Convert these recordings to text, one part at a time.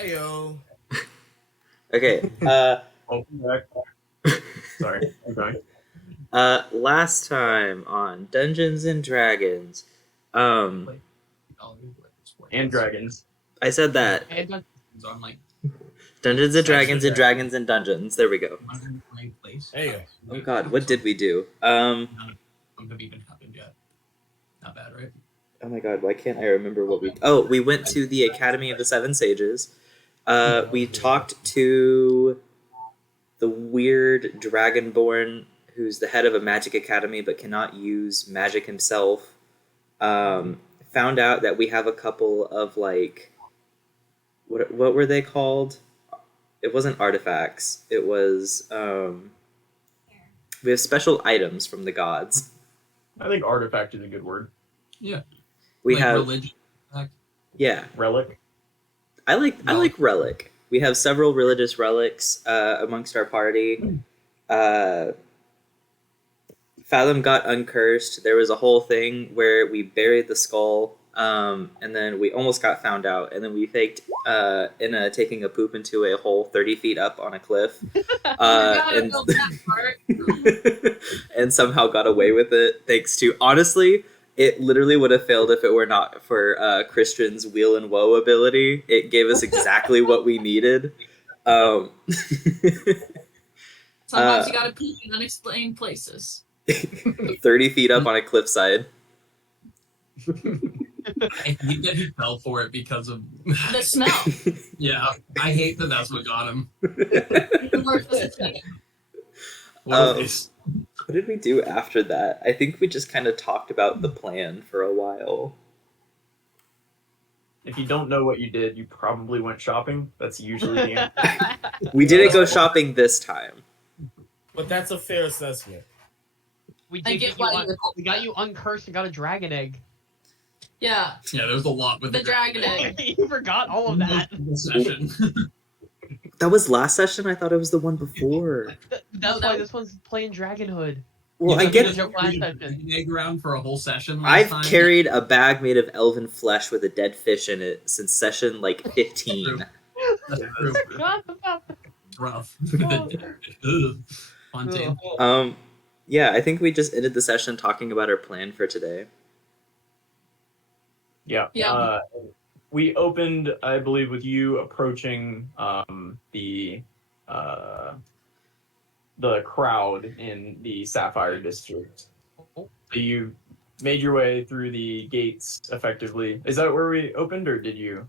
Heyo. Okay. Welcome back. Sorry, I'm going. Last time on Dungeons and Dragons, And dragons. I said that And on like Dungeons and Dragons and Dragons. Dragons and Dungeons. There we go. place. There you go. Oh God, what did we do? None of them have even happened yet. Not bad, right? Oh my God, why can't I remember what we? Oh, we went to the Academy of the Seven Sages. We talked to the weird Dragonborn who's the head of a magic academy but cannot use magic himself. Found out that we have a couple of like, what were they called? It wasn't artifacts. It was we have special items from the gods. I think artifact is a good word. Yeah. We like have religion. yeah. Relic. I like relic. We have several religious relics amongst our party. Fathom got uncursed. There was a whole thing where we buried the skull, and then we almost got found out, and then we faked Inna taking a poop into a hole 30 feet up on a cliff, and, and somehow got away with it thanks to, honestly, it literally would have failed if it were not for Christian's wheel and woe ability. It gave us exactly what we needed. Sometimes you gotta poop in unexplained places. 30 feet up on a cliffside. I hate that he fell for it because of The smell. Yeah, I hate that that's what got him. What did we do after that? I think we just kind of talked about the plan for a while. If you don't know what you did, you probably went shopping. That's usually the answer. We didn't go shopping this time. But that's a fair assessment. We I get why we got you uncursed and got a dragon egg. Yeah. Yeah, there was a lot with the dragon egg. You forgot all of that. Session. That was last session? I thought it was the one before. That's why this one's playing Dragonhood. Well, I get an egg around for a whole session. I've carried a bag made of elven flesh with a dead fish in it since session like 15. That's rough. Fontaine. Yeah, I think we just ended the session talking about our plan for today. Yeah. We opened, I believe, with you approaching the crowd in the Sapphire District. So you made your way through the gates effectively. Is that where we opened, or did you?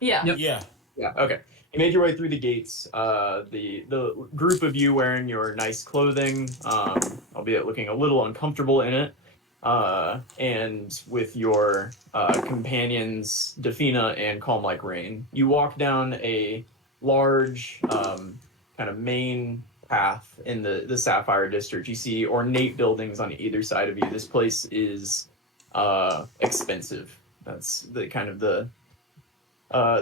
Yeah. Yep. Yeah. Yeah. Okay. You made your way through the gates. The group of you wearing your nice clothing, albeit looking a little uncomfortable in it, and with your companions Defina and Calm Like Rain, you walk down a large kind of main path in the Sapphire District. You see ornate buildings on either side of you. This place is expensive. That's the kind of the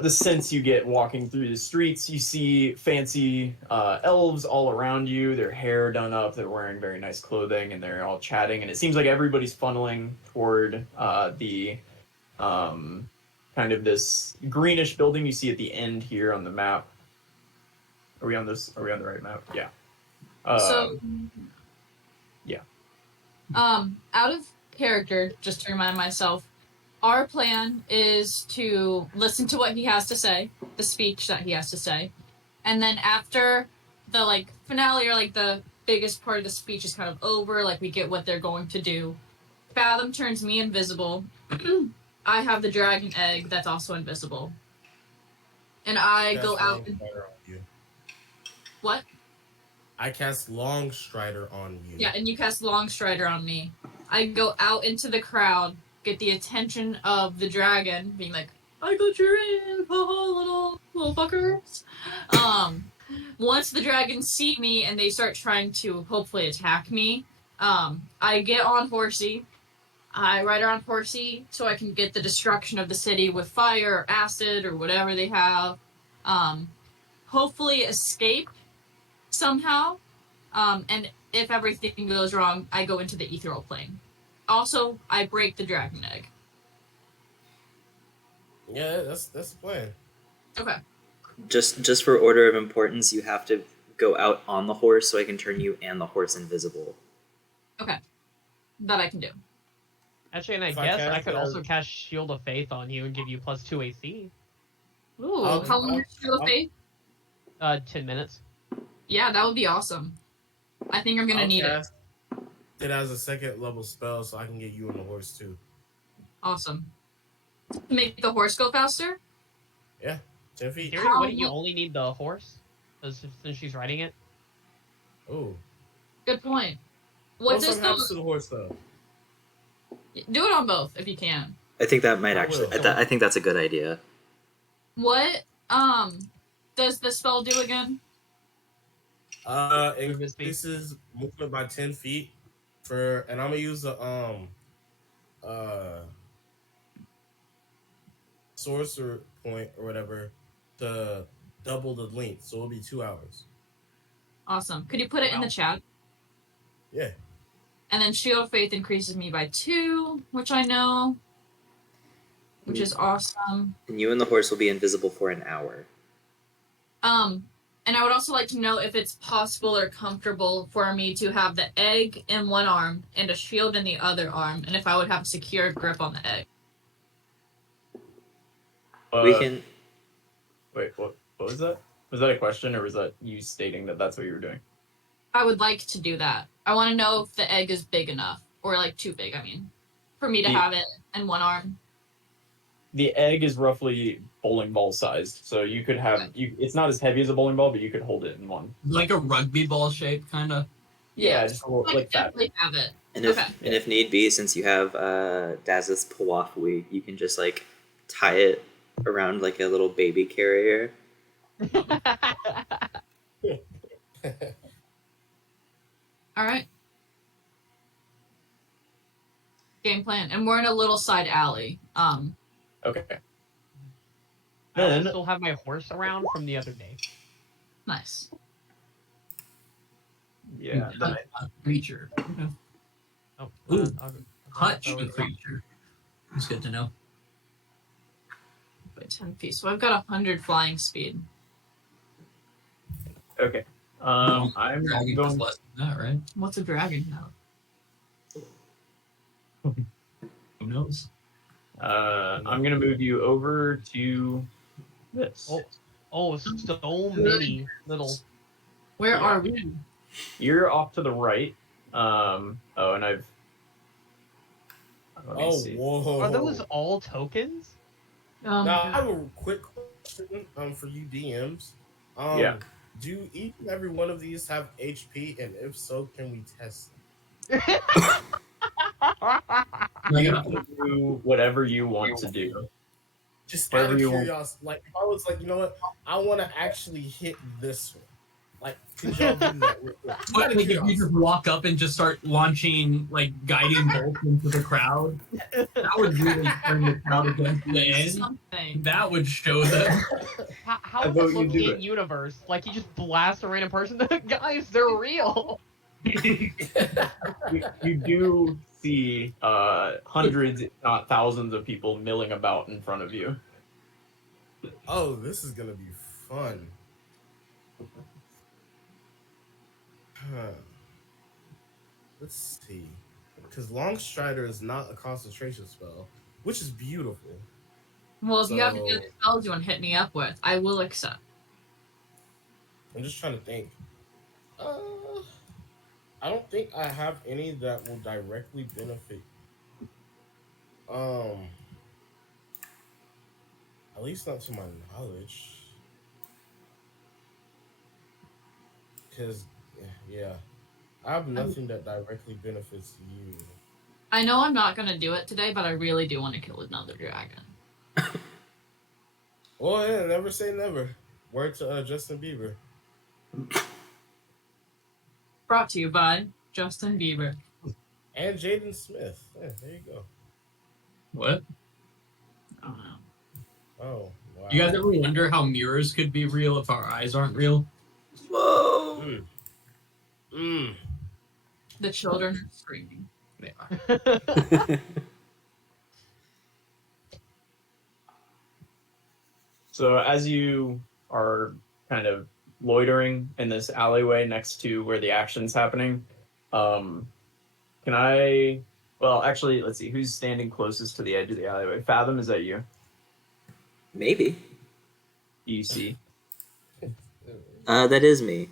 sense you get walking through the streets. You see fancy elves all around you, their hair done up, they're wearing very nice clothing, and they're all chatting, and it seems like everybody's funneling toward the kind of this greenish building you see at the end here on the map. Are we on the right map? Yeah. Yeah. Out of character, just to remind myself, our plan is to listen to what he has to say, the speech that he has to say, and then after the finale or the biggest part of the speech is kind of over, we get what they're going to do. Fathom turns me invisible. I have the dragon egg that's also invisible, and I go out. What? I cast Long Strider on you. Yeah, and you cast Long Strider on me. I go out into the crowd, get the attention of the dragon, being like, I got your in, little fuckers. Once the dragons see me and they start trying to hopefully attack me, I get on Horsey. I ride around Horsey so I can get the destruction of the city with fire or acid or whatever they have. Hopefully escape somehow. And if everything goes wrong, I go into the ethereal plane. Also, I break the dragon egg. Yeah, that's the plan. Okay. just for order of importance, you have to go out on the horse so I can turn you and the horse invisible. That I can do. Actually, and I If I guess I cast could it also as- cast Shield of Faith on you and give you +2 AC. Ooh, I'll- how long I'll- is Shield of I'll- Faith? 10 minutes. Yeah, that would be awesome. I think I'm gonna I'll need it. cast it as a second level spell, so I can get you on the horse too. Awesome. Make the horse go faster? 10 In feet. theory, How wouldn't you mu- only need the horse? Since she's riding it? Oh. Good point. What What does happens to the the horse though? do it on both if you can? I think that might I actually. will. I think that's a good idea. What does the spell do again? It Movement speed. increases movement by 10 feet and I'm gonna use the sorcerer point or whatever to double the length, so it'll be 2 hours. Awesome. Could you put it in the chat? Yeah. And then Shield of Faith increases me by 2, which I know, which is awesome. And you and the horse will be invisible for an hour. And I would also like to know if it's possible or comfortable for me to have the egg in one arm and a shield in the other arm, and if I would have a secure grip on the egg. We can. Wait, what was that? Was that a question, or was that you stating that that's what you were doing? I would like to do that. I want to know if the egg is big enough, or like too big, I mean, for me to have it in one arm. The egg is roughly bowling ball sized, so you could have it's not as heavy as a bowling ball, but you could hold it in one. Like a rugby ball shape, kind of. Yeah, just a little, I like that. definitely have it. And if Okay. and if need be, since you have Daz's Pawafui, you can just like tie it around like a little baby carrier. All right. Game plan, and we're in a little side alley. Okay. I also Then- still have my horse around from the other day. Nice. Yeah. Then Creature. Oh, Ooh, I'll Hutch go the with- creature. It's good to know. By 10 feet, so I've got 100 flying speed. okay. I'm Dragon does going. less than that, right? What's a dragon now? Who knows? I'm gonna move you over to this. Oh, so many little. Where Yeah. are we? You're off to the right. And I've. Let me Oh, see. whoa. Are those all tokens? Now, I have a quick question for you DMs. Yeah. Do each and every one of these have HP, and if so, can we test You can do whatever you want to do. Just out Whatever of you want. curiosity, like if I was like, you know what, I want to actually hit this one. Like, could y'all do that? Real quick? Just But out of like, if you curiosity. just walk up and just start launching like guiding bolts into the crowd, that would really turn the crowd against the end. Something. That would show them. How I does vote it you look do in it. universe? Like you just blast a random person? Guys, they're real. You do see hundreds, if not thousands, of people milling about in front of you. Oh, this is gonna be fun. Huh. Let's see, because Long Strider is not a concentration spell, which is beautiful. Well, if you have So- any other spells you want to hit me up with, I will accept. I'm just trying to think. I don't think I have any that will directly benefit. At least not to my knowledge. Because, yeah, I have nothing that directly benefits you. I know I'm not going to do it today, but I really do want to kill another dragon. Well, yeah, never say never. Word to Justin Bieber. Brought to you by Justin Bieber. And Jaden Smith. Yeah, there you go. What? I don't know. Oh, wow. Do you guys ever wonder how mirrors could be real if our eyes aren't real? Whoa! Mm. Mm. The children are screaming. They are. So as you are kind of loitering in this alleyway next to where the action's happening. Can I? Well, actually, let's see. Who's standing closest to the edge of the alleyway? Fathom, is that you? Maybe. Do you see? That is me.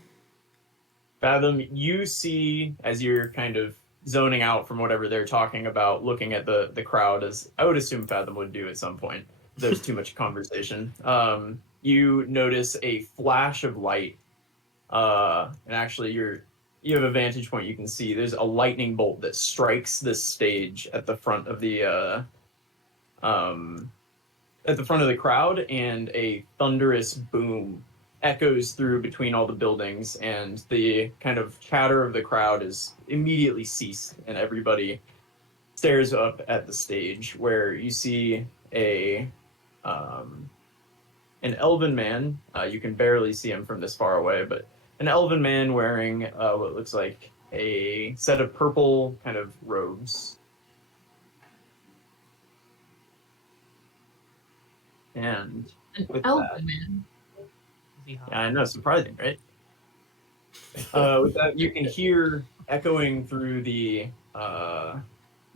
Fathom, you see as you're kind of zoning out from whatever they're talking about, looking at the crowd, as I would assume Fathom would do at some point. There's too much conversation. You notice a flash of light, and actually you have a vantage point. You can see there's a lightning bolt that strikes this stage at the front of the crowd, and a thunderous boom echoes through between all the buildings, and the kind of chatter of the crowd is immediately ceased, and everybody stares up at the stage where you see an elven man. You can barely see him from this far away, but an elven man wearing what looks like a set of purple kind of robes. And An with elven that, man. yeah, I know, surprising, right? With that, you can hear echoing through the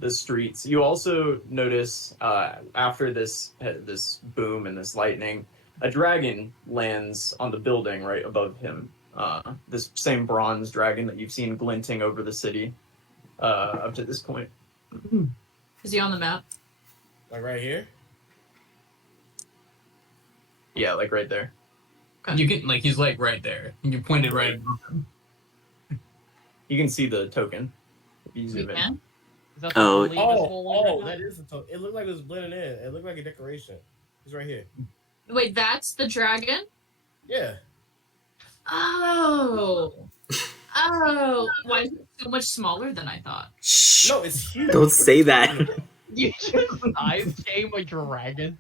streets. You also notice after this boom and this lightning, a dragon lands on the building right above him. This same bronze dragon that you've seen glinting over the city up to this point. Is he on the map? Like right here? Yeah, like right there. You can like he's like right there. You pointed right above him. You can see the token. If you You zoom in. can? Is that the Oh. only visible one right now? That is the token. It looked like it was blending in. It looked like a decoration. He's right here. Wait, that's the dragon? Yeah. Oh. Oh. Why is it so much smaller than I thought? Shh. No, it's huge. Don't say that. You just size game a dragon.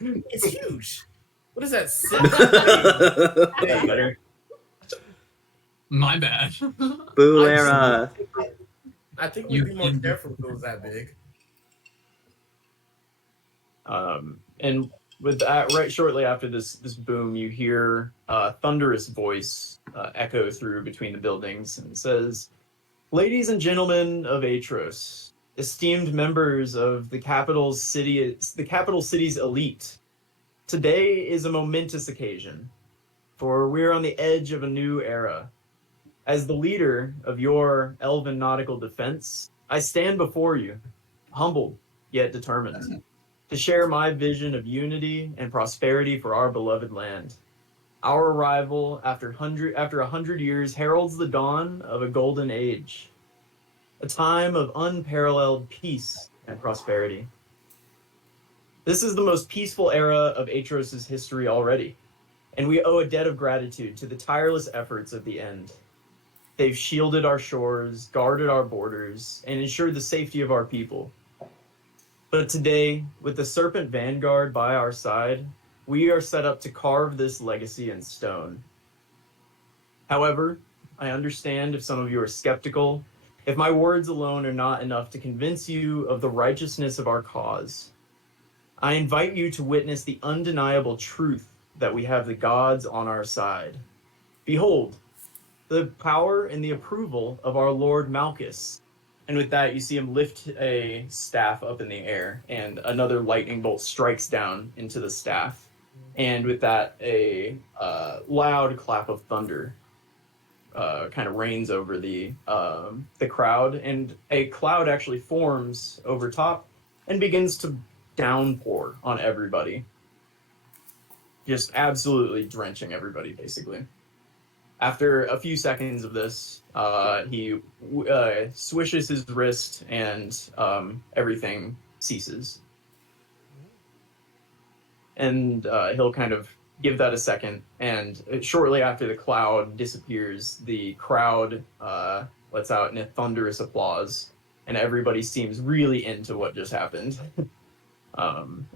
It's huge. What is that? Yeah, better. My bad. Boo era. I think You- we'd be more you- careful if it was that big. And with that, right shortly after this boom, you hear a thunderous voice echo through between the buildings, and it says, "Ladies and gentlemen of Aetros, esteemed members of the capital city's elite, today is a momentous occasion, for we're on the edge of a new era. As the leader of your elven nautical defense, I stand before you, humbled yet determined, to share my vision of unity and prosperity for our beloved land. Our arrival after 100 years heralds the dawn of a golden age, a time of unparalleled peace and prosperity. This is the most peaceful era of Aetros' history already, and we owe a debt of gratitude to the tireless efforts of the End. They've shielded our shores, guarded our borders, and ensured the safety of our people. But today, with the Serpent Vanguard by our side, we are set up to carve this legacy in stone. However, I understand if some of you are skeptical, if my words alone are not enough to convince you of the righteousness of our cause. I invite you to witness the undeniable truth that we have the gods on our side. Behold, the power and the approval of our Lord Malchus." And with that, you see him lift a staff up in the air, and another lightning bolt strikes down into the staff. And with that, a loud clap of thunder kind of rains over the crowd, and a cloud actually forms over top and begins to downpour on everybody, just absolutely drenching everybody, basically. After a few seconds of this, he swishes his wrist, and everything ceases. And he'll kind of give that a second, and shortly after the cloud disappears, the crowd lets out in a thunderous applause, and everybody seems really into what just happened.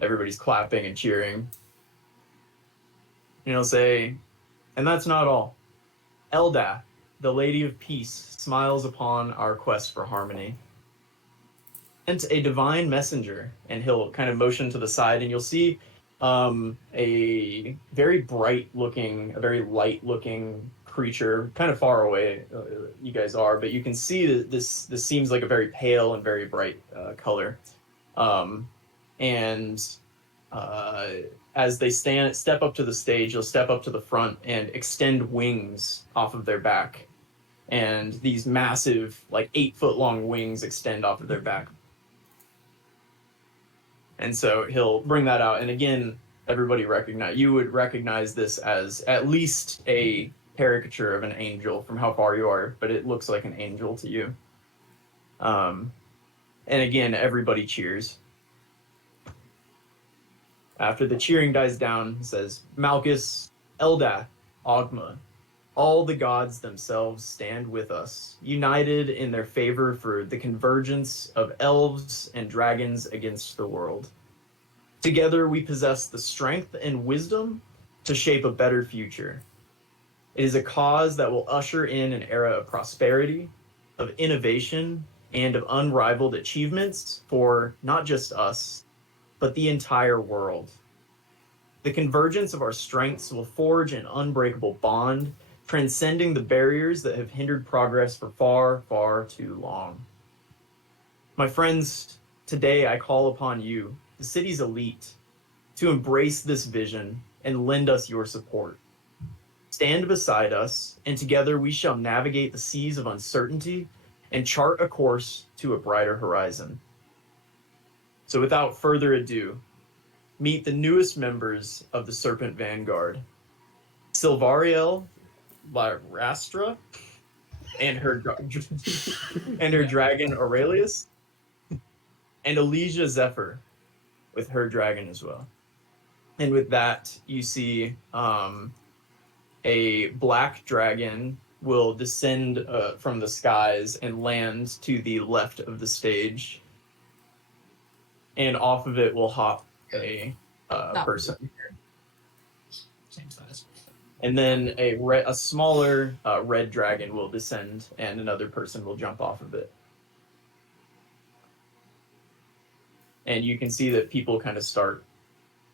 Everybody's clapping and cheering. And he'll say, "And that's not all. Elda, the Lady of Peace, smiles upon our quest for harmony. Sent a divine messenger," and he'll kind of motion to the side, and you'll see a very a very light-looking creature, kind of far away you guys are, but you can see that this seems like a very pale and very bright color. And as they step up to the stage, you'll step up to the front and extend wings off of their back. And these massive, like 8-foot-long wings extend off of their back. And so he'll bring that out. And again, you would recognize this as at least a caricature of an angel from how far you are, but it looks like an angel to you. And again, everybody cheers. After the cheering dies down, he says, Malchus, Eldath, Ogma, all the gods themselves stand with us, united in their favor for the convergence of elves and dragons against the world. Together we possess the strength and wisdom to shape a better future. It is a cause that will usher in an era of prosperity, of innovation, and of unrivaled achievements for not just us, but the entire world. The convergence of our strengths will forge an unbreakable bond, transcending the barriers that have hindered progress for far, far too long. My friends, today I call upon you, the city's elite, to embrace this vision and lend us your support. Stand beside us, and together we shall navigate the seas of uncertainty and chart a course to a brighter horizon. So without further ado, meet the newest members of the Serpent Vanguard, Silvariel Lyrastra and her dragon Aurelius, and Elysia Zephyr with her dragon as well. And with that, you see a black dragon will descend from the skies and land to the left of the stage. And off of it will hop a person. Same size. And then a smaller red dragon will descend, and another person will jump off of it. And you can see that people kind of start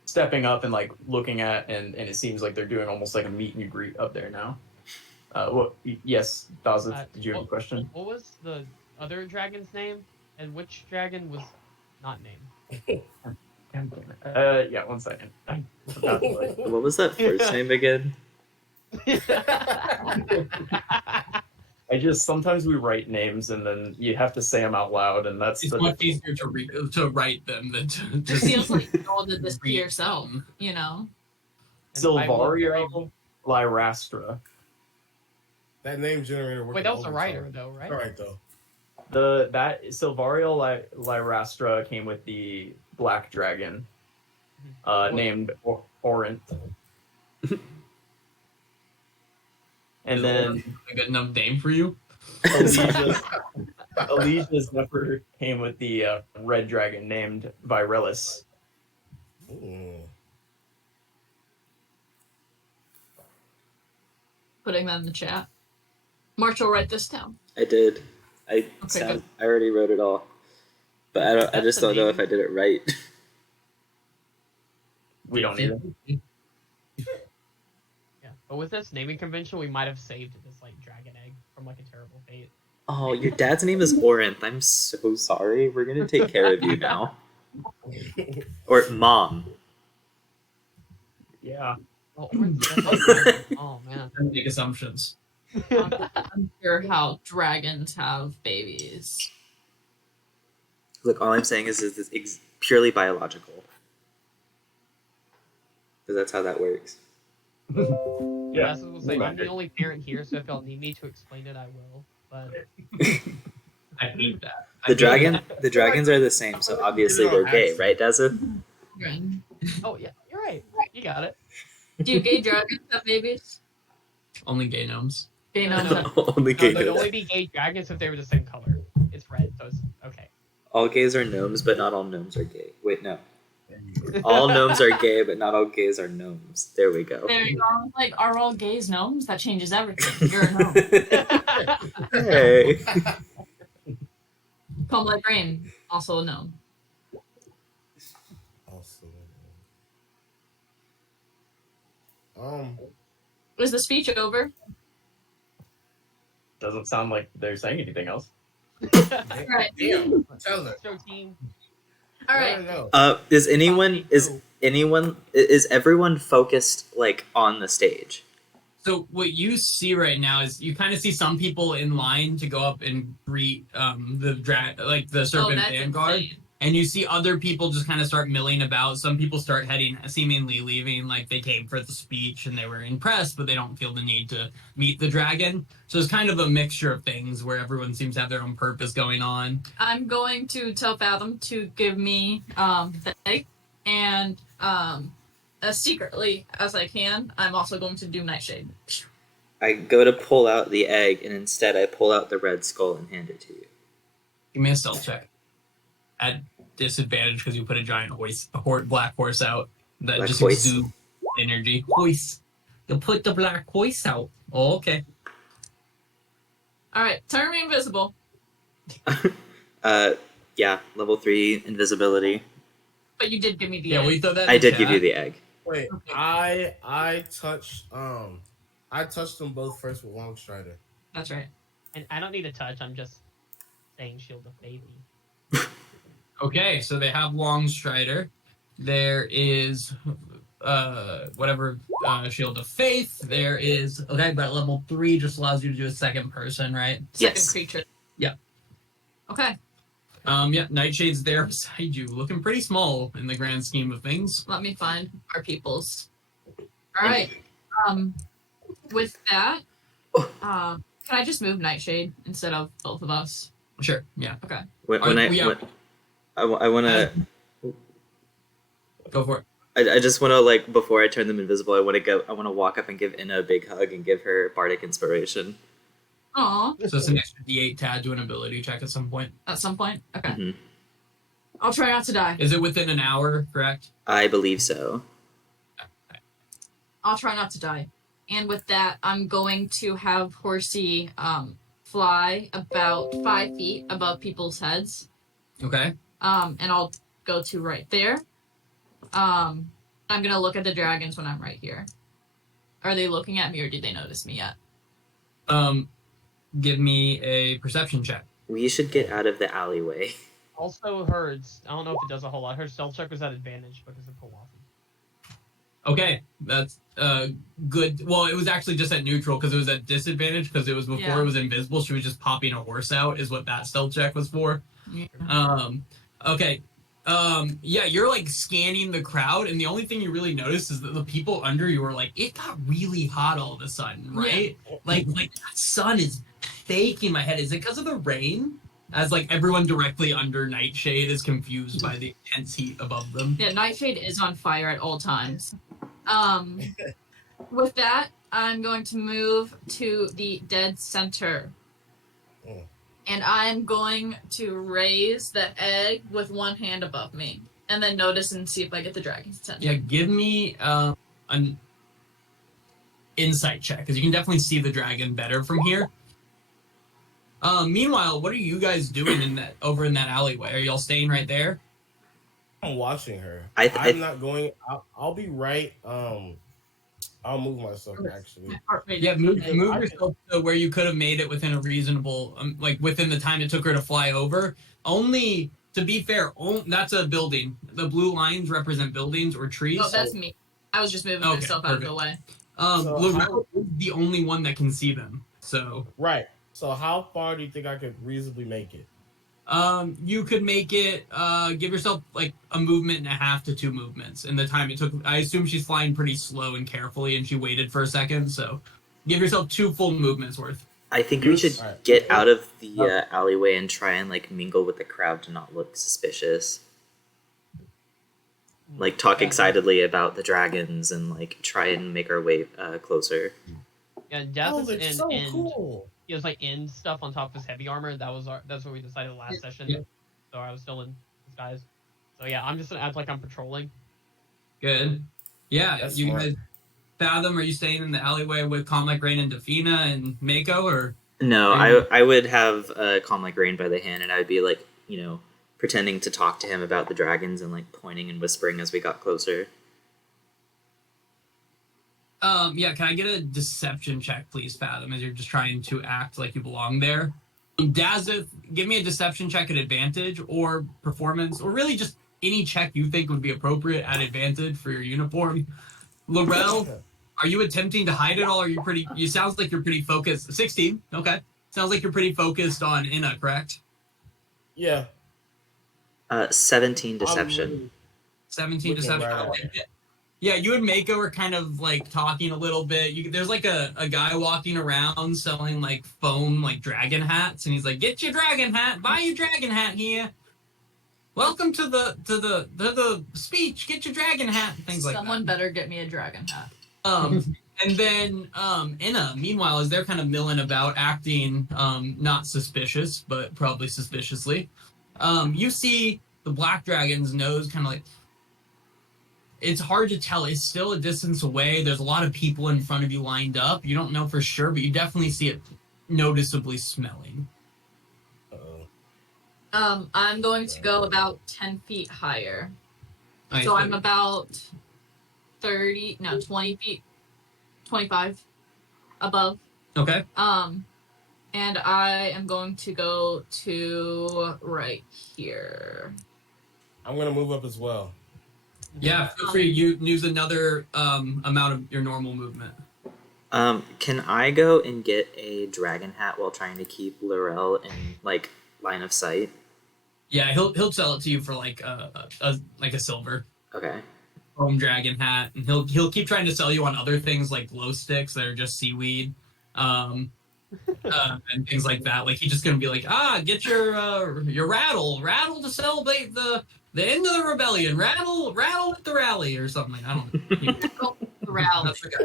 stepping up and like looking at, and it seems like they're doing almost like a meet and greet up there now. Yes, Dazith, did you have a question? What was the other dragon's name, and which dragon was not named? Yeah, 1 second. I forgot to, like, What was that first name again? sometimes we write names and then you have to say them out loud, and that's It's much easier to write them than to It feels like you all did this to read yourself, them. you know? Silvariel Lyrastra. That name generator. Wait, that was a writer though, right? All right, though. That Silvariel Lyrastra came with the black dragon, named Orint. And then A good enough name for you? Elysia Zephyr came with the red dragon named Virelis. Ooh. Putting that in the chat. Marshall, write this down. I did. I good. already wrote it all, but I just don't know if I did it right. We don't need it. Yeah, but with this naming convention, we might have saved this like dragon egg from like a terrible fate. Oh, your dad's name is Orinth. I'm so sorry. We're gonna take care of you now. Or Mom. Yeah. Oh, oh man. Make assumptions. I'm sure how dragons have babies. Look, all I'm saying is this purely biological. Because that's how that works. Yeah. I was say, I'm the only parent here, so if y'all need me to explain it, I will. But I hate that. The dragons are the same, so obviously they're gay, right, Dazza? oh yeah, you're right. You got it. Do gay dragons have babies? Only gay gnomes. Gay No, gnomes. no, Only gay. there'd only be gay dragons if they were the same color. It's red, so it's okay. All gays are gnomes, but not all gnomes are gay. Wait, no. All gnomes are gay, but not all gays are gnomes. There we go. There you go. Like, are all gays gnomes? That changes everything. You're a gnome. Hey. Come like rain, also a gnome. Also, Is the speech over? Doesn't sound like they're saying anything else. Right. Damn, tell her. Show team. All right. No. Is everyone focused like on the stage? So what you see right now is you kind of see some people in line to go up and greet the Serpent that's Vanguard, insane. and you see other people just kind of start milling about. Some people start seemingly leaving, like they came for the speech and they were impressed, but they don't feel the need to meet the dragon. So it's kind of a mixture of things where everyone seems to have their own purpose going on. I'm going to tell Fathom to give me the egg, and as secretly as I can, I'm also going to do Nightshade. I go to pull out the egg, and instead I pull out the red skull and hand it to you. Give me a stealth check. At disadvantage because you put a giant black horse out that Black just horse? exudes energy. Horse. You put the black horse out. Oh, okay. All right, turn me invisible. Yeah, level 3 invisibility. But you did give me the Yeah, egg. we throw that. I in the did give chat. you the egg. Wait, Okay. I touched them both first with Long Strider. That's right. And I don't need a touch. I'm just saying Shield of Faith. Okay, so they have Long Strider. There is Shield of Faith. There is but level 3 just allows you to do a second person, right? Second Yes. creature. Yeah. Okay, Nightshade's there beside you, looking pretty small in the grand scheme of things. let me find our peoples. All right. With that, can I just move Nightshade instead of both of us? Sure. Yeah. Okay. I want to. Go for it. I just want to, like, before I turn them invisible, I want to walk up and give Inna a big hug and give her bardic inspiration. Aw, So it's an extra D8 to add to an ability check at some point. at some point. Okay. Mhm. I'll try not to die. Is it within an hour, correct? I believe so. I'll try not to die. And with that, I'm going to have Horsey fly about 5 feet above people's heads. Okay. And I'll go to right there. I'm gonna look at the dragons when I'm right here. Are they looking at me or do they notice me yet? Give me a perception check. We should get out of the alleyway. Also, I don't know if it does a whole lot. Her stealth check was at advantage because of Kawaki. Okay, that's good. Well, it was actually just at neutral because it was at disadvantage because it was before Yeah. it was invisible. She was just popping a horse out, is what that stealth check was for. Yeah. Okay. Yeah, you're like scanning the crowd, and the only thing you really notice is that the people under you are like, it got really hot all of a sudden, right? Like that sun is baking my head. Is it because of the rain? As like everyone directly under Nightshade is confused by the intense heat above them. Yeah, Nightshade is on fire at all times. With that, I'm going to move to the dead center. Oh. And I'm going to raise the egg with one hand above me. And then notice and see if I get the dragon's attention. Yeah, give me an insight check, because you can definitely see the dragon better from here. Meanwhile, what are you guys doing over in that alleyway? Are y'all staying right there? I'm watching her. I'm not going. I'll be right. I'll move myself actually. Yeah, move yourself to where you could have made it within a reasonable, within the time it took her to fly over. Only, to be fair, that's a building. The blue lines represent buildings or trees. Oh, that's me. I was just moving myself out of the way. Lorel is the only one that can see them. So Right. So how far do you think I could reasonably make it? you could make it, give yourself like a movement and a half to 2 movements in the time it took. I assume she's flying pretty slow and carefully, and she waited for a second. So give yourself 2 full movements worth. I think we should Alright. get out of the alleyway and try and like mingle with the crowd to not look suspicious. Like talk excitedly about the dragons and like try and make our way closer. Yeah, Death is it's so cool. He was like end stuff on top of his heavy armor. That's what we decided last session. Yeah. So I was still in disguise. So yeah, I'm just gonna act like I'm patrolling. Good. Yeah, That's you smart. guys. Fathom, are you staying in the alleyway with Calm Like Rain and Defina and Mako, or? No, Mhm. I would have Calm Like Rain by the hand, and I would be like, pretending to talk to him about the dragons and like pointing and whispering as we got closer. Yeah, can I get a deception check, please, Fathom, as you're just trying to act like you belong there? Dazeth, give me a deception check at advantage or performance, or really just any check you think would be appropriate at advantage for your uniform. Laurel, are you attempting to hide it all? Or are you pretty? You sounds like you're pretty focused. 16. Okay, sounds like you're pretty focused on Inna, correct? Yeah. 17 I'm deception. really 17 looking deception. right at it. Yeah, you and Mako are kind of like talking a little bit. There's like a guy walking around selling like foam like dragon hats, and he's like, "Get your dragon hat, buy your dragon hat here. Welcome to the speech. Get your dragon hat." And things like that. Someone better get me a dragon hat. And then Inna, meanwhile, as they're kind of milling about, acting not suspicious, but probably suspiciously, you see the black dragon's nose kind of like. It's hard to tell. It's still a distance away. There's a lot of people in front of you lined up. You don't know for sure, but you definitely see it noticeably smelling. Uh-oh. I'm going to go about 10 feet higher. Nice. So I'm about 20 feet, 25 above. Okay. And I am going to go to right here. I'm gonna move up as well. Yeah, feel free. You use another amount of your normal movement. Can I go and get a dragon hat while trying to keep Laurel in like line of sight? Yeah, he'll sell it to you for like a silver Okay. foam dragon hat, and he'll keep trying to sell you on other things like glow sticks that are just seaweed, and things like that. Like he's just gonna be like, get your rattle to celebrate the end of the rebellion. Rattle at the rally or something. I don't know.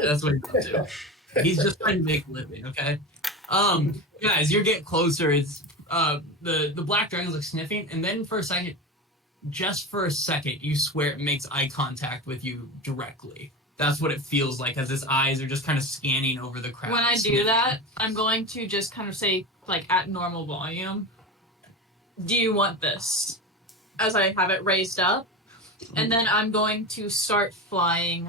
That's what he's up to. He's just trying to make a living. Okay. Guys, you get closer. It's the black dragon's like sniffing, and then for a second, you swear it makes eye contact with you directly. That's what it feels like, as its eyes are just kind of scanning over the crowd. When I do that, I'm going to just kind of say, like, at normal volume, "Do you want this?" As I have it raised up. And then I'm going to start flying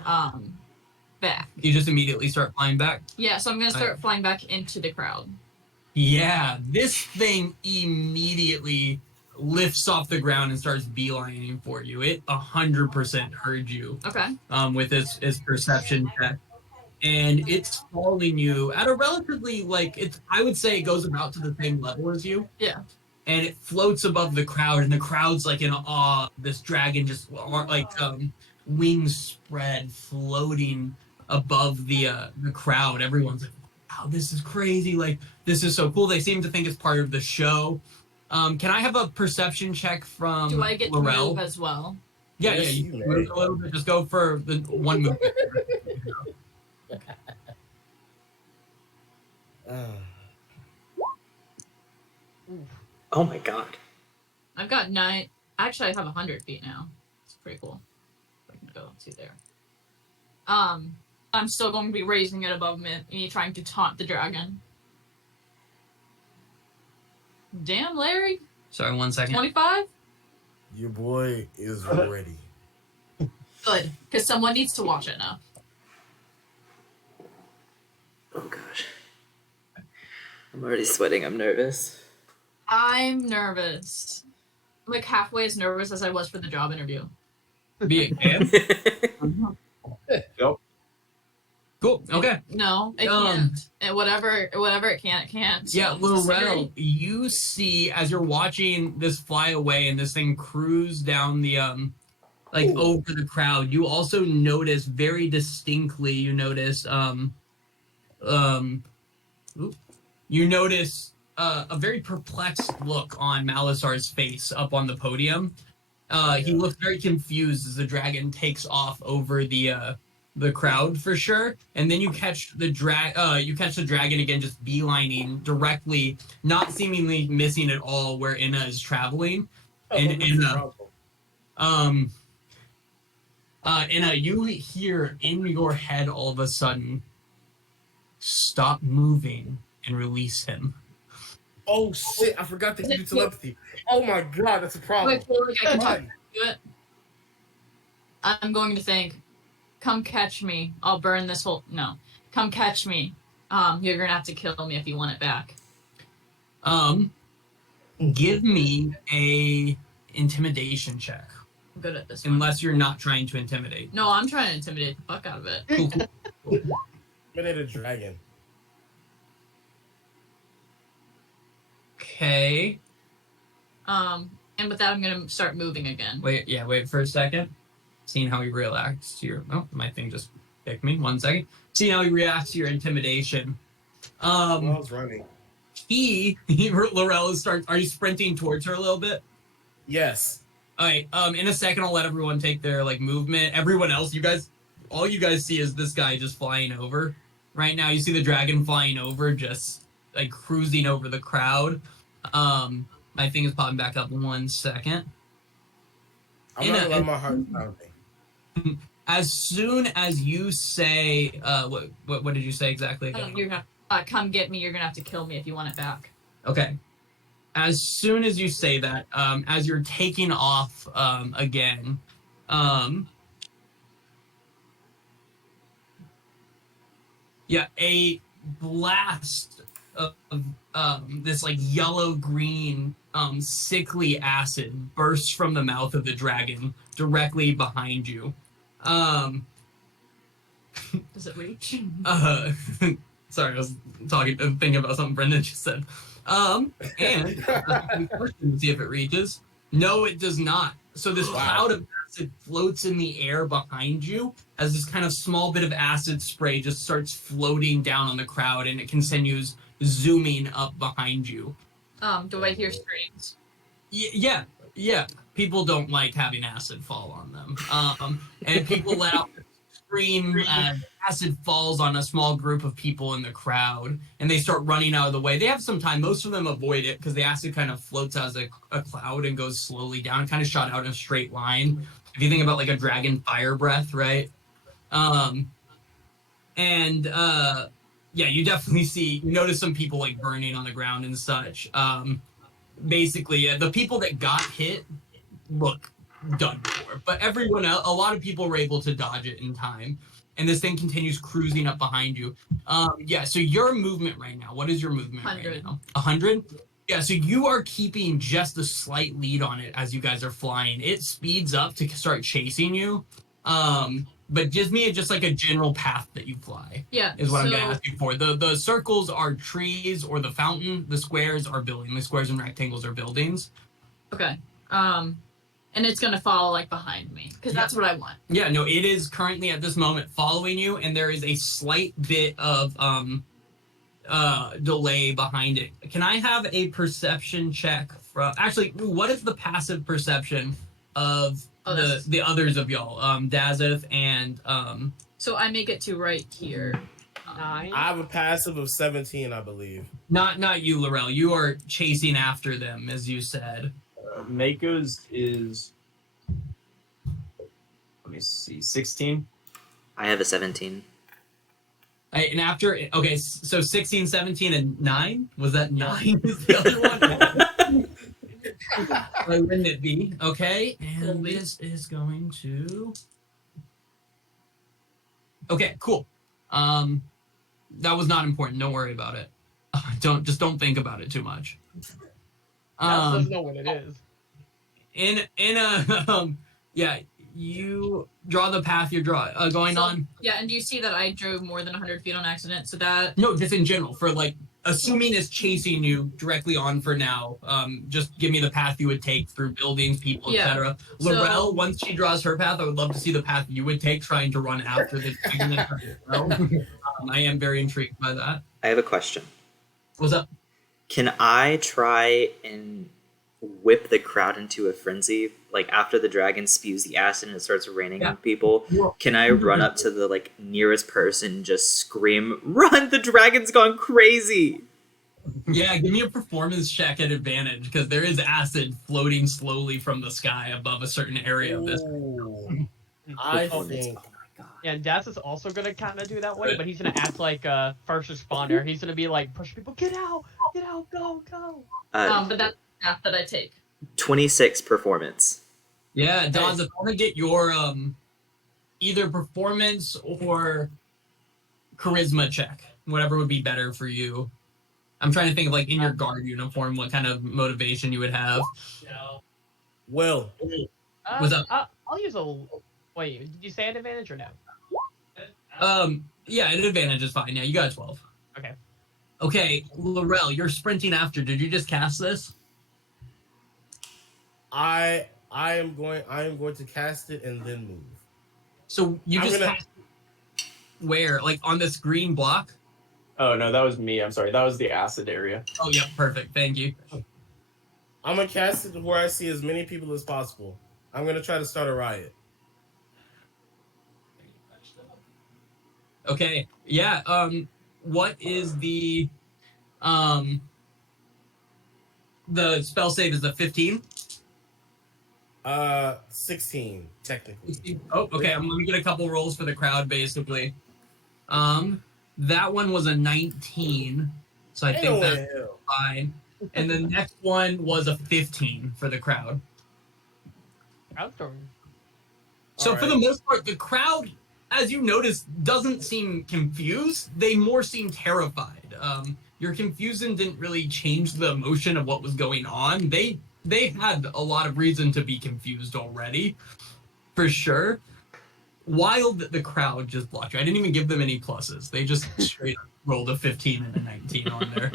back. You just immediately start flying back? Yeah, so I'm going to start flying back into the crowd. Yeah, this thing immediately lifts off the ground and starts beelining for you. It 100% heard you. Okay. With its perception check. And it's following you at a relatively, I would say it goes about to the same level as you. Yeah. And it floats above the crowd, and the crowd's like in awe. This dragon just wings spread, floating above the crowd. Everyone's like, "Wow, this is crazy! Like, this is so cool." They seem to think it's part of the show. Can I have a perception check from Do I get Laurel? to move as well? Yeah, Yes, you you move may. a little bit. Just go for the one movement. Oh my god. I've got 9. Actually, I have 100 feet now. It's pretty cool. I can go to there. I'm still going to be raising it above me, trying to taunt the dragon. Damn, Larry. Sorry, 1 second. 25? Your boy is ready. Good, because someone needs to watch it now. Oh gosh. I'm already sweating. I'm nervous. I'm nervous. I'm like halfway as nervous as I was for the job interview. Be it can. Yep. Cool. Okay. No, it can't. And whatever it can, it can't. Yeah, So it's scary. Laurel, you see as you're watching this fly away and this thing cruise down the over the crowd, you also notice very distinctly. You notice a very perplexed look on Malisar's face up on the podium. He looks very confused as the dragon takes off over the crowd for sure, and then you catch the dragon again, just beelining directly, not seemingly missing at all where Inna is traveling. And Inna, you hear in your head all of a sudden, "Stop moving and release him." Oh shit! I forgot that you do telepathy. Oh my god, that's a problem. Wait, I can talk to it. I'm going to think, come catch me. I'll burn this whole. No, come catch me. You're gonna have to kill me if you want it back. Give me a intimidation check. I'm good at this one. Unless you're not trying to intimidate. No, I'm trying to intimidate the fuck out of it. Cool. Intimidate a dragon. Okay. And with that, I'm gonna start moving again. Wait for a second. Seeing how he reacts to your. Oh, my thing just kicked me. 1 second. Seeing how he reacts to your intimidation. I was running. Lorella starts. Are you sprinting towards her a little bit? Yes. All right. In a second, I'll let everyone take their like movement. Everyone else, all you guys see is this guy just flying over. Right now, you see the dragon flying over, just like cruising over the crowd. My thing is popping back up in 1 second. I'm not gonna let my heart pounding. As soon as you say, what did you say exactly? You're gonna come get me. You're gonna have to kill me if you want it back. Okay. As soon as you say that, as you're taking off again, a blast of this like yellow-green sickly acid bursts from the mouth of the dragon directly behind you. Does it reach? Sorry, I was thinking about something Brendan just said. And see if it reaches. No, it does not. So this cloud of acid floats in the air behind you as this kind of small bit of acid spray just starts floating down on the crowd, and it continues zooming up behind you. Do I hear screams? Yeah. People don't like having acid fall on them. And people let out scream as acid falls on a small group of people in the crowd, and they start running out of the way. They have some time. Most of them avoid it because the acid kind of floats as a cloud and goes slowly down, kind of shot out in a straight line. If you think about like a dragon fire breath, right? You definitely notice some people like burning on the ground and such. Basically, the people that got hit look done for, but everyone else, a lot of people were able to dodge it in time, and this thing continues cruising up behind you. So your movement right now, what is your movement 100. right now? 100? Yeah, so you are keeping just a slight lead on it as you guys are flying. It speeds up to start chasing you, but gives me just like a general path that you fly. Yeah, is what I'm gonna ask you for. The circles are trees or the fountain. The squares are buildings. The squares and rectangles are buildings. Okay. And it's gonna follow like behind me because that's what I want. Yeah, no, it is currently at this moment following you, and there is a slight bit of delay behind it. Can I have a perception check from? Actually, what is the passive perception of the others of y'all? Dazeth and So I make it to right here. 9. I have a passive of 17, I believe. Not you, Laurel. You are chasing after them, as you said. Mako's is, let me see, 16. I have a 17. And after, okay, so 16, 17, and 9? Was that 9? Is the other one? Why wouldn't it be? Okay, and this is going to... Okay, cool. That was not important. Don't worry about it. Don't think about it too much. That doesn't know what it is. You draw the path you're going on. Yeah, and do you see that I drove more than 100 feet on accident? So that... No, just in general, for like, assuming it's chasing you directly on for now, just give me the path you would take through buildings, people, etc. Laurel, once she draws her path, I would love to see the path you would take trying to run after the dragon. I am very intrigued by that. I have a question. What's up? Can I try and whip the crowd into a frenzy? Like after the dragon spews the acid and it starts raining on people, can I run up to the like nearest person and just scream, "Run! The dragon's gone crazy!" Yeah, give me a performance check at advantage because there is acid floating slowly from the sky above a certain area of this. I think. Yeah, and Das is also gonna kind of do that way, but he's gonna act like a first responder. He's gonna be like, push people, get out, go. but that's the path that I take. 26 performance. Yeah, Dawes, if I want to get your either performance or charisma check, whatever would be better for you. I'm trying to think of like in your guard uniform, what kind of motivation you would have. Will. What's up? I'll use a. Wait, did you say an advantage or no? Yeah, an advantage is fine. Yeah, you got a 12. Okay. Okay, Laurel, you're sprinting after. Did you just cast this? I am going to cast it and then move. So you just cast where? Like on this green block? Oh no, that was me. I'm sorry. That was the acid area. Oh, yeah, perfect. Thank you. I'm gonna cast it where I see as many people as possible. I'm gonna try to start a riot. Okay. Yeah. What is the spell save is the 15? 16 technically. Oh, okay. Let me get a couple rolls for the crowd, basically. That one was a 19, so I think that's fine. And the next one was a 15 for the crowd. Crowdstorm. So for the most part, the crowd, as you notice, doesn't seem confused. They more seem terrified. Your confusion didn't really change the emotion of what was going on. They had a lot of reason to be confused already, for sure. Wild that the crowd just blocked you. I didn't even give them any pluses. They just straight up rolled a 15 and a 19 on there.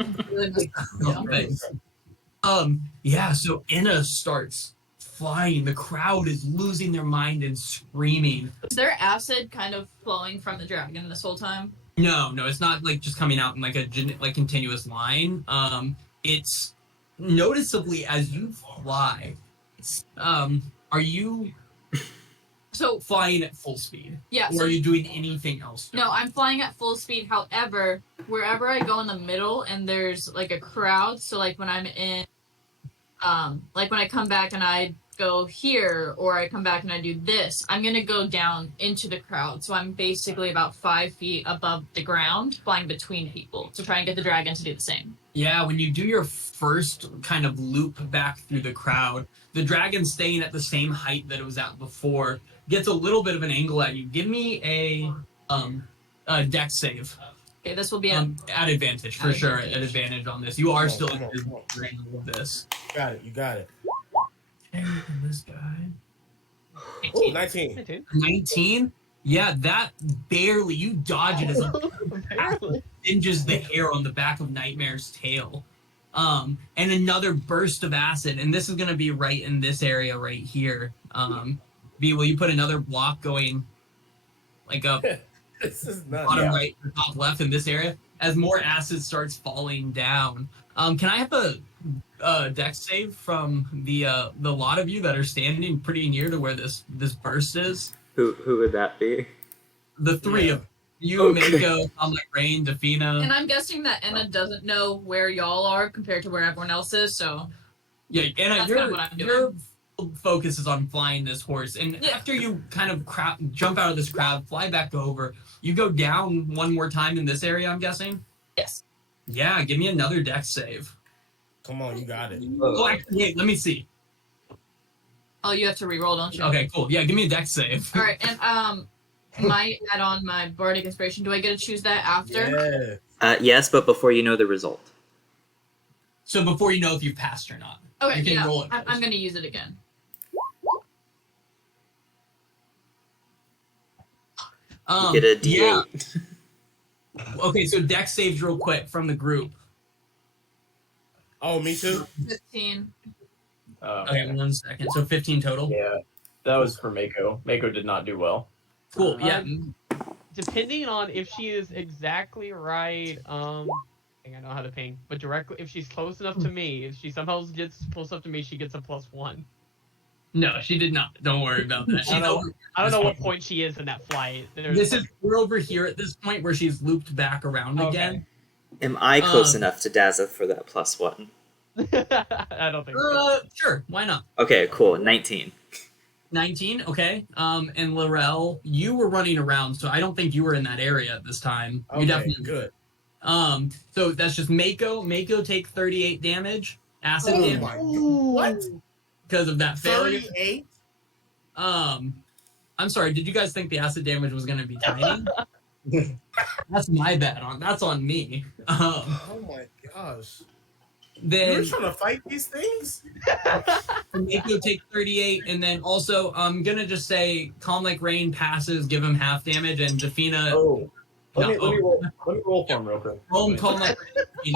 Yeah, so Inna starts flying. The crowd is losing their mind and screaming. Is there acid kind of flowing from the dragon this whole time? No, it's not like just coming out in like a continuous line. It's noticeably as you fly. Are you flying at full speed? Yeah. Or are you doing anything else? No, I'm flying at full speed. However, wherever I go in the middle and there's like a crowd, so like when I'm in, like when I come back and I go here, or I come back and I do this, I'm gonna go down into the crowd. So I'm basically about 5 feet above the ground, flying between people to try and get the dragon to do the same. Yeah, when you do your first kind of loop back through the crowd, the dragon staying at the same height that it was at before gets a little bit of an angle at you. Give me a dex save. Okay, this will be at advantage for sure. At advantage on this, you are still in the angle of this. You got it. And this guy. Oh, 19. 19? Yeah, that barely. You dodge it as it singes the hair on the back of Nightmare's tail. And another burst of acid, and this is going to be right in this area right here. B, will you put another block going like up this is not bottom right or top left in this area as more acid starts falling down? Can I have a dex save from the lot of you that are standing pretty near to where this burst is? Who would that be? The three of you, Mako, Rain, Defina. And I'm guessing that Enna doesn't know where y'all are compared to where everyone else is, so yeah, Anna, that's kind of what I'm doing. your focus is on flying this horse, and after you kind of jump out of this crowd, fly back over, you go down one more time in this area, I'm guessing? Yes. Yeah, give me another dex save. Come on, you got it. Oh, actually, wait, let me see. Oh, you have to re-roll, don't you? Okay, cool. Yeah, give me a dex save. All right, and might add on my bardic inspiration. Do I get to choose that after? Yeah. Yes, but before you know the result. So before you know if you've passed or not. Okay, you can roll it I'm going to use it again. You get a D8. Yeah. Okay, so dex saves real quick from the group. Oh, me too? 15. Okay, 1 second. So 15 total? Yeah, that was for Mako. Mako did not do well. Cool, yeah. Depending on if she is exactly right, I think I know how to ping, but directly, if she's close enough to me, if she somehow gets close enough to me, she gets a +1. No, she did not. Don't worry about that. I don't know what point she is in that flight. We're over here at this point where she's looped back around again. Am I close enough to Dazza for that +1? I don't think so. Sure, why not? Okay, cool. 19. 19, okay. And Laurel, you were running around, so I don't think you were in that area at this time. Okay, You definitely good. So that's just Mako. Mako take 38 damage. Acid damage. What? Because of that failure. 38? I'm sorry. Did you guys think the acid damage was going to be tiny? That's my bad. That's on me. Oh my gosh. You Then were trying to fight these things? Mako take 38, and then also I'm gonna just say Calm Like Rain passes, give him half damage, and Defina. Oh, let me roll for Yeah. him real quick. Roll him Calm Like Rain.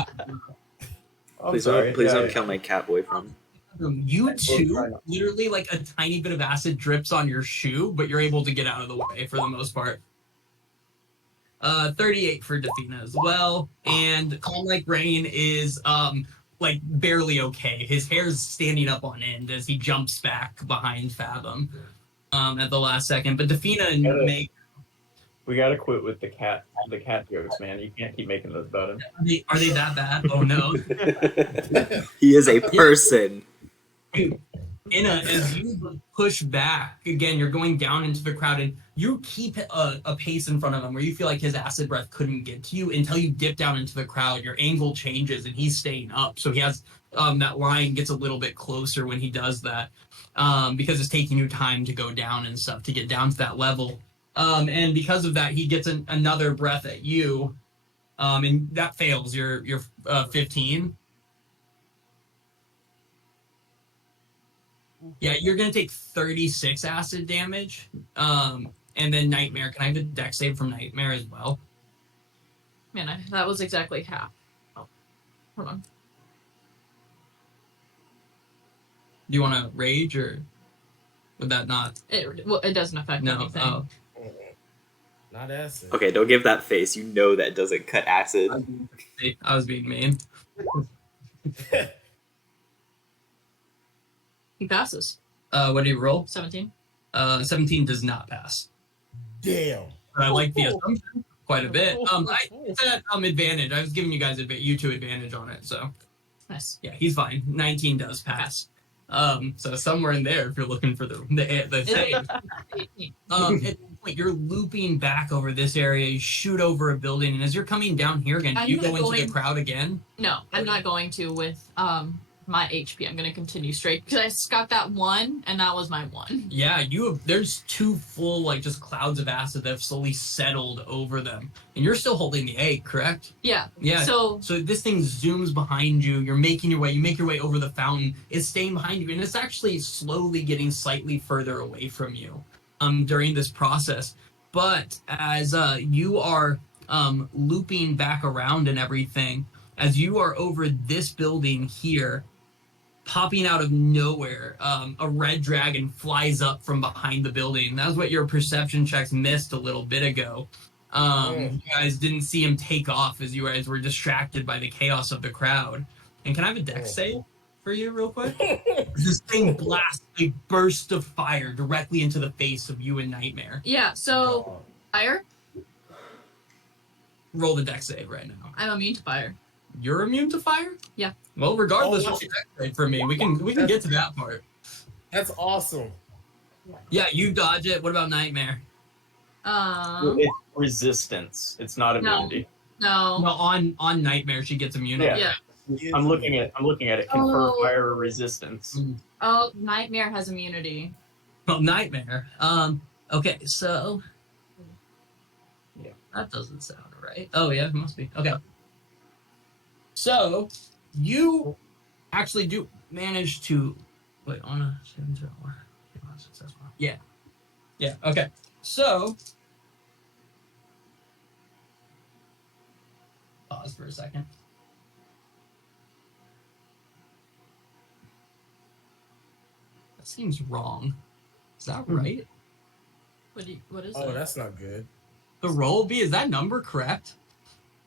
I'm Please sorry. don't, please Yeah, don't kill my cat boyfriend. You two, literally like a tiny bit of acid drips on your shoe, but you're able to get out of the way for the most part. 38 for Defina as well, and Calm Like Rain is like barely okay. His hair's standing up on end as he jumps back behind Fathom at the last second. But Defina and Meg, we gotta quit with the cat jokes, man. You can't keep making those about him. are they that bad? Oh no. He is a person. Inna, as you push back, again, you're going down into the crowd, and you keep a pace in front of him where you feel like his acid breath couldn't get to you until you dip down into the crowd. Your angle changes, and he's staying up. So he has that line gets a little bit closer when he does that because it's taking you time to go down and stuff to get down to that level. And because of that, he gets another breath at you, and that fails. You're 15. Yeah, you're gonna take 36 acid damage, and then Nightmare. Can I have a dex save from Nightmare as well? Man, that was exactly half. Oh, hold on. Do you want to rage or would that not? It doesn't affect No. anything. Oh, Not acid. Okay, don't give that face. You know that doesn't cut acid. I was being mean. He passes. What do you roll? 17. 17 does not pass. Damn. But I like the assumption quite a bit. I said advantage. I was giving you guys you two advantage on it, so Nice. yeah, he's fine. 19 does pass. So somewhere in there, if you're looking for the save. At this point, you're looping back over this area. You shoot over a building, and as you're coming down here again, do you go into the crowd again? No, I'm not going to with my HP. I'm going to continue straight because I got that one, and that was my one. Yeah, there's two full like just clouds of acid that have slowly settled over them, and you're still holding the egg, correct? Yeah. Yeah. So this thing zooms behind you. You're making your way. You make your way over the fountain. It's staying behind you, and it's actually slowly getting slightly further away from you. During this process, but as you are looping back around and everything, as you are over this building here, popping out of nowhere, a red dragon flies up from behind the building. That's what your perception checks missed a little bit ago. You guys didn't see him take off as you guys were distracted by the chaos of the crowd. And can I have a dex save for you real quick? This thing blasts a burst of fire directly into the face of you and Nightmare. yeah, so fire. Roll the dex save right now. I'm immune to fire. You're immune to fire? Yeah. Well, regardless, Oh, what's your dex save for me? We can get to that part. That's awesome. Yeah, you dodge it. What about Nightmare? It's resistance. It's not immunity. No. No, on Nightmare she gets immunity. Yeah. Yeah. I'm looking at it. Confer fire resistance. Oh, Nightmare has immunity. Well, Nightmare. Okay, so Yeah. that doesn't sound right. Oh yeah, it must be. Okay. So you actually do manage to wait on a 7 or successful. Yeah. Yeah. Okay. So pause for a second. That seems wrong. Is that right? What is Oh, it? that's not good. The roll B, is that number correct?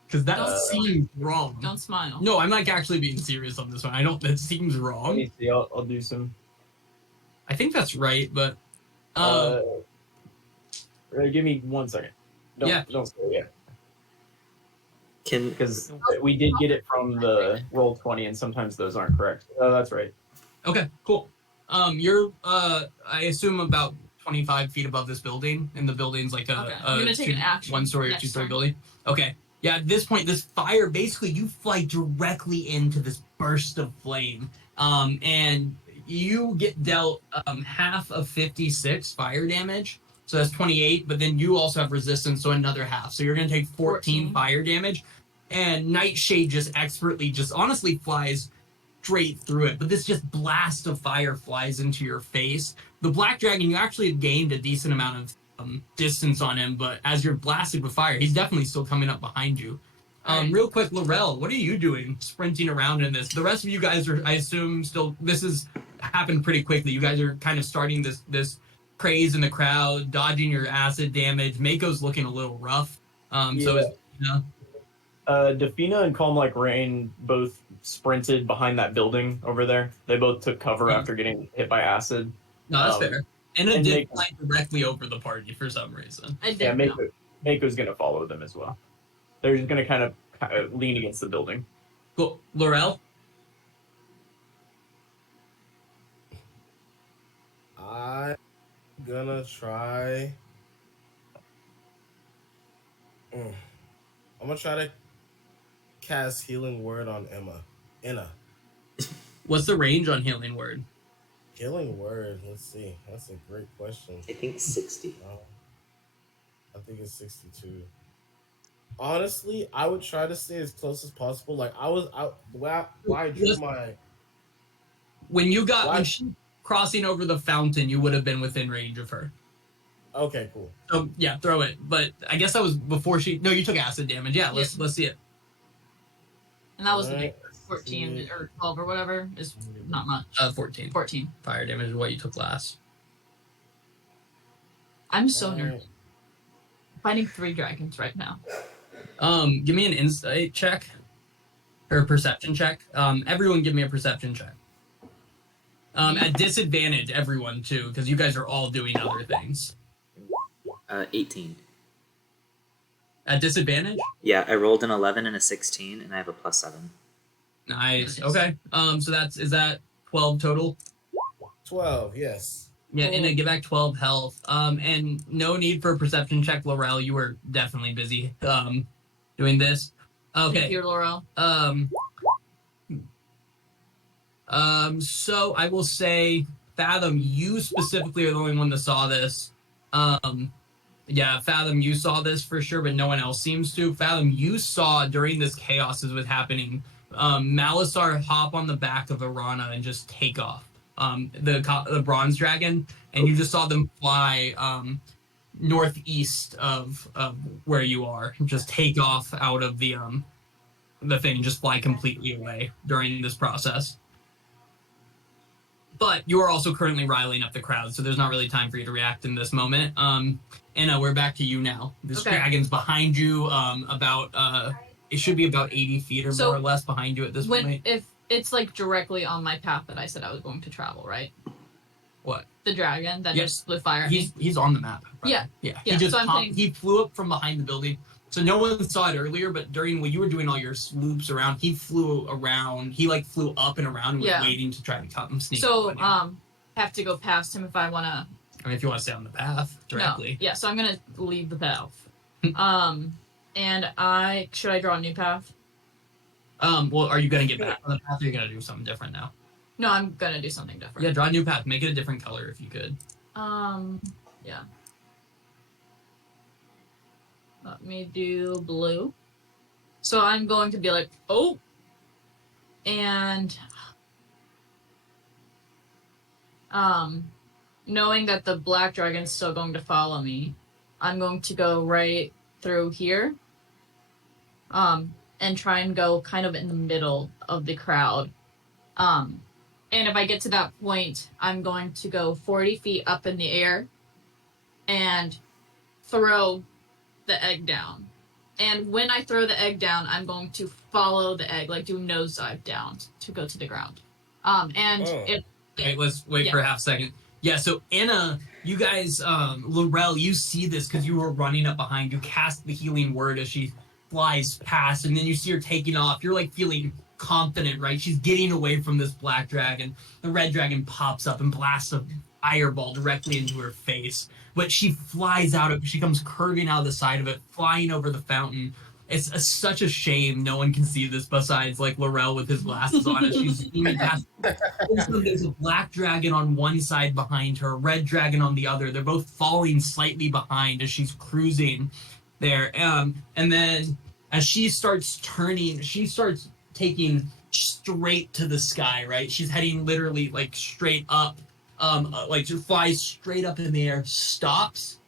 Because that seems wrong. Don't smile. No, I'm like actually being serious on this one. That seems Let wrong. me see. I'll do some. I think that's right, but Give me 1 second. Don't say yet. Because we did get it from the roll 20, and sometimes those aren't correct. Oh, that's right. Okay, cool. You're I assume about 25 feet above this building, and the building's like I'm gonna take an action. 1-story or next 2-story turn. building. Okay. Yeah, at this point, this fire, basically, you fly directly into this burst of flame. And you get dealt half of 56 fire damage. So that's 28, but then you also have resistance, so another half. So you're going to take 14 14. fire damage. And Nightshade just expertly, just honestly flies straight through it. But this just blast of fire flies into your face. The Black Dragon, you actually had gained a decent amount of distance on him, but as you're blasted with fire, he's definitely still coming up behind you. Alright. Real quick, Laurel, what are you doing sprinting around in this? The rest of you guys are, I assume, still, this has happened pretty quickly. You guys are kind of starting this craze in the crowd, dodging your acid damage. Mako's looking a little rough. So is, you know, Defina and Calm Like Rain both sprinted behind that building over there. They both took cover after getting hit by acid. no, that's fair. And it and did Mako- fly directly over the party for some reason. I did Yeah, know. Mako's going to follow them as well. They're just going to kind of lean against the building. Cool. Laurel? I'm gonna try. I'm gonna try to cast Healing Word on Inna. What's the range on Healing Word? Healing Word. Let's see. That's a great question. I think 60. I think it's 62. Honestly, I would try to stay as close as possible. Like I was out. Why I drew my. When you got Why- when she crossing over the fountain, you would have been within range of her. Okay, cool. So yeah, throw it. But I guess that was before she. No, you took acid damage. Yeah, let's see it. And that was the Alright, big 14 or 12 or whatever is not much. 14. 14. Fire damage is what you took last. I'm so Alright. nervous. Fighting 3 dragons right now. Give me an insight check or a perception check. Everyone, give me a perception check. At disadvantage, everyone too, because you guys are all doing other things. 18. At disadvantage. Yeah, I rolled an 11 and a 16, and I have a +7. Nice. Nice. Okay. So is that 12 total? 12. Yes. Yeah, and I give back 12 health. And no need for a perception check, Laurel. You were definitely busy doing this. Thank Okay. you, Laurel. So I will say, Fathom, you specifically are the only one that saw this. Yeah, Fathom, you saw this for sure, but no one else seems to. Fathom, you saw during this chaos as was happening, Malisar hop on the back of Arana and just take off. The bronze dragon, and you just saw them fly northeast of where you are, just take off out of the thing and just fly completely away during this process. But you are also currently riling up the crowd, so there's not really time for you to react in this moment. Anna, we're back to you now. This Okay. dragon's behind you, it should be about 80 feet or So, more or less behind you at this point. If it's like directly on my path that I said I was going to travel, right? What? The dragon that Yeah. just blew fire at me. He's on the map. Right? Yeah. Yeah. Yeah, He just so I'm popped, saying- he flew up from behind the building. So no one saw it earlier, but during when you were doing all your swoops around, he flew around. He like flew up and around and was Yeah. waiting to try to come sneak So up on you. have to go past him if I want to. I mean, if you want to stay on the path directly. No. Yeah, so I'm gonna leave the path. And should I draw a new path? Well, are you gonna get back on the path, or are you gonna do something different now? No, I'm gonna do something different. Yeah, draw a new path. Make it a different color if you could. Yeah. Let me do blue. So I'm going to be like, oh, and knowing that the black dragon's still going to follow me, I'm going to go right through here, and try and go kind of in the middle of the crowd. And if I get to that point, I'm going to go 40 feet up in the air and throw the egg down. And when I throw the egg down, I'm going to follow the egg, like do nosedive down to go to the ground. Wait, let's wait for a half second. Yeah, so Anna, you guys, Laurel, you see this because you were running up behind. You cast the healing word as she flies past, and then you see her taking off. You're like feeling confident, right? She's getting away from this black dragon. The red dragon pops up and blasts a fireball directly into her face. But she flies out of it. She comes curving out of the side of it, flying over the fountain, It's such a shame no one can see this besides like Laurel with his glasses on as she's zooming past. There's a black dragon on one side behind her, a red dragon on the other. They're both falling slightly behind as she's cruising there. And then as she starts turning, she starts taking straight to the sky, right? She's heading literally like straight up, like just flies straight up in the air, stops,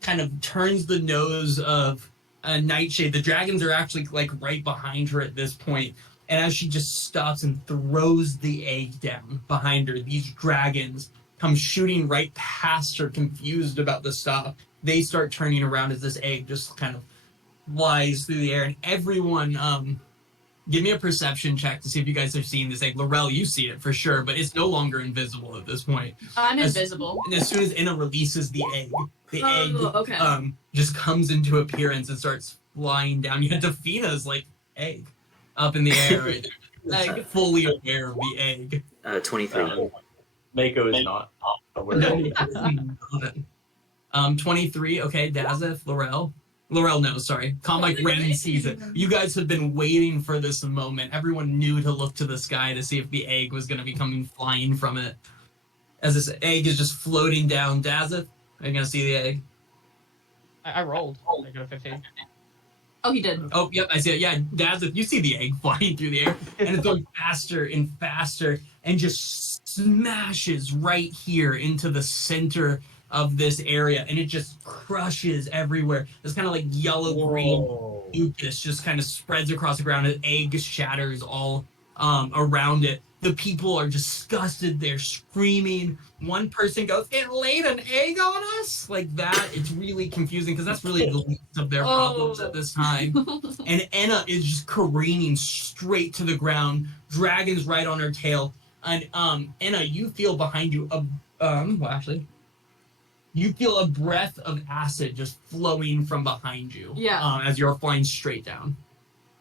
kind of turns the nose of a Nightshade. The dragons are actually like right behind her at this point. And as she just stops and throws the egg down behind her, these dragons come shooting right past her, confused about the stop. They start turning around as this egg just kind of flies through the air. And everyone, give me a perception check to see if you guys are seeing this egg. Laurel, you see it for sure, but it's no longer invisible at this point. I'm invisible. And as soon as Inna releases the egg Okay. just comes into appearance and starts flying down. You had Defina's like egg up in the air, right? Like, fully aware of the egg. 23. Mako is not aware. 23. Okay, Dazeth, Laurel. Laurel knows, sorry. Comic Rain sees it. You guys have been waiting for this moment. Everyone knew to look to the sky to see if the egg was going to be coming flying from it. As this egg is just floating down. Dazeth, are you going to see the egg? I rolled. I got a 15. Oh, he did. Oh, yep, I see it. Yeah, Dazeth, you see the egg flying through the air, and it's going faster and faster, and just smashes right here into the center of this area, and it just crushes everywhere. This kind of like yellow-green mucus just kind of spreads across the ground, and egg shatters all around it. The people are disgusted. They're screaming. One person goes, "It laid an egg on us!" Like that. It's really confusing because that's really the least of their problems at this time. And Enna is just careening straight to the ground. Dragons right on her tail. And Enna, you feel behind you you feel a breath of acid just flowing from behind you. Yeah. As you're flying straight down.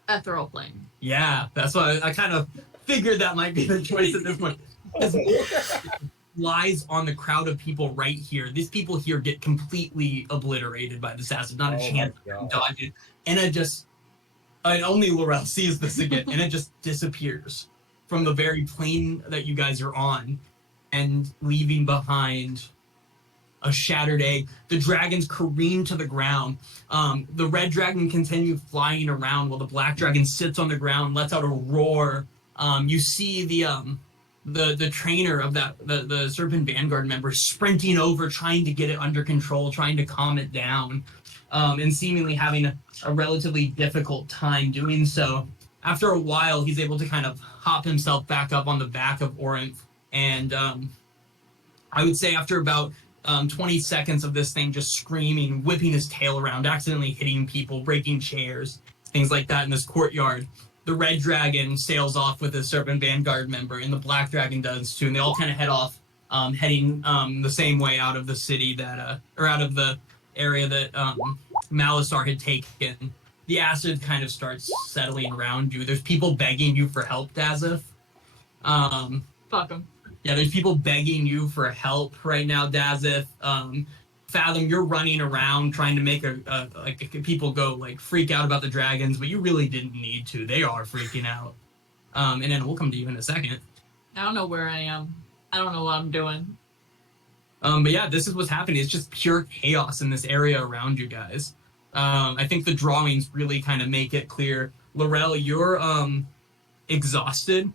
Ethereal plane. Yeah, that's why I kind of figured that might be the choice at this point. As lies on the crowd of people right here. These people here get completely obliterated by this acid. Not a chance to dodge it. And it just, and only Laurel sees this again, and it just disappears from the very plane that you guys are on, and leaving behind a shattered egg. The dragons careen to the ground. The red dragon continues flying around while the black dragon sits on the ground, lets out a roar. You see the trainer of the Serpent Vanguard member sprinting over, trying to get it under control, trying to calm it down, and seemingly having a relatively difficult time doing so. After a while, he's able to kind of hop himself back up on the back of Orinth, and I would say after about 20 seconds of this thing just screaming, whipping his tail around, accidentally hitting people, breaking chairs, things like that in this courtyard, the red dragon sails off with his Serpent Vanguard member, and the black dragon does too, and they all kind of head off, heading the same way out of the city that, or out of the area that Malisar had taken. The acid kind of starts settling around you. There's people begging you for help, Dazeth. Fuck him. Yeah, there's people begging you for help right now, Dazeth. Fathom, you're running around trying to make people go like freak out about the dragons, but you really didn't need to. They are freaking out. And then we'll come to you in a second. I don't know where I am. I don't know what I'm doing. But yeah, this is what's happening. It's just pure chaos in this area around you guys. I think the drawings really kind of make it clear. Laurel, you're exhausted.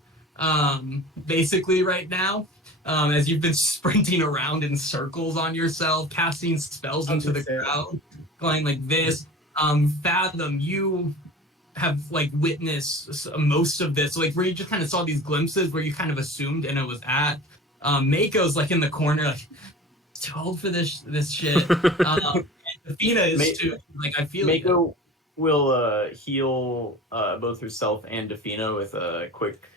Basically right now, as you've been sprinting around in circles on yourself, casting spells into the crowd, going like this. Fathom, you have like witnessed most of this, like where you just kind of saw these glimpses where you kind of assumed and it was at. Mako's like in the corner, like too old for this shit. Vikna is too. Like I feel Mako will heal both herself and Defina with a quick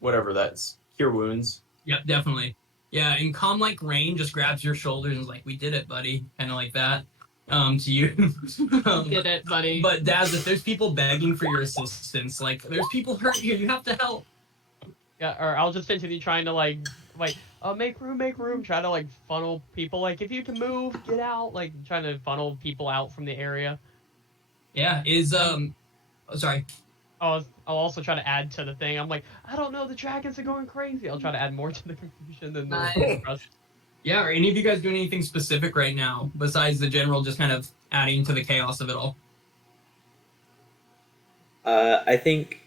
whatever that's cure wounds. Yep, definitely. Yeah, and Calm Like Rain just grabs your shoulders and is like, "We did it, buddy," kind of like that. To you. Did it, buddy. But Daz, if there's people begging for your assistance, like there's people hurt here, you have to help. Yeah, or I'll just continue trying to like make room, try to like funnel people. Like if you can move, get out. Like trying to funnel people out from the area. Yeah, is sorry. I'll also try to add to the thing. I'm like, I don't know, the dragons are going crazy. I'll try to add more to the confusion than the Nice. trust. Yeah, are any of you guys doing anything specific right now besides the general just kind of adding to the chaos of it all? I think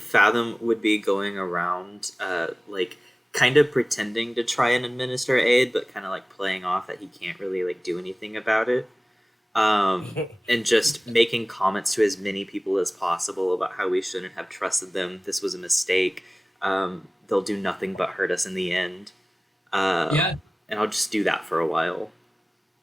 Fathom would be going around, like kind of pretending to try and administer aid, but kind of like playing off that he can't really like do anything about it, and just making comments to as many people as possible about how we shouldn't have trusted them. This was a mistake. They'll do nothing but hurt us in the end. Yeah, And I'll just do that for a while.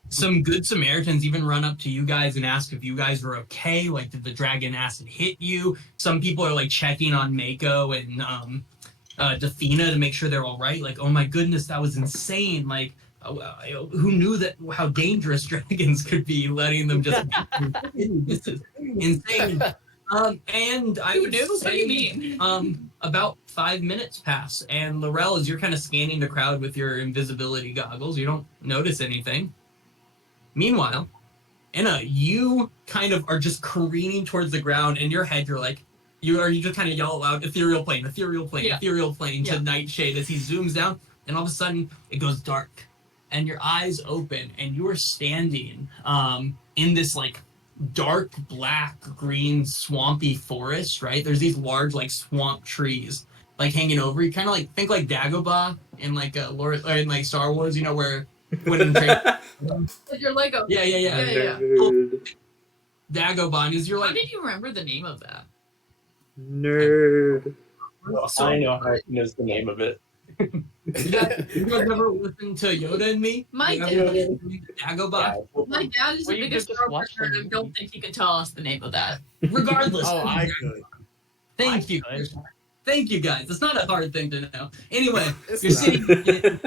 some good Samaritans even run up to you guys and ask if you guys were okay. Like, did the dragon acid hit you? Some people are like checking on Mako and Defina to make sure they're all right. Like, oh my goodness, that was insane. Like, who knew that how dangerous dragons could be? Letting them just this is insane. And I would knew? say, What do you mean? about 5 minutes pass, and Laurel, as you're kind of scanning the crowd with your invisibility goggles, you don't notice anything. Meanwhile, Anna, you kind of are just careening towards the ground. In your head, you're like, you just kind of yell aloud, ethereal plane, ethereal plane, Yeah. ethereal plane to Yeah. Nightshade as he zooms down, and all of a sudden it goes dark, and your eyes open, and you are standing in this like dark black green swampy forest. Right, there's these large like swamp trees like hanging over you, kind of like think like Dagobah in like Lord in like Star Wars, you know, where when Like your Lego. yeah. Yeah. Nerd. Dagobah is your How like did you remember the name of that? Nerd. so I know how he knows the name of it. you guys ever listen to Yoda and me? My You dad- ever listen to Dagobah? My dad is Well, the you biggest could just Star Wars watch the nerd. I movie. don't think he could tell us the name of that. Regardless. Oh, I could. Thank you. I could. Thank you guys. It's not a hard thing to know. Anyway, It's you're not. sitting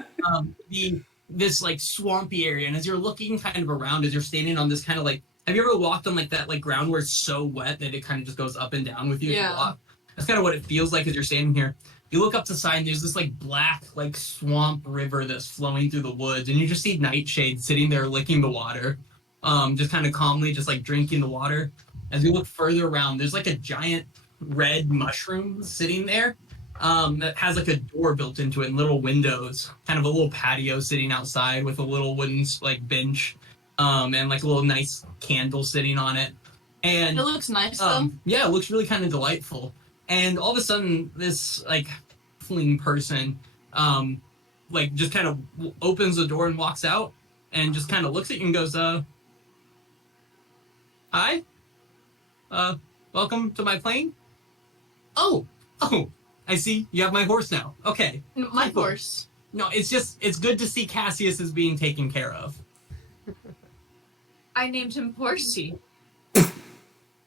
in this like swampy area, and as you're looking kind of around, as you're standing on this kind of like, have you ever walked on like that like ground where it's so wet that it kind of just goes up and down with you as Yeah. you walk? That's kind of what it feels like as you're standing here. You look up the side, and there's this like black like swamp river that's flowing through the woods, and you just see Nightshade sitting there licking the water, just kind of calmly, just like drinking the water. As you look further around, there's like a giant red mushroom sitting there that has like a door built into it and little windows, kind of a little patio sitting outside with a little wooden like bench, and like a little nice candle sitting on it. And It looks nice though. yeah, it looks really kind of delightful. And all of a sudden, this like fling person, like just kind of opens the door and walks out, and just kind of looks at you and goes, "Hi, welcome to my plane. Oh, I see. You have my horse now. Okay. My horse. No, it's good to see Cassius is being taken care of. I named him Horsey.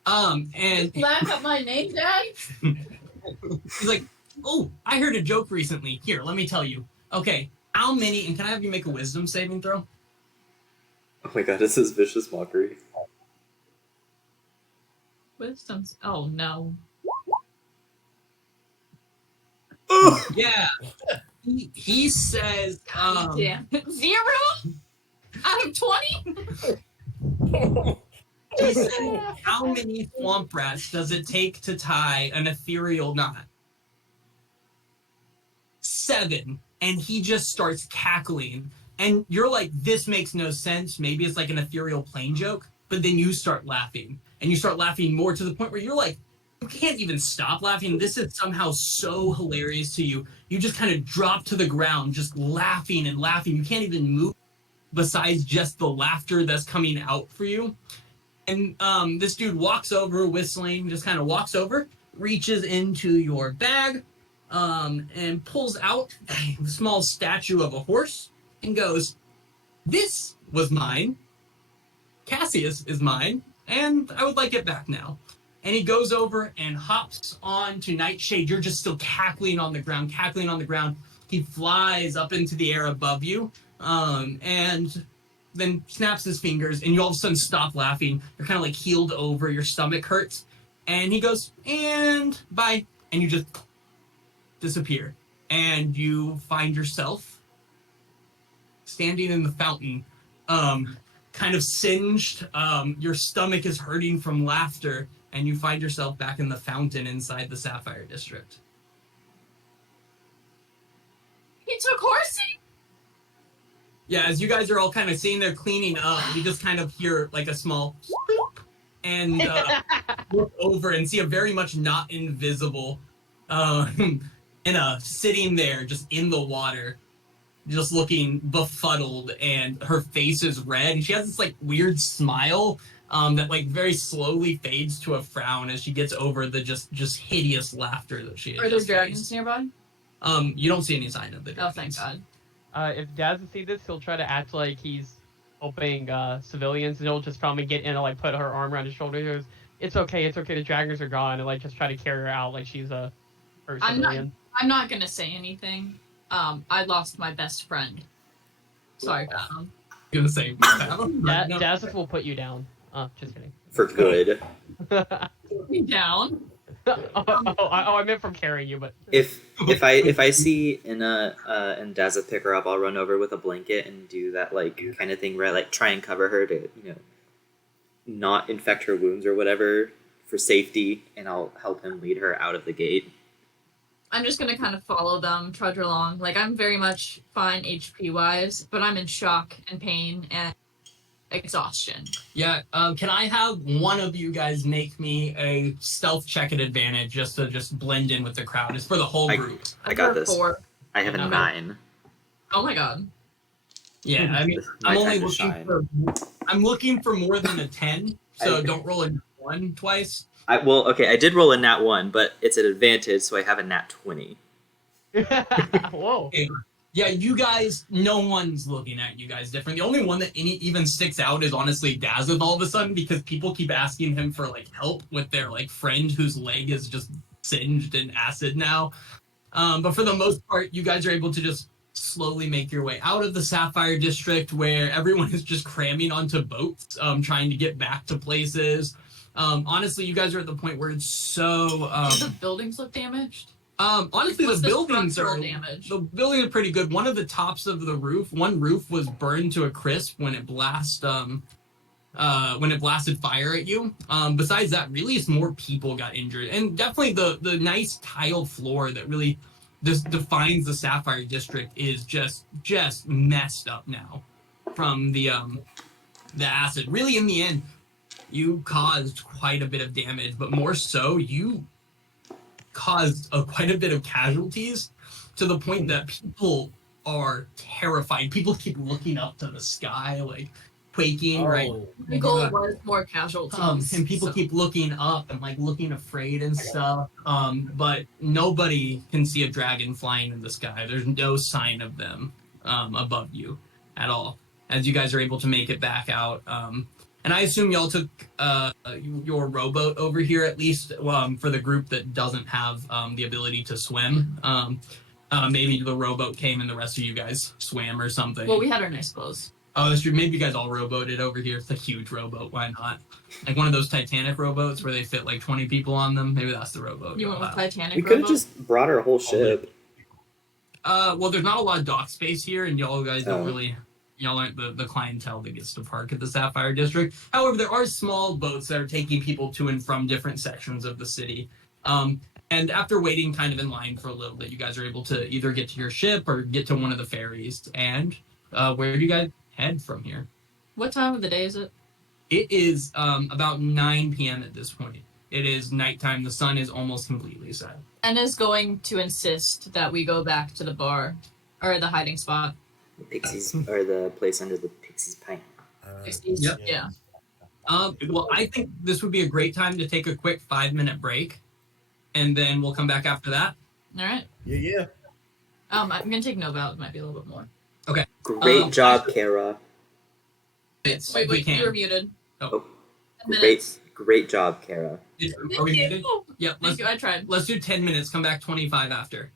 And Laugh at my name, Dad. he's like, oh, I heard a joke recently. Here, let me tell you. Okay, how many? And can I have you make a wisdom saving throw? Oh my god, this is vicious mockery. Wisdom's. Oh no. Yeah. He says, Damn. 0 out of 20. he said, how many swamp rats does it take to tie an ethereal knot? 7. And he just starts cackling. And you're like, this makes no sense. Maybe it's like an ethereal plane joke. But then you start laughing. And you start laughing more to the point where you're like, you can't even stop laughing. This is somehow so hilarious to you. You just kind of drop to the ground, just laughing and laughing. You can't even move besides just the laughter that's coming out for you. And this dude walks over, whistling, just kind of walks over, reaches into your bag, and pulls out a small statue of a horse and goes, "This was mine. Cassius is mine, and I would like it back now." And he goes over and hops on to Nightshade. You're just still cackling on the ground, cackling on the ground. He flies up into the air above you, and then snaps his fingers, and you all of a sudden stop laughing. You're kind of like healed over, your stomach hurts. And he goes, and bye. And you just disappear. And you find yourself standing in the fountain, kind kind of singed. Your stomach is hurting from laughter, and you find yourself back in the fountain inside the Sapphire District. He took Horsey? Yeah, as you guys are all kind of sitting there cleaning up, you just kind of hear like a small boop, and look over and see a very much not invisible sitting there just in the water, just looking befuddled, and her face is red, and she has this like weird smile that like very slowly fades to a frown as she gets over the just hideous laughter that she has. Are there dragons nearby? You don't see any sign of the dragons. Oh, thank God. If Dad doesn't see this, he'll try to act like he's helping civilians, and he'll just probably get in and like put her arm around his shoulder. He goes, it's okay, the dragons are gone, and like just try to carry her out like she's a civilian. I'm not gonna say anything. I lost my best friend. Sorry, Pam. I'm gonna say Dazeth will put you down. Just kidding. For good. Put me down. I meant from carrying you, but If I see Inna and Dazza pick her up, I'll run over with a blanket and do that like kind of thing where I like try and cover her to not infect her wounds or whatever for safety, and I'll help him lead her out of the gate. I'm just gonna kind of follow them, trudge along. Like, I'm very much fine HP wise, but I'm in shock and pain and exhaustion. Yeah, can I have one of you guys make me a stealth check at advantage just to blend in with the crowd? It's for the whole group. I got this. 4. I have a 9. Oh my God. Yeah, I mean, My I'm time only to looking shine. I'm looking for more than a 10, so I- don't roll a 1 twice. I did roll a nat 1, but it's an advantage, so I have a nat 20. whoa. Yeah, you guys, no one's looking at you guys different. The only one that even sticks out is honestly Dazeth all of a sudden, because people keep asking him for like help with their like friend whose leg is just singed in acid now. But for the most part, you guys are able to just slowly make your way out of the Sapphire District, where everyone is just cramming onto boats, trying to get back to places. Honestly, you guys are at the point where it's so... Do the buildings look damaged? Honestly, What's the buildings structural damage? The buildings are pretty good. One of the tops of the roof, one roof was burned to a crisp when it blasted fire at you. Besides that, really, it's more people got injured, and definitely the nice tile floor that really defines the Sapphire District is just messed up now from the acid. Really, in the end, you caused quite a bit of damage, but more so, you caused quite a bit of casualties to the point that people are terrified. People keep looking up to the sky, like quaking, right? My goal was more casualties. And people keep looking up and like looking afraid and stuff. But nobody can see a dragon flying in the sky. There's no sign of them above you at all, as you guys are able to make it back out. And I assume y'all took your rowboat over here, at least for the group that doesn't have the ability to swim. Maybe the rowboat came and the rest of you guys swam or something. Well, we had our nice clothes. Oh, that's true. Maybe you guys all rowboated over here. It's a huge rowboat. Why not? Like one of those Titanic rowboats where they fit like 20 people on them. Maybe that's the rowboat. You went with Titanic We could have rowboat? just brought our whole ship. Well, there's not a lot of dock space here, and y'all guys don't Oh. really... Y'all aren't the clientele that gets to park at the Sapphire District. However, there are small boats that are taking people to and from different sections of the city. And after waiting kind of in line for a little bit, you guys are able to either get to your ship or get to one of the ferries. And where do you guys head from here? What time of the day is it? It is about 9 p.m. at this point. It is nighttime. The sun is almost completely set. And is going to insist that we go back to the bar or the hiding spot. The Pixies, or the place under the Pixies pint. Yep. Yeah. Well, I think this would be a great time to take a quick 5-minute break, and then we'll come back after that. All right. Yeah. I'm gonna take Nova. It might be a little bit more. Okay. Great job, Kara. It's, Wait, we can. you were muted. Oh, 10 minutes. Great job, Kara. are we muted? Yeah. Thank you. I tried. Let's do 10 minutes. Come back 25 after.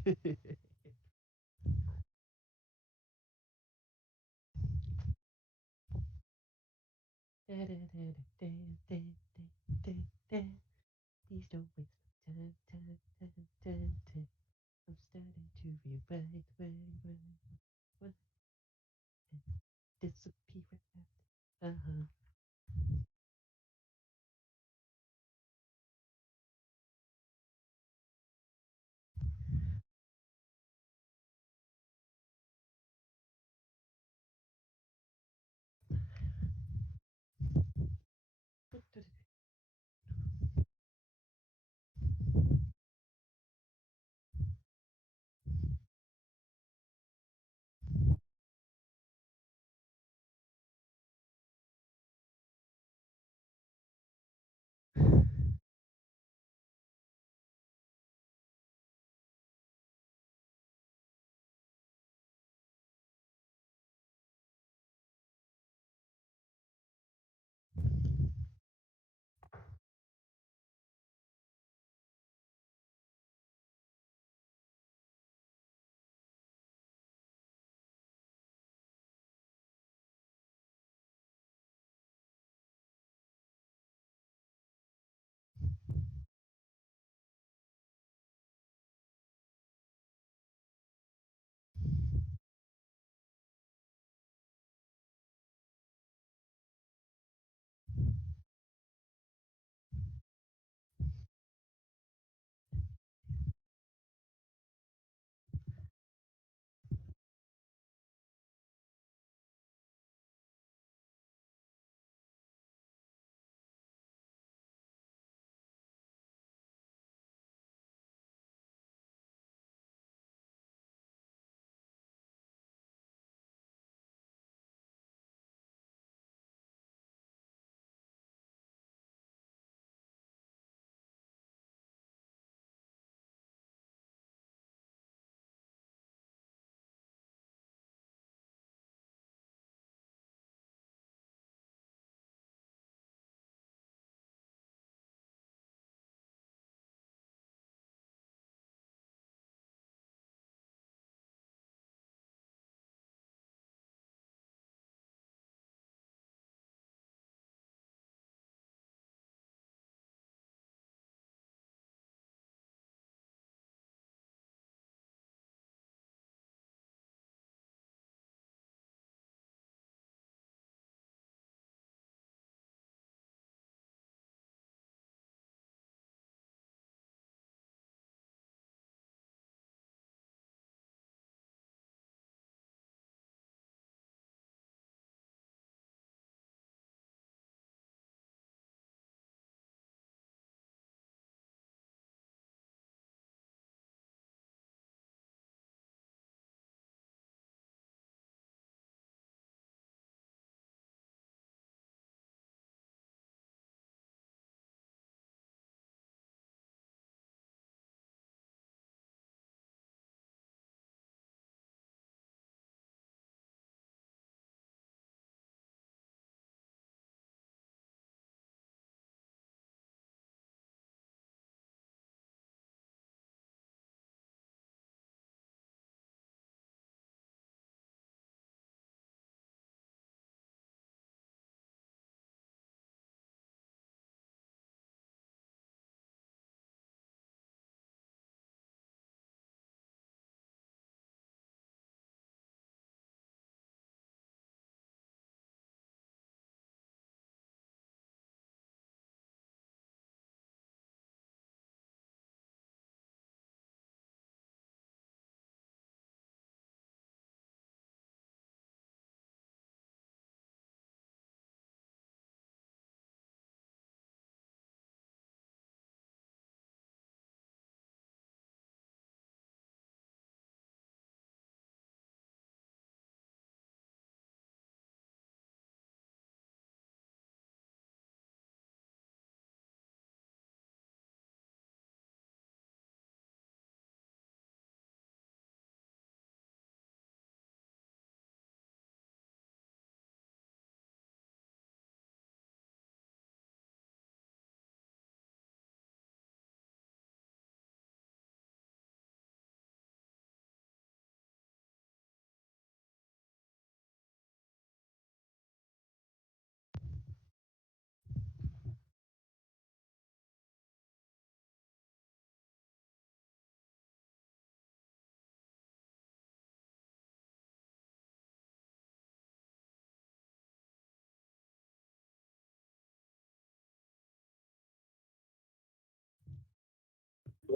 Please don't waste my time. I'm starting to rewrite, what, disappear after.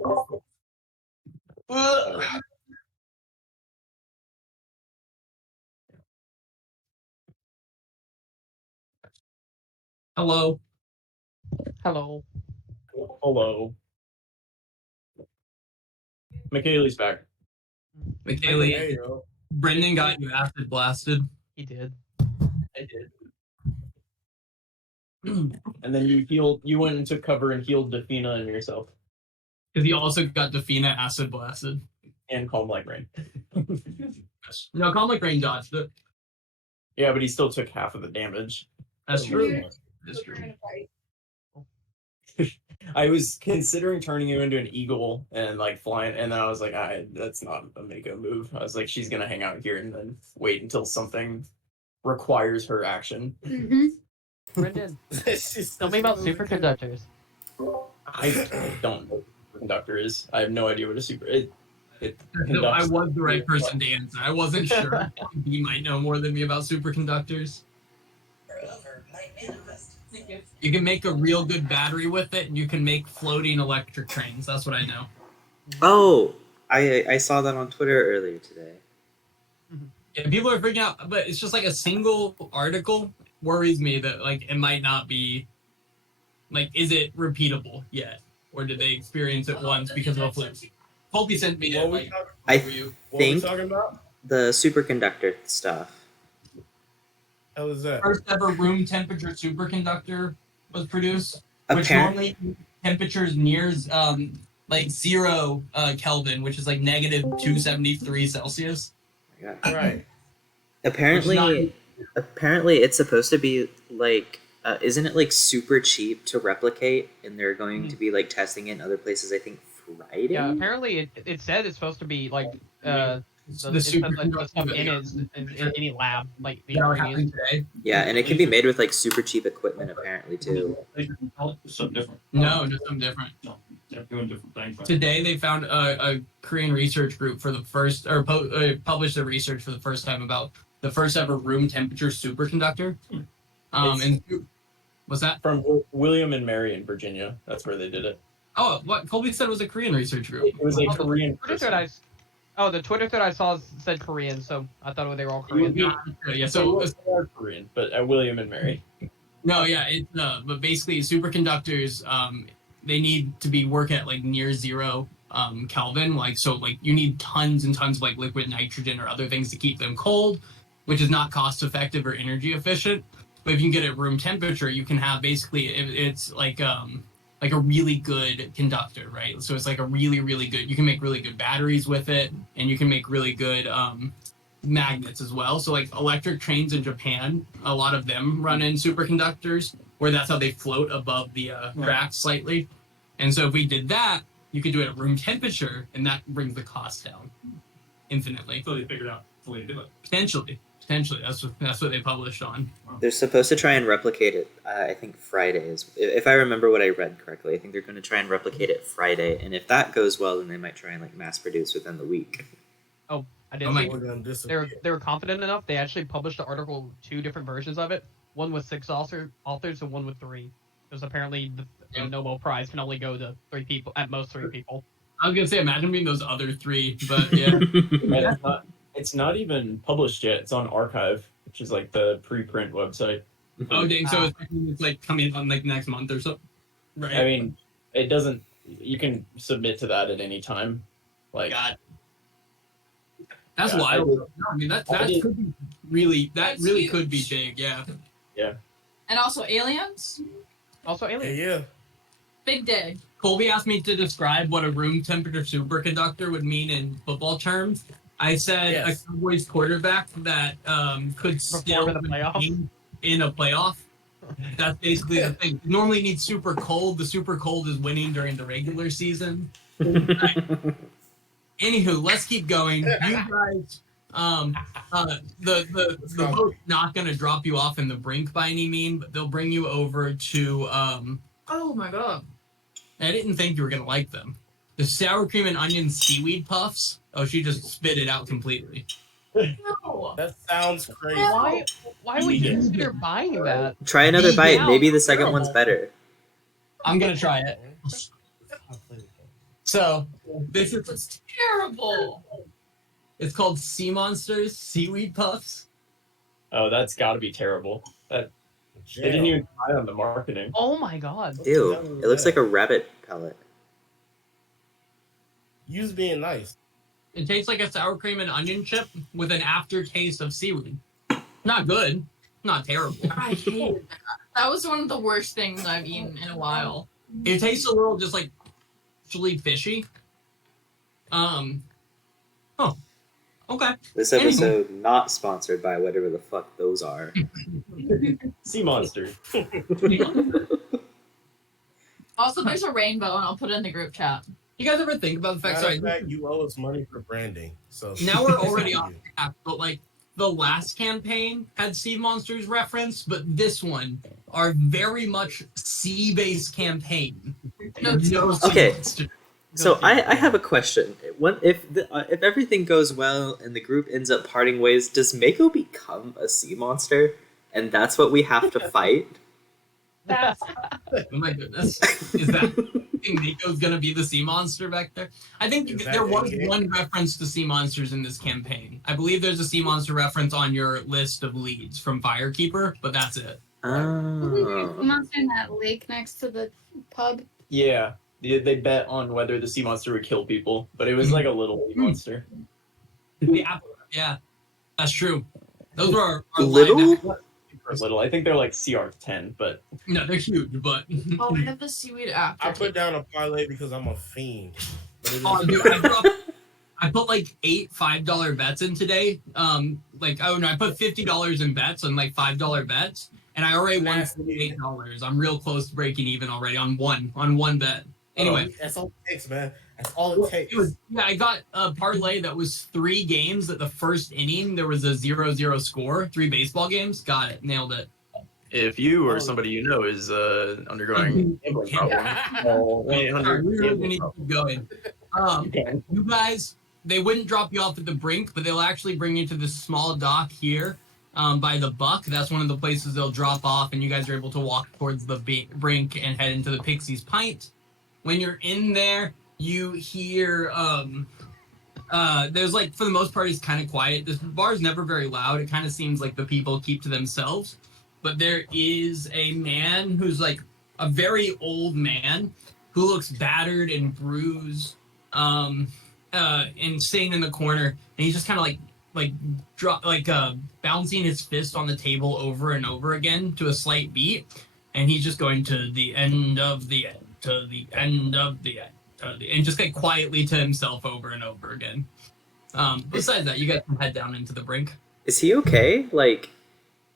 Hello. Hello. Hello. McKaylee's back. McKaylee, Hey, yo. Brendan got you acid blasted. He did. I did. And then you went and took cover and healed Defina and yourself. Because he also got Defina acid blasted. And Calm Like Rain. No, Calm Like Rain dodged it. Yeah, but he still took half of the damage. That's true. That's true. I was considering turning him into an eagle and like flying, and then I was like, that's not a Mako move. I was like, she's gonna hang out here and then wait until something requires her action. Brendan, She's tell me about superconductors. I don't know what a conductor is. I have no idea what a super. It No, I conducts. was the right person to answer. I wasn't sure. You might know more than me about superconductors. You can make a real good battery with it, and you can make floating electric trains. That's what I know. Oh, I saw that on Twitter earlier today. And people are freaking out, but it's just like a single article worries me that like it might not be like, is it repeatable yet, or did they experience it once because of a fluke? Colby sent me What it. we Like, talk- I for you. what we think talking about? the superconductor stuff. Hell is that? First ever room temperature superconductor was produced, which Apparent- normally temperatures near like 0 Kelvin, which is like negative 273 Celsius. Oh my God. Right. Apparently, it's supposed to be like, isn't it like super cheap to replicate? And they're going to be like testing it in other places. I think Friday. Yeah, apparently it said it's supposed to be like The the stuff superconductor in it is in any lab, like the that are ingredients. happening today. Yeah, and it can be made with like super cheap equipment apparently too. Something different. No, just something different. No, they're doing different things. Today they found a Korean research group for the first, or published the research for the first time about the first ever room temperature superconductor. And what's that? From William and Mary in Virginia. That's where they did it. Oh, what Colby said was a Korean research group. It was a Korean Twitter person. the Twitter thread I saw said Korean, so I thought they were all Korean. Yeah, So so they are Korean, but William and Mary. no, yeah, it's but basically superconductors, they need to be work at like near 0 Kelvin, like so like you need tons and tons of like liquid nitrogen or other things to keep them cold, which is not cost effective or energy efficient. But if you can get it room temperature, you can have basically it's like a really good conductor, right? So it's like a really, really good, you can make really good batteries with it, and you can make really good magnets as well. So like electric trains in Japan, a lot of them run in superconductors, where that's how they float above the tracks slightly. And so if we did that, you could do it at room temperature, and that brings the cost down infinitely. So they figured out the way to do it. Potentially, that's what they published on. They're supposed to try and replicate it. I think Friday is, if I remember what I read correctly. I think they're going to try and replicate it Friday, and if that goes well, then they might try and like mass produce within the week. I Oh didn't my think We're gonna disappear. they were confident enough. They actually published the article 2 different versions of it. One with 6 authors and one with 3. Because apparently the Nobel Prize can only go to 3 people, at most 3 people. I was gonna say, imagine being those other 3, but yeah. And it's not even published yet. It's on Archive, which is like the preprint website. Oh dang! So it's like coming on like next month or so, right? I mean, it doesn't. You can submit to that at any time. Like, God, that's Yeah, wild. I No, I mean that I did- could be really That's really huge. could be big. Yeah. And also aliens. Also, Hey, aliens. yeah. Big day. Colby asked me to describe what a room temperature superconductor would mean in football terms. I said Yes. a Cowboys quarterback that could still in the playoffs. be in a playoff. That's basically the thing. Normally needs super cold. The super cold is winning during the regular season. Anywho, let's keep going. You guys, the boat's not gonna drop you off in the brink by any mean, but they'll bring you over to oh my god. I didn't think you were gonna like them. The sour cream and onion seaweed puffs. Oh, she just spit it out completely. No. That sounds crazy. Why would you consider buying that? Try another bite. Yeah. Maybe the second one's better. I'm gonna try it. So this is It's terrible. it's called Sea Monsters Seaweed Puffs. Oh, that's got to be terrible. They didn't Jail. even try on the marketing. Oh my god. What the Ew, hell is it looks that? like a rabbit pellet. Use being nice. It tastes like a sour cream and onion chip with an aftertaste of seaweed. Not good, not terrible. I hated that. That was one of the worst things I've eaten in a while. It tastes a little just like actually fishy. Oh, okay. This episode not sponsored by whatever the fuck those are. Sea monster. Also, there's a rainbow, and I'll put it in the group chat. You guys ever think about the fact? Matter Sorry, of fact, you owe us money for branding. So now we're already Thank off you. track, but like the last campaign had sea monsters reference, but this one are very much sea-based campaign. No, sea Okay. monsters. So I have a question. If everything goes well and the group ends up parting ways, does Mako become a sea monster, and that's what we have to fight? That's Oh my goodness. Is that Nico's gonna be the sea monster back there? I think Is that there was in-game? one reference to sea monsters in this campaign. I believe there's a sea monster reference on your list of leads from Firekeeper, but that's it. Oh. Monster in that lake next to the pub. Yeah, they bet on whether the sea monster would kill people, but it was like a little sea monster. Yeah, that's true. Those were our Little? live- For little, I think they're like CR10, but No, they're huge, but oh, I have the seaweed after. I put down a parlay because I'm a fiend. But it is- oh, dude, I put like 8 $5 bets in today. I put $50 in bets on like $5 bets, and I already won $48. I'm real close to breaking even already on one bet. Anyway, that's all it takes, man. That's all it takes. I got a parlay that was 3 games. At the first inning, there was a 0-0 score. 3 baseball games. Got it. Nailed it. if you or somebody you know is undergoing gambling problem, call Sorry, 1-800 we really gambling need to problem. keep going. You guys, they wouldn't drop you off at the brink, but they'll actually bring you to this small dock here by the Buck. That's one of the places they'll drop off, and you guys are able to walk towards the brink and head into the Pixie's Pint. When you're in there, you hear there's like, for the most part, it's kind of quiet. This bar is never very loud. It kind of seems like the people keep to themselves. But there is a man who's like a very old man who looks battered and bruised, and sitting in the corner, and he's just kind of bouncing his fist on the table over and over again to a slight beat, and he's just going to the end of the end, to the end of the end, and just like quietly to himself over and over again. Besides that, you guys can head down into the brink. Is he okay? Like,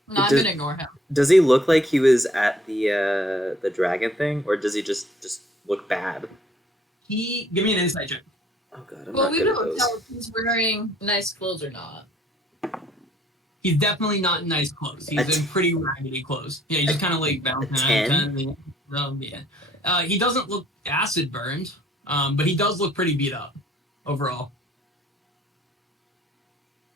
No, I'm Does- gonna ignore him. does he look like he was at the dragon thing, or does he just look bad? Give me an insight check. Oh god, I'm Well, not we good at don't those. tell if he's wearing nice clothes or not. He's definitely not in nice clothes. He's A in pretty raggedy clothes. Yeah, he's just kind of like bouncing. 10? Yeah. He doesn't look acid burned, but he does look pretty beat up overall.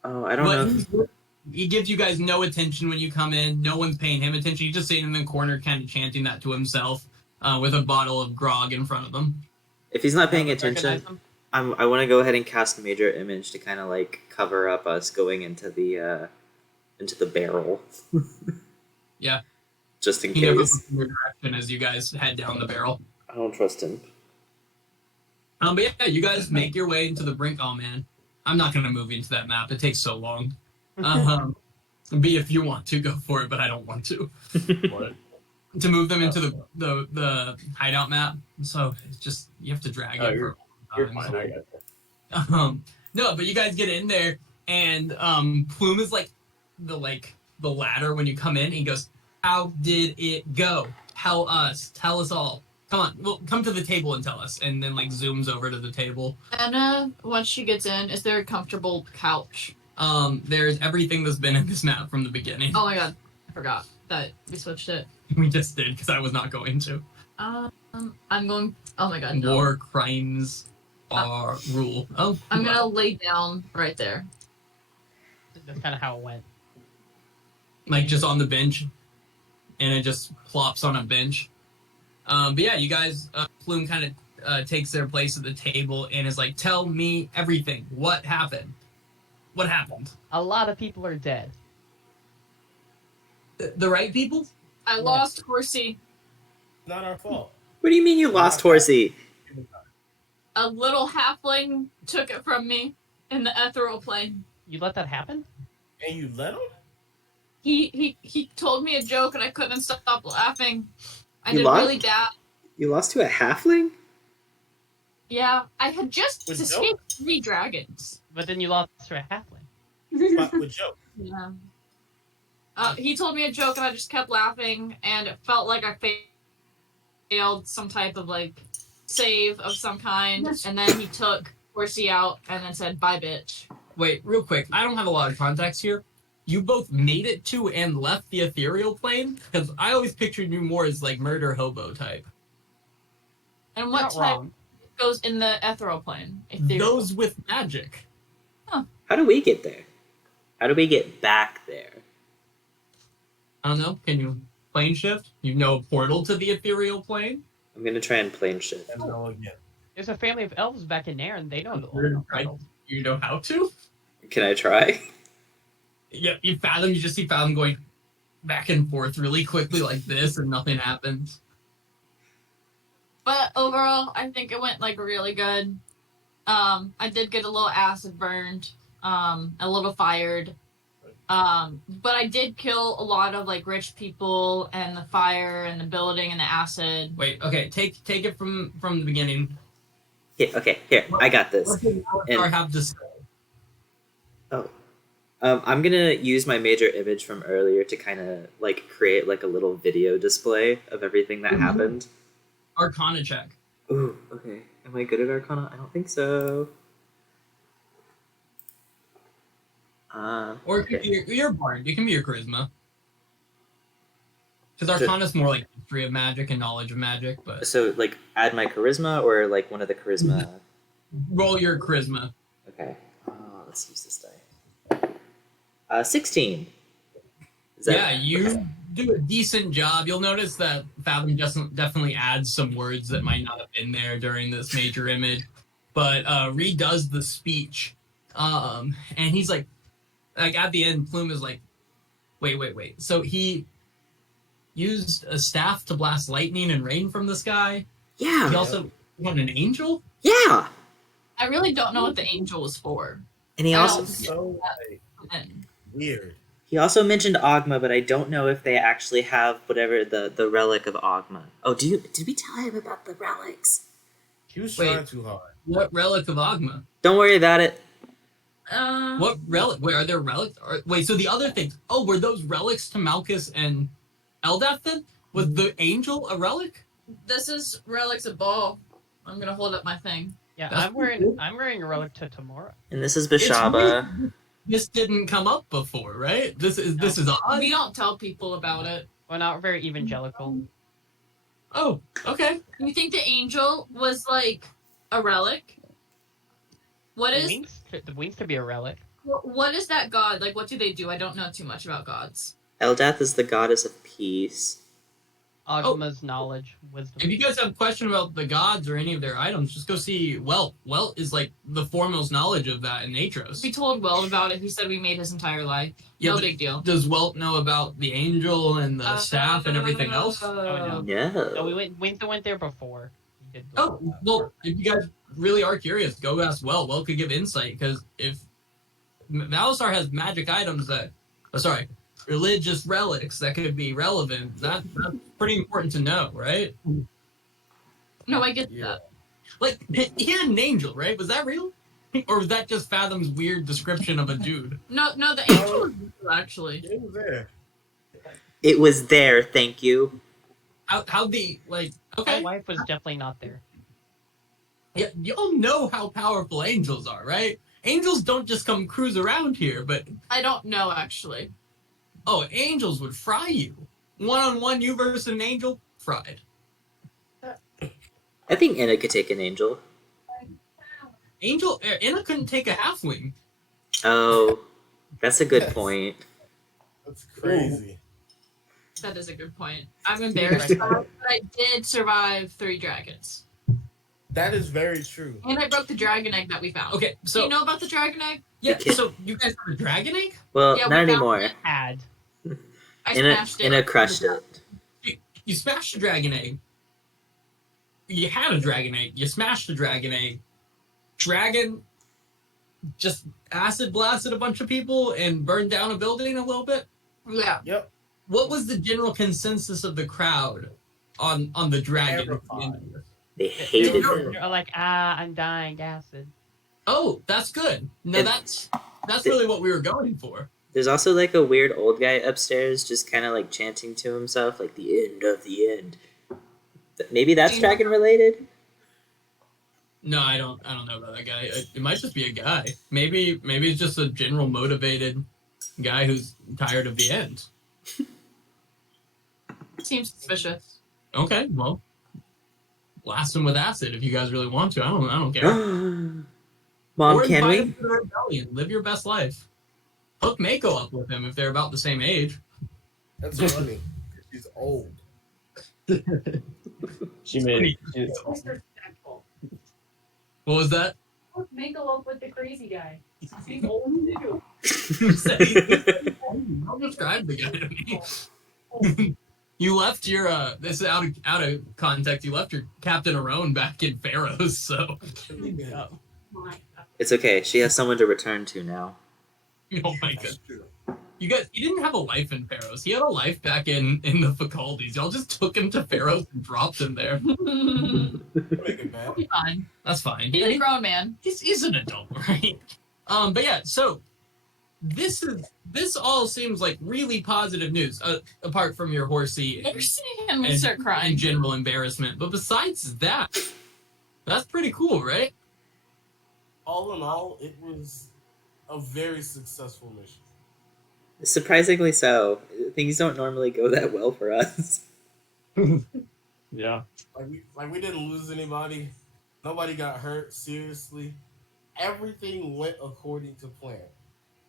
Oh, I don't But know. If, he gives you guys no attention when you come in. No one's paying him attention. He's just sitting in the corner, kind of chanting that to himself, with a bottle of grog in front of him. if he's not paying Recognize attention, him? I want to go ahead and cast Major Image to kind of like cover up us going into the barrel. Yeah. Just in He never case. looks in your direction as you guys head down the barrel. I don't trust him. But yeah, you guys make your way into the brink. Oh man, I'm not gonna move into that map. It takes so long. B, if you want to, go for it, but I don't want to. What? To move them into the hideout map. So it's just, you have to drag Oh, it you're for fine. I got it. No, but you guys get in there, and Plume is like the ladder when you come in. He goes, "How did it go? Tell us all. Come on, well, come to the table and tell us." And then like zooms over to the table. Anna, once she gets in, is there a comfortable couch? There's everything that's been in this map from the beginning. Oh my god, I forgot that we switched it. We just did because I was not going to. I'm going. Oh my god, no. War crimes are rule. Oh, I'm well. gonna lay down right there. That's kind of how it went. Like just on the bench, and it just plops on a bench. But yeah, you guys, Plume kind takes their place at the table and is like, "Tell me everything. What happened? What happened? A lot of people are dead. The right people? I lost Horsey. Not our fault. What do you mean you lost Horsey? A little halfling took it from me in the ethereal plane. You let that happen? And you let him? He told me a joke and I couldn't stop laughing. I You did lost? really bad. You lost to a halfling? Yeah, I had just With escaped 3 dragons. But then you lost to a halfling. But with joke. Yeah. He told me a joke and I just kept laughing and it felt like I failed some type of like save of some kind. And then he took Horsey out and then said, "Bye, bitch." Wait, real quick. I don't have a lot of context here. You both made it to and left the ethereal plane? Because I always pictured you more as like murder hobo type. And You're what not type wrong. goes in the ethereal plane? Ethereal. Those with magic. How do we get there? How do we get back there? I don't know. Can you plane shift? You know a portal to the ethereal plane? I'm gonna try and plane shift. And no again. There's a family of elves back in there, and they don't You're know. right. You know how to? Can I try? Yeah, you just see Fathom going back and forth really quickly like this and nothing happens. But overall, I think it went like really good. I did get a little acid burned, a little fired. But I did kill a lot of like rich people and the fire and the building and the acid. Wait, okay, take it from the beginning. Yeah, okay, here, I got this. What did Avatar have to say? Oh. I'm gonna use my major image from earlier to kind of like create like a little video display of everything that happened. Arcana check. Ooh, okay. Am I good at Arcana? I don't think so. Or it could Okay. be your bard. It can be your charisma. Because Arcana's more like history of magic and knowledge of magic, but So like add my charisma or like one of the charisma. roll your charisma. Okay. Let's use this die. 16. Is that- Yeah, you okay. do a decent job. You'll notice that Fathom definitely adds some words that might not have been there during this major image, but redoes the speech, and he's like at the end, Plume is like, wait. So he used a staff to blast lightning and rain from the sky. Yeah. He also won an angel. Yeah. I really don't know what the angel was for. And he I also don't- So like, And weird. he also mentioned Ogma, but I don't know if they actually have whatever the relic of Ogma. Oh, did we tell him about the relics? He was Wait. trying too hard. What relic of Ogma? Don't worry about it. What relic? Wait, are there relics? Wait, so the other things. Oh, were those relics to Malchus and Eldath then? Was the angel a relic? this is relics of ball. I'm gonna hold up my thing. Yeah, That's I'm wearing a relic to Tamora. And this is It's Bashaba. weird. This didn't come up before, right? This is odd. We don't tell people about it. Well, not very evangelical. Oh, okay. You think the angel was like a relic? What is The wings could be a relic. what is that god? Like what do they do? I don't know too much about gods. Eldath is the goddess of peace. Ogma's knowledge, wisdom. If you guys have a question about the gods or any of their items, just go see Welt. Welt is like the foremost knowledge of that in Aetros. We told Weld about it. He said we made his entire life. Yeah, No but big deal. Does Welt know about the angel and the staff and everything else? no. No. No, we went there before. We did Oh, well, if you guys really are curious, go ask Welt. Welt could give insight, because if Valisar has magic items that, religious relics that could be relevant, that's pretty important to know, right? No, I get Yeah. that. Like, he had an angel, right? Was that real? Or was that just Fathom's weird description of a dude? No, the angel was real, actually. It was there. It was there, thank you. How the, like, okay. My wife was definitely not there. Yeah, y'all know how powerful angels are, right? Angels don't just come cruise around here, but, I don't know actually. oh, angels would fry you. One-on-one, you versus an angel, fried. I think Anna could take an angel. Anna couldn't take a halfling. Oh, that's a good point. That's crazy. That is a good point. I'm embarrassed about it, but I did survive 3 dragons. That is very true. And I broke the dragon egg that we found. Okay, Do so you know about the dragon egg? yeah, Okay. so you guys have a dragon egg? Well, Yeah, we not found anymore. it. Had. I Inna smashed it. Inna crushed it. You smashed a dragon egg. You had a dragon egg. You smashed a dragon egg. Dragon just acid blasted a bunch of people and burned down a building a little bit. Yeah. Yep. What was the general consensus of the crowd on the dragon? Terrified. They hated They were- him. You're like, I'm dying, acid. Oh, that's good. No, And- that's really what we were going for. There's also like a weird old guy upstairs, just kind of like chanting to himself, like the end of the end. Maybe that's dragon related. No, I don't know about that guy. It might just be a guy. Maybe it's just a general motivated guy who's tired of the end. Seems suspicious. Okay, well, blast him with acid if you guys really want to. I don't care. Mom, Or can invite we? him to the rebellion. Live your best life. Hook Mako up with him if they're about the same age. That's funny. She's old. She made. What was that? Make up with the crazy guy. He's old too. Don't describe the guy to me. You left your this is out of context. You left your Captain Arone back in Pharaohs, so It's okay. She has someone to return to now. oh my god. That's true. You guys, he didn't have a life in Pharaohs. He had a life back in the faculties. Y'all just took him to Pharaohs and dropped him there. Make it bad. He'll be fine. That's fine. He's a grown man. He's an adult, right? But yeah, so this all seems like really positive news, apart from your horsey And we start and crying. general embarrassment. But besides that, that's pretty cool, right? All in all, it was a very successful mission. Surprisingly so. Things don't normally go that well for us. Yeah. Like we didn't lose anybody. Nobody got hurt seriously. Everything went according to plan.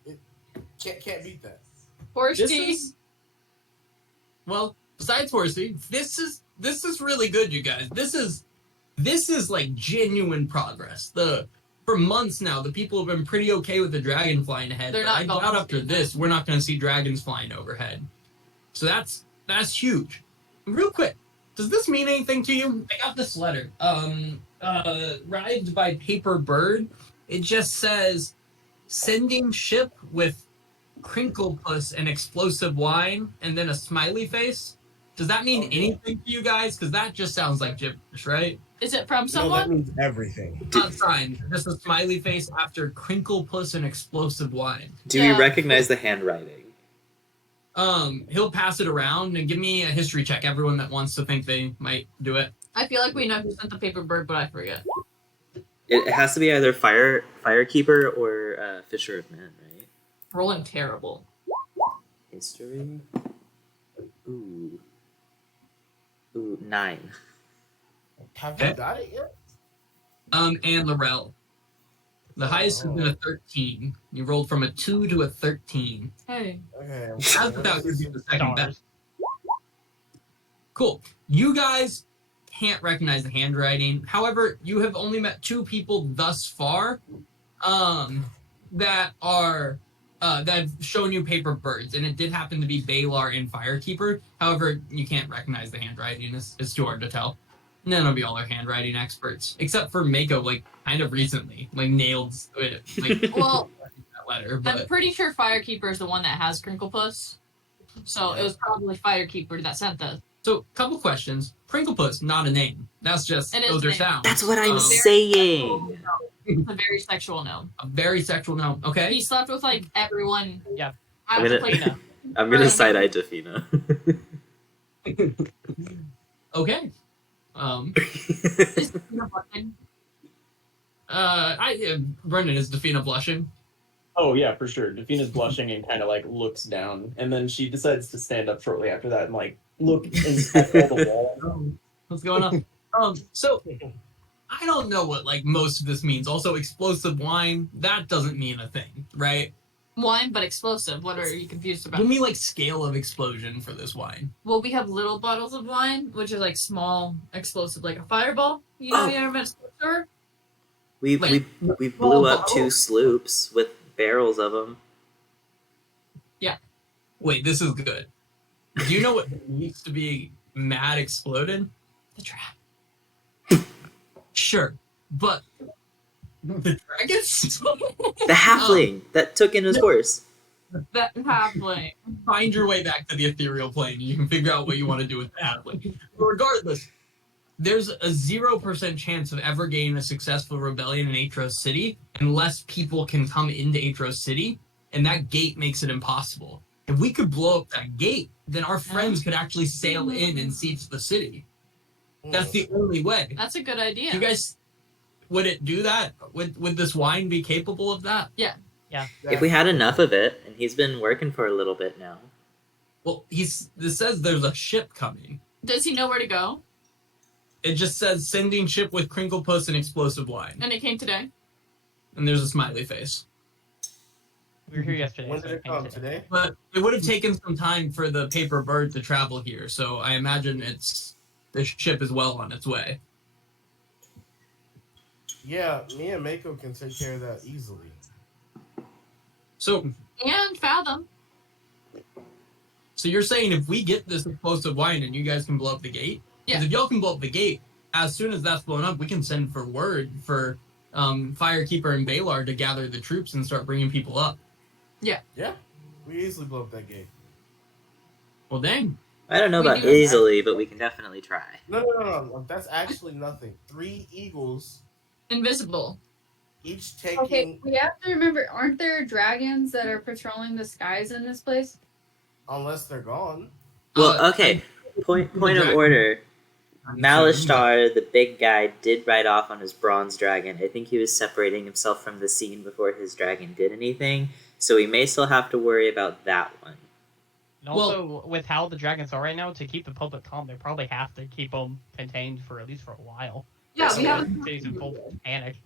It can't beat that. Horse This tea. is well, besides horsey, this is really good, you guys. This is like genuine progress. For months now, the people have been pretty okay with the dragon flying ahead. They're but not I going doubt to after do this, that. we're not going to see dragons flying overhead. So that's huge. Real quick, does this mean anything to you? I got this letter. Arrived by paper bird. It just says, sending ship with crinkle-puss and explosive wine, and then a smiley face. Does that mean Oh, yeah. anything to you guys? Because that just sounds like gibberish, right? Is it from No, that someone? means everything. Not signed. Just a smiley face after crinkle-puss and explosive wine. Do Yeah. we recognize the handwriting? He'll pass it around and give me a history check. Everyone that wants to think they might do it. I feel like we know who sent the paper bird, but I forget. It has to be either firekeeper or fisher of men, right? Rolling terrible. History. Ooh. 9. Have you got it yet? And Laurel. The highest has been a 13. You rolled from a 2 to a 13. Hey. Okay. That's without What is giving this? the second best. Cool. You guys can't recognize the handwriting. However, you have only met 2 people thus far that have shown you paper birds, and it did happen to be Balar and Firekeeper. However, you can't recognize the handwriting. It's too hard to tell. And then it'll be all their handwriting experts, except for Mako, like kind of recently, like nailed it, like Well, that letter. I'm But pretty sure Firekeeper is the one that has Crinklepuss. So it was probably Firekeeper that sent this. so, couple questions. Crinklepuss, not a name. That's just It is those a are name. sounds. That's what I'm Um, saying. It's a very sexual gnome. A very sexual gnome. Okay. He slept with like everyone. Yeah. I I'm was gonna- like, I'm gonna side eye Defina. Okay. is Defina blushing? Brendan, is Defina blushing? Oh yeah, for sure. Defina's blushing and kind of like looks down, and then she decides to stand up shortly after that and like look at all the wall. What's going on? So I don't know what like most of this means. Also, explosive wine, that doesn't mean a thing, right? Wine, but explosive. What are you confused about? Give me like scale of explosion for this wine. Well, we have little bottles of wine, which is like small explosive, like a fireball. You know, Oh. you ever met a sir? We Like, we small blew up 2 bottle? sloops with barrels of them. Wait, this is good. Do you know what needs to be mad exploded? The trap. Sure, but the dragons. The halfling that took in his horse. That halfling. Find your way back to the ethereal plane. You can figure out what you want to do with the halfling. But regardless, there's a 0% chance of ever getting a successful rebellion in Aetros City unless people can come into Aetros City, and that gate makes it impossible. If we could blow up that gate, then our friends could actually sail in and siege the city. That's the only way. That's a good idea. You guys, would it do that? Would this wine be capable of that? If we had enough of it, and he's been working for a little bit now. Well, this says there's a ship coming. Does he know where to go? It just says sending ship with crinkle puss and explosive wine. And it came today? And there's a smiley face. We were here yesterday. When so did it came come? today. Today? But it would have taken some time for the paper bird to travel here, so I imagine the ship is well on its way. Yeah, me and Mako can take care of that easily. So And Fathom. you're saying if we get this explosive wine and you guys can blow up the gate? Yeah. Because if y'all can blow up the gate, as soon as that's blown up, we can send for word for Firekeeper and Balar to gather the troops and start bringing people up. Yeah, we easily blow up that gate. Well, dang. I don't know We about do- easily, but we can definitely try. No. That's actually nothing. 3 eagles, Invisible. each taking. Okay, we have to remember, aren't there dragons that are patrolling the skies in this place? Unless they're gone. Well, okay. Point of order. Malishtar, the big guy, did ride off on his bronze dragon. I think he was separating himself from the scene before his dragon did anything, so we may still have to worry about that one. And also, with how the dragons are right now, to keep the public calm, they probably have to keep them contained for at least for a while. Yeah, So we have the city's in full panic.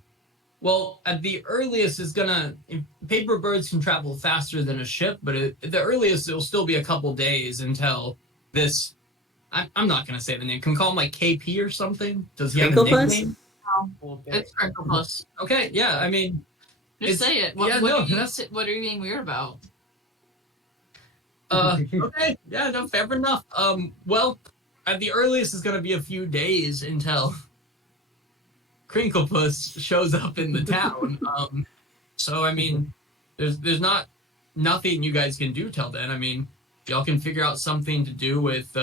Well, at the earliest, paper birds can travel faster than a ship, but at the earliest, it'll still be a couple days until this. I'm not gonna say the name. Can we call him like KP or something? Does he have a Crinklepuss? nickname? It's Crinkle Puss. Okay, yeah. I mean, Just It's- say it. What, yeah, what, no, are you, that's- what are you being weird about? okay, yeah, no, fair enough. Well, at the earliest, it's gonna be a few days until Crinklepuss shows up in the town. So I mean, there's nothing you guys can do till then. I mean, y'all can figure out something to do with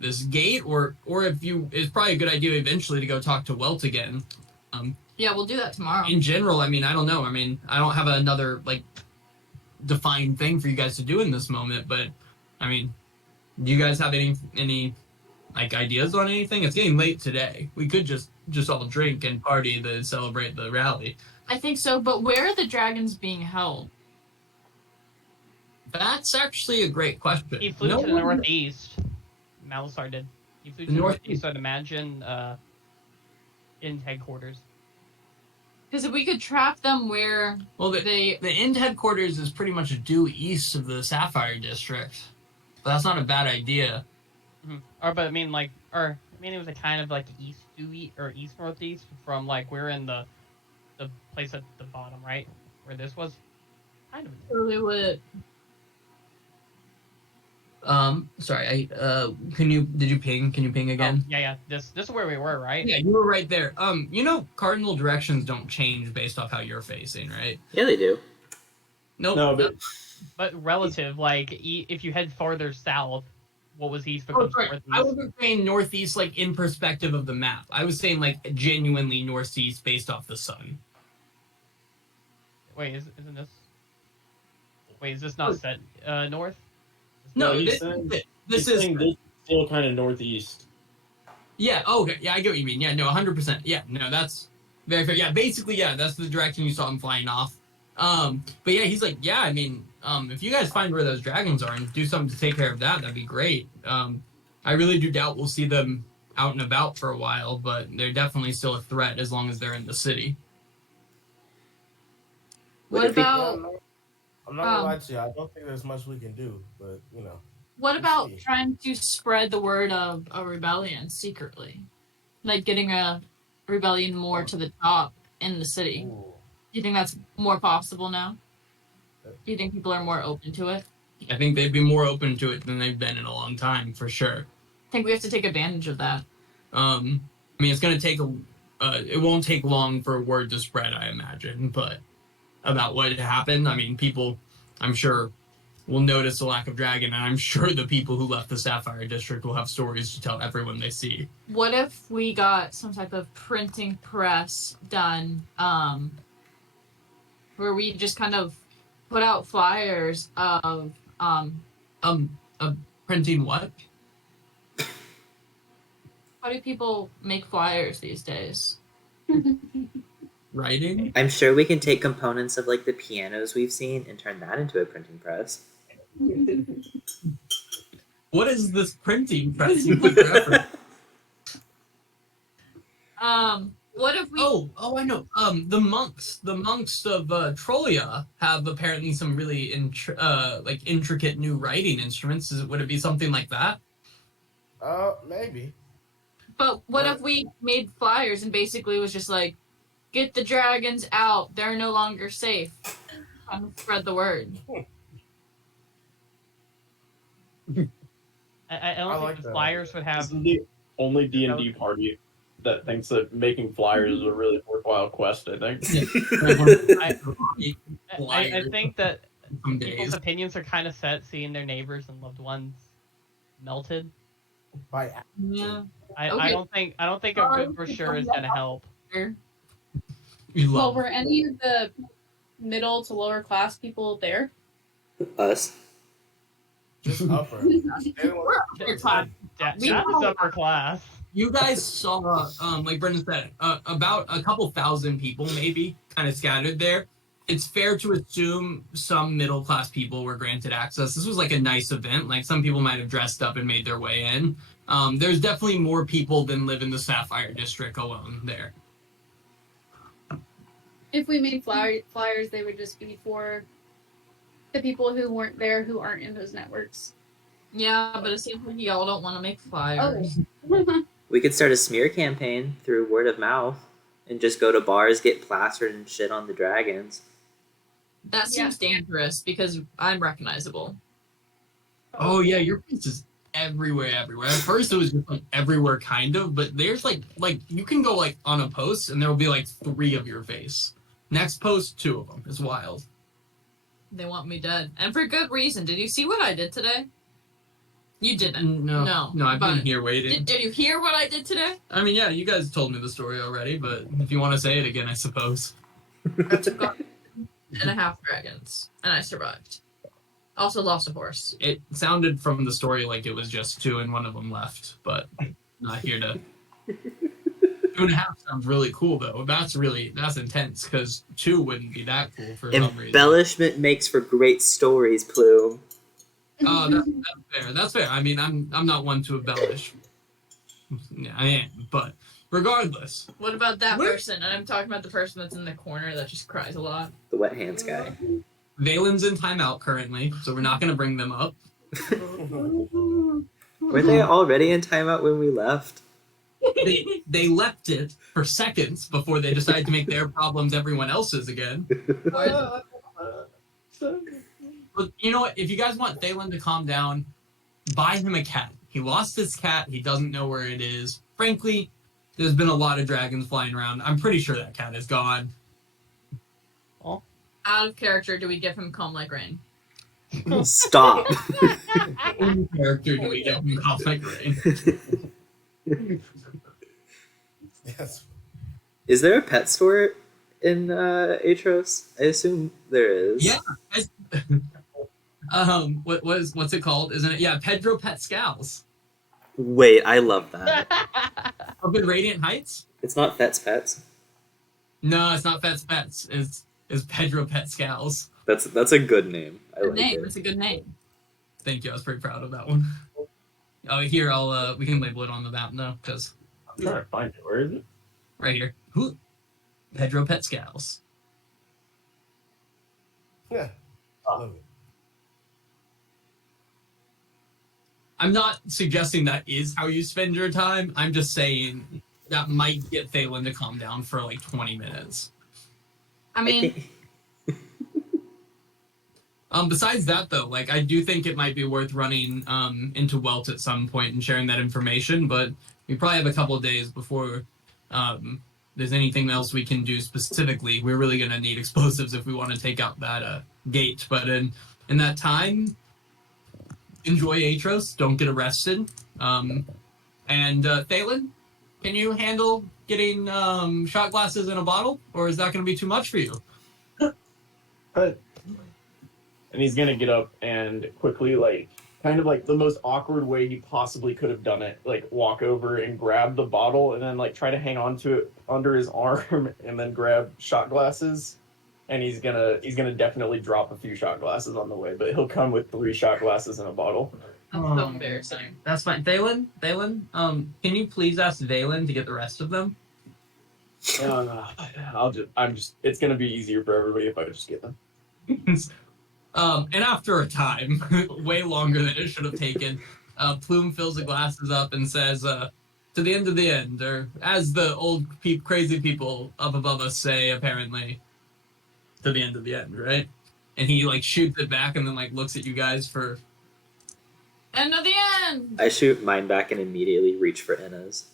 this gate, or if it's probably a good idea eventually to go talk to Welt again. Yeah, we'll do that tomorrow. In general, I mean, I don't know. I mean, I don't have another like defined thing for you guys to do in this moment, but I mean, do you guys have any like ideas on anything? It's getting late today. We could just all drink and party to celebrate the rally. I think so, but where are the dragons being held? That's actually a great question. He flew No to the one- northeast. Malisar did. He flew to The the northeast. northeast, so I'd imagine in headquarters. Because if we could trap them where Well, they... the end headquarters is pretty much due east of the Sapphire District. But that's not a bad idea. But I mean, it was a kind of like east to or east northeast from like we're in the place at the bottom, right, where this was. Kind of. Really would... Sorry, did you ping? Can you ping again? Oh, yeah. This is where we were, right? Yeah, you were right there. Cardinal directions don't change based off how you're facing, right? Yeah, they do. Nope. No, but But relative, like if you head farther south, what was east Oh, becomes sorry. northeast. I wasn't saying northeast like in perspective of the map. I was saying like genuinely northeast based off the sun. Wait, isn't this? Wait, is this not set north? No, No, he's this, saying- this He's is saying this is still kind of northeast. yeah. Oh, okay, yeah, I get what you mean. Yeah, no, 100%. Yeah, no, that's very fair. Yeah, basically, yeah, that's the direction you saw him flying off. But yeah, he's like, yeah, I mean, if you guys find where those dragons are and do something to take care of that, that'd be great. I really do doubt we'll see them out and about for a while, but they're definitely still a threat as long as they're in the city. What Would it be- about... I'm not gonna lie to you. I don't think there's much we can do, but you know. What about see. trying to spread the word of a rebellion secretly? Like getting a rebellion more to the top in the city. Ooh. Do you think that's more possible now? Do you think people are more open to it? I think they'd be more open to it than they've been in a long time, for sure. I think we have to take advantage of that. I mean, it's going to take it won't take long for word to spread, I imagine, but about what happened, I mean, people, I'm sure, will notice the lack of dragon, and I'm sure the people who left the Sapphire District will have stories to tell everyone they see. What if we got some type of printing press done, where we just kind of put out flyers of Printing what? how do people make flyers these days? Writing? I'm sure we can take components of like the pianos we've seen and turn that into a printing press. What is this printing press you keep referencing? What if we I know. The monks of Troya have apparently some really intricate new writing instruments. Would it be something like that? Maybe. But what if we made flyers and basically was just like, get the dragons out, they're no longer safe. Kind of spread the word. I don't I think like the that. flyers would This have. is the only D&D party that thinks that making flyers is a really worthwhile quest, I think. I think that Some people's days. opinions are kind of set seeing their neighbors and loved ones melted. By Yeah. I Okay. don't think a good brochure is gonna help. You Well, love were any of the middle to lower class people there? Us. just upper. They don't want- Upper class. That We is know. upper class. You guys saw, like Brendan said, about a couple thousand people maybe kind of scattered there. It's fair to assume some middle class people were granted access. This was like a nice event. Like some people might have dressed up and made their way in. There's definitely more people than live in the Sapphire District alone there. If we made flyers, they would just be for the people who weren't there, who aren't in those networks. Yeah, but it seems like y'all don't want to make flyers. We could start a smear campaign through word of mouth and just go to bars, get plastered and shit on the dragons. That seems dangerous because I'm recognizable. Oh yeah, your face is everywhere. At first it was just like everywhere kind of, but there's like you can go like on a post and there will be like 3 of your face. Next post, 2 of them. It's wild. They want me dead. And for good reason. Did you see what I did today? You didn't. No, I've been here waiting. Did you hear what I did today? I mean, yeah, you guys told me the story already, but if you want to say it again, I suppose. I took on 1.5 dragons, and I survived. Also lost a horse. It sounded from the story like it was just 2 and one of them left, but not here to. 2.5 sounds really cool though. That's intense because 2 wouldn't be that cool for some reason. Embellishment makes for great stories, Plume. Oh, that's fair. That's fair. I mean, I'm not one to embellish. Yeah, I am, but regardless. What about that Where- person? And I'm talking about the person that's in the corner that just cries a lot. The wet hands guy. Valen's in timeout currently, so we're not going to bring them up. Were they already in timeout when we left? They left it for seconds before they decided to make their problems everyone else's again. But you know what? If you guys want Thalen to calm down, buy him a cat. He lost his cat. He doesn't know where it is. Frankly, there's been a lot of dragons flying around. I'm pretty sure that cat is gone. Out of character, do we give him Calm Like Rain? Stop. In character, do we get him calm like rain? Yes. Is there a pet store in Aetros? I assume there is. Yeah. What's it called? Isn't it? Yeah, Pedro Pascal's Wait, I love that. up in Radiant Heights. It's not Fet's Pets. No, it's not Fet's Pets. It's Pedro Pascal's. That's a good name. I Good like name. it. It's a good name. Thank you. I was pretty proud of that one. Oh, here we can label it on the map now because I'm trying to find it. Where is it? right here. Who? Pedro Pascal's. Yeah. I love it. I'm not suggesting that is how you spend your time. I'm just saying that might get Thalen to calm down for like 20 minutes. I I mean, think Besides that, though, like I do think it might be worth running into Welt at some point and sharing that information. But we probably have a couple of days before there's anything else we can do specifically. We're really gonna need explosives if we want to take out that gate. But in that time, enjoy Aetros. Don't get arrested. And Thalen, can you handle getting shot glasses in a bottle, or is that going to be too much for you? But and he's gonna get up and quickly, like, kind of like the most awkward way he possibly could have done it, like walk over and grab the bottle and then like try to hang on to it under his arm and then grab shot glasses. And he's gonna definitely drop a few shot glasses on the way, but he'll come with 3 shot glasses in a bottle. that's so embarrassing. That's fine. Thalen, can you please ask Valen to get the rest of them? It's gonna be easier for everybody if I just get them. And after a time, way longer than it should have taken, Plume fills the glasses up and says, to the end of the end, or as the old crazy people up above us say, apparently, to the end of the end, right? And he like shoots it back and then like looks at you guys for End of the end. I shoot mine back and immediately reach for Inna's.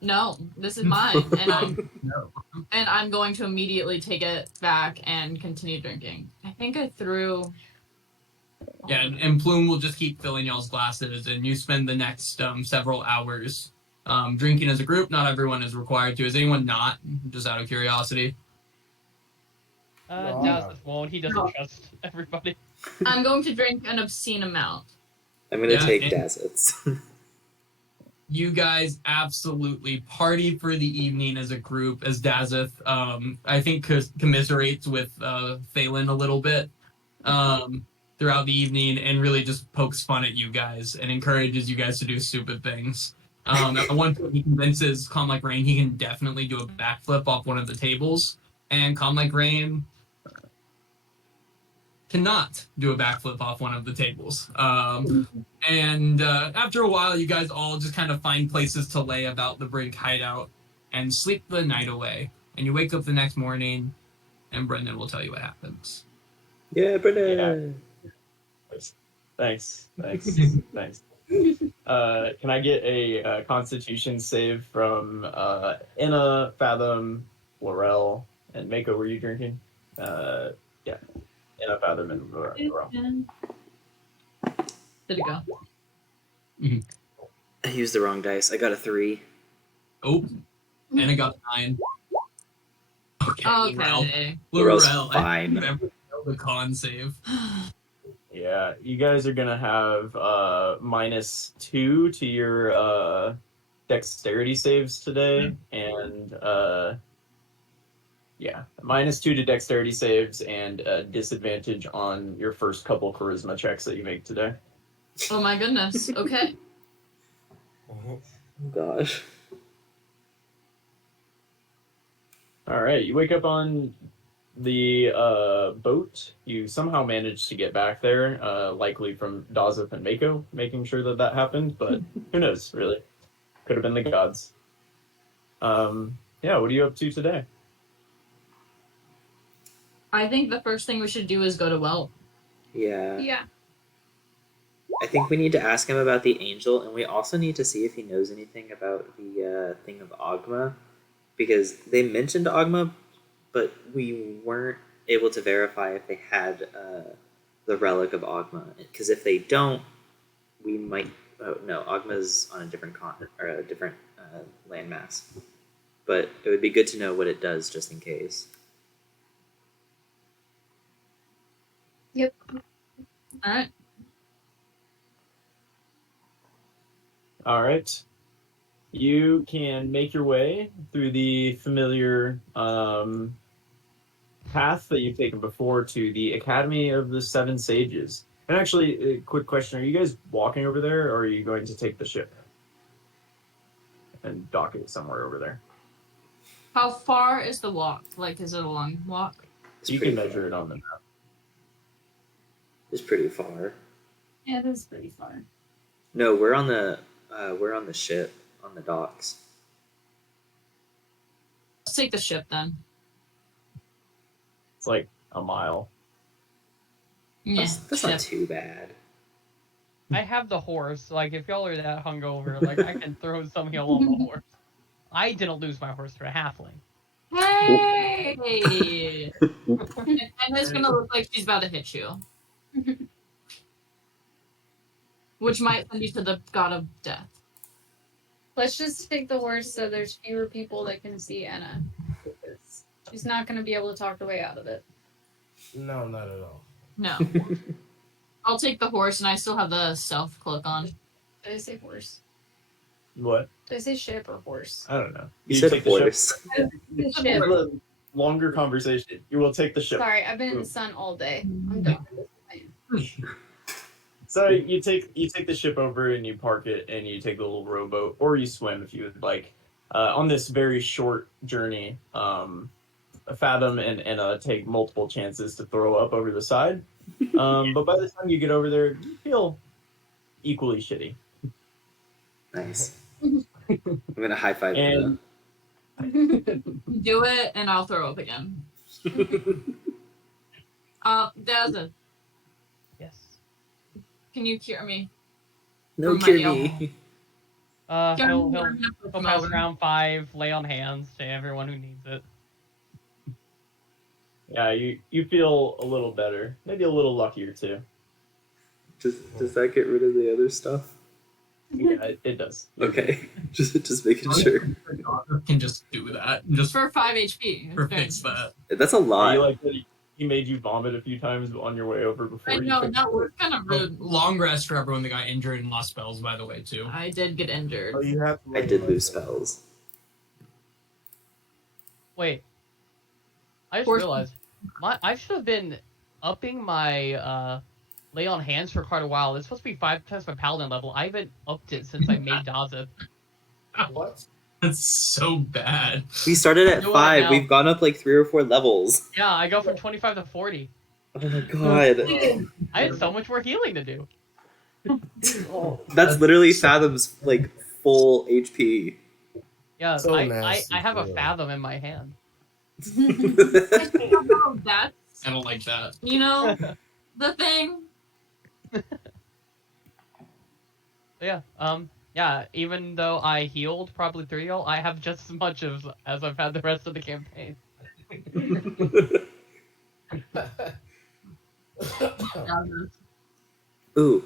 No, this is mine, and no. I'm going to immediately take it back and continue drinking. I think I threw. Yeah, and Plume will just keep filling y'all's glasses, and you spend the next several hours drinking as a group. Not everyone is required to. Is anyone not? Just out of curiosity. Daz won't. He doesn't No. trust everybody. I'm going to drink an obscene amount. I'm gonna Yeah, take and- Dazit's. You guys absolutely party for the evening as a group, as Dazeth, I think, commiserates with Thalen a little bit throughout the evening and really just pokes fun at you guys and encourages you guys to do stupid things. At one point, he convinces Calm Like Rain he can definitely do a backflip off one of the tables, and Calm Like Rain cannot do a backflip off one of the tables. And after a while, you guys all just kind of find places to lay about the Brink hideout and sleep the night away. And you wake up the next morning, and Brendan will tell you what happens. Yeah, Brendan. Thanks. Thanks. Can I get a Constitution save from Inna, Fathom, Laurel, and Mako? Were you drinking? Yeah, Inna, Fathom, and Laurel. Did it go? I used the wrong dice. I got a 3. Oh, and I got a 9. Okay, Okay. Laurel's Laurel, fine. I failed the con save. Yeah, you guys are gonna have -2 to your dexterity saves today, and yeah, -2 to dexterity saves and disadvantage on your first couple charisma checks that you make today. Oh my goodness. Okay. Oh gosh. All right, you wake up on the boat. You somehow managed to get back there, likely from Dazeth and Mako making sure that happened, but who knows, really? Could have been the gods. Yeah, what are you up to today? I think the first thing we should do is go to Welt. Yeah. Yeah. I think we need to ask him about the angel, and we also need to see if he knows anything about the thing of Ogma, because they mentioned Ogma, but we weren't able to verify if they had the relic of Ogma. Because if they don't, we might. Oh no, Ogma's on a different continent or a different landmass. But it would be good to know what it does, just in case. Yep. All right. All right. You can make your way through the familiar path that you've taken before to the Academy of the Seven Sages. And actually, a quick question. Are you guys walking over there, or are you going to take the ship and dock it somewhere over there? How far is the walk? Like, is it a long walk? It's You pretty can measure far. it on the map. It's pretty far. Yeah, it is pretty far. No, we're on the ship on the docks. Let's take the ship then. It's like a mile. Yeah, That's ship. not too bad. I have the horse. Like, if y'all are that hungover, like, I can throw some heal on the horse. I didn't lose my horse to a halfling. Hey! And it's gonna look like she's about to hit you. Which might send you to the god of death. Let's just take the horse so there's fewer people that can see Anna. Because she's not going to be able to talk her way out of it. No, not at all. No. I'll take the horse, and I still have the stealth cloak on. Did I say horse? What? Did I say ship or horse? I don't know. You said take the ship. horse. Ship. A longer conversation. You will take the ship. Sorry, I've been in the sun all day. I'm done with this. So you take the ship over and you park it and you take the little rowboat, or you swim if you would like. On this very short journey, Fathom and Anna take multiple chances to throw up over the side. But by the time you get over there, you feel equally shitty. Nice. I'm gonna high five him. Do it, and I'll throw up again. Dazza, Yes. can you cure me? No From my cure yell. me. He'll pass round 5, lay on hands to everyone who needs it. Yeah, you feel a little better, maybe a little luckier too. Does that get rid of the other stuff? Yeah, it does. Okay, just making sure. Can just do that. Just For 5 HP. for fix that. That's a lot. You like that he made you vomit a few times on your way over before I you know, fixed that it. was kind of rude. Long rest for everyone that got injured and lost spells, by the way, too. I did get injured. Oh, you have to I did lose spells. Wait. I just Horse- realized I should have been upping my lay on hands for quite a while. It's supposed to be 5 times my paladin level. I haven't upped it since I made Daza. What? That's so bad. We started at Do it 5. now. We've gone up like 3 or 4 levels. Yeah, I go from 25 to 40. Oh my god. I had so much more healing to do. That's literally Fathom's like full HP. Yeah, So I nasty, have a yeah. fathom in my hand. That's, I don't like that. you know, the thing. Yeah, even though I healed probably 3 y'all, I have just as much as I've had the rest of the campaign. Ooh,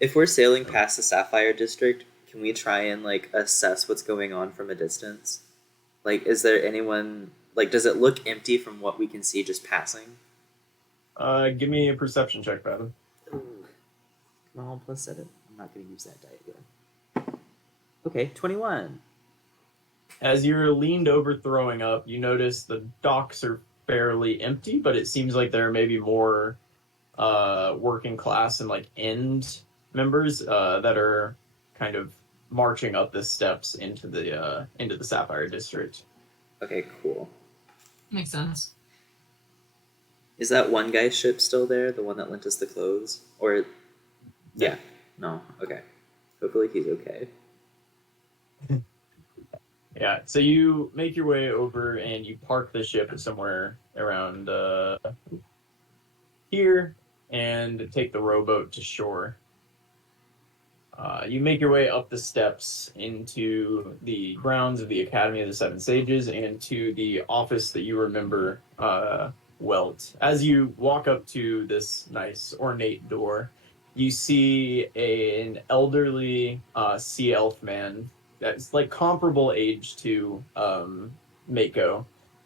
if we're sailing past the Sapphire District, can we try and like assess what's going on from a distance? Like, is there anyone? Like, does it look empty from what we can see just passing? Give me a perception check, Fathom. Come on, +7. I'm not gonna use that die again. Okay, 21. As you're leaned over throwing up, you notice the docks are fairly empty, but it seems like there are maybe more working class and like end members that are kind of marching up the steps into the Sapphire District. Okay, cool. Makes sense. Is that one guy's ship still there? The one that lent us the clothes? Or yeah. No. Okay. Hopefully he's okay. Yeah, so you make your way over and you park the ship somewhere around here and take the rowboat to shore. You make your way up the steps into the grounds of the Academy of the Seven Sages and to the office that you remember Welt. As you walk up to this nice ornate door, you see an elderly sea elf man that's like comparable age to Mako,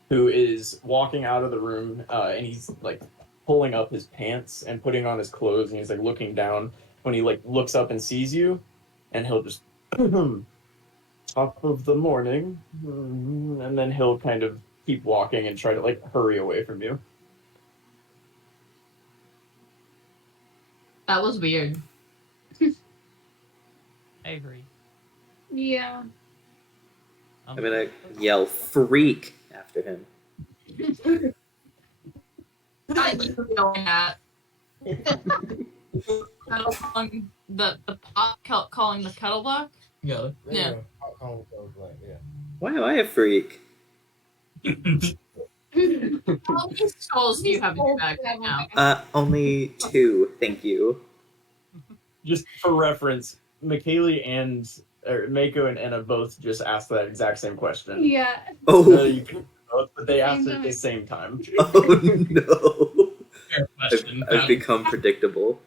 who is walking out of the room and he's like pulling up his pants and putting on his clothes, and he's like looking down when he like looks up and sees you, and he'll just top of the morning, and then he'll kind of keep walking and try to like hurry away from you. That was weird. I agree. Yeah. I'm gonna yell "freak" after him. I keep going at. How long the pot calling the kettle black. Yeah. Yeah. I'll call him so black. Yeah. Why am I a freak? How many skulls do you have in your bag right now? Only 2, thank you. Just for reference, McKaylee and Mako and Anna both just asked that exact same question. Yeah. Oh, You can do both, but they asked it at Same the time. same time. oh no. Fair question. I've become predictable.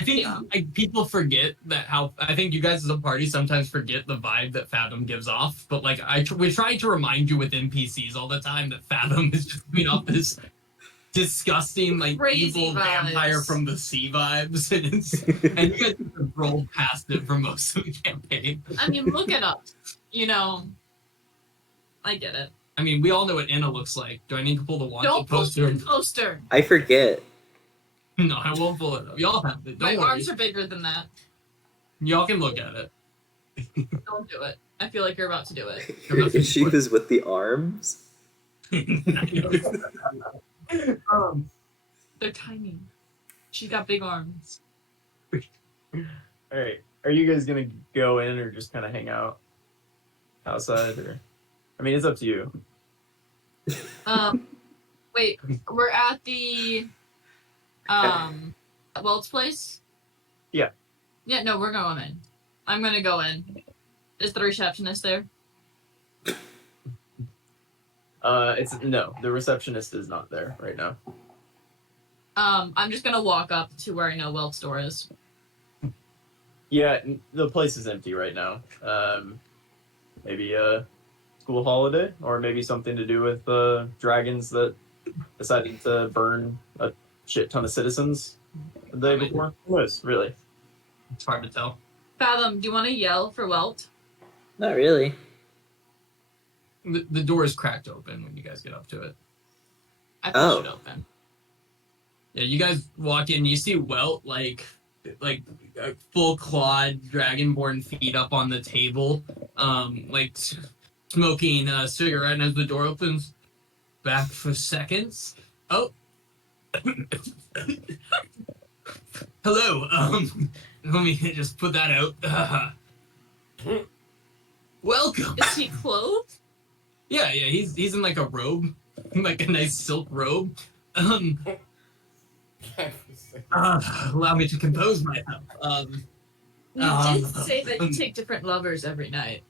I think like people forget that how I think you guys as a party sometimes forget the vibe that Fathom gives off. But like we try to remind you with NPCs all the time that Fathom is just giving off this disgusting like Crazy evil vibes. vampire from the sea vibes, and you guys have rolled past it for most of the campaign. I mean, look at us. You know, I get it. I mean, we all know what Anna looks like. Do I need to pull the Don't pull poster? the poster. I forget. No, I won't pull it up. Y'all have it. My Don't worry. arms are bigger than that. Y'all can look at it. Don't do it. I feel like you're about to do it. She was with the arms. They're tiny. She's got big arms. All right, are you guys gonna go in or just kind of hang out outside? Or, I mean, it's up to you. Wait, we're at the Welt's place? Yeah. Yeah, no, we're going in. I'm gonna go in. Is the receptionist there? It's no, the receptionist is not there right now. I'm just gonna walk up to where I know Welt's door is. Yeah, the place is empty right now. Maybe a school holiday, or maybe something to do with dragons that decided to burn a shit ton of citizens the day before. Who knows, really? It's hard to tell. Fathom, do you want to yell for Welt? Not really. The door is cracked open when you guys get up to it. I push it open. Yeah, you guys walk in. You see Welt like full clawed dragonborn feet up on the table, like smoking a cigarette. And as the door opens, back for seconds. Oh, hello. Let me just put that out. Welcome. Is he clothed? Yeah, he's in like a robe, like a nice silk robe. Allow me to compose myself. You did say that you take different lovers every night.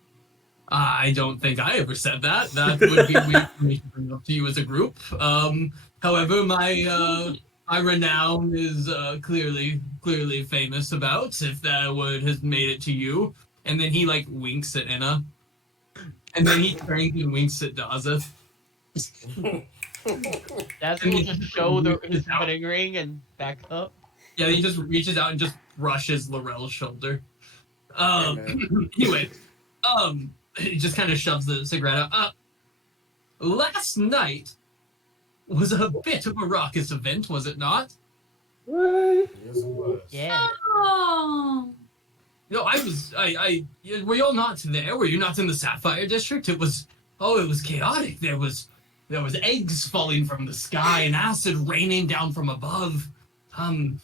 I don't think I ever said that. That would be weird for me to bring up to you as a group. However, my renown is clearly famous about, if that word has made it to you. And then he like winks at Enna. And then he turns and winks at Daza. That's when just show his wedding ring and back up. Yeah, he just reaches out and just brushes Laurel's shoulder. Anyway, he just kind of shoves the cigarette out. Last night was a bit of a raucous event, was it not? What? Yes, it was. Yeah. Oh. No, were you all not there? Were you not in the Sapphire District? It was chaotic. There was eggs falling from the sky and acid raining down from above.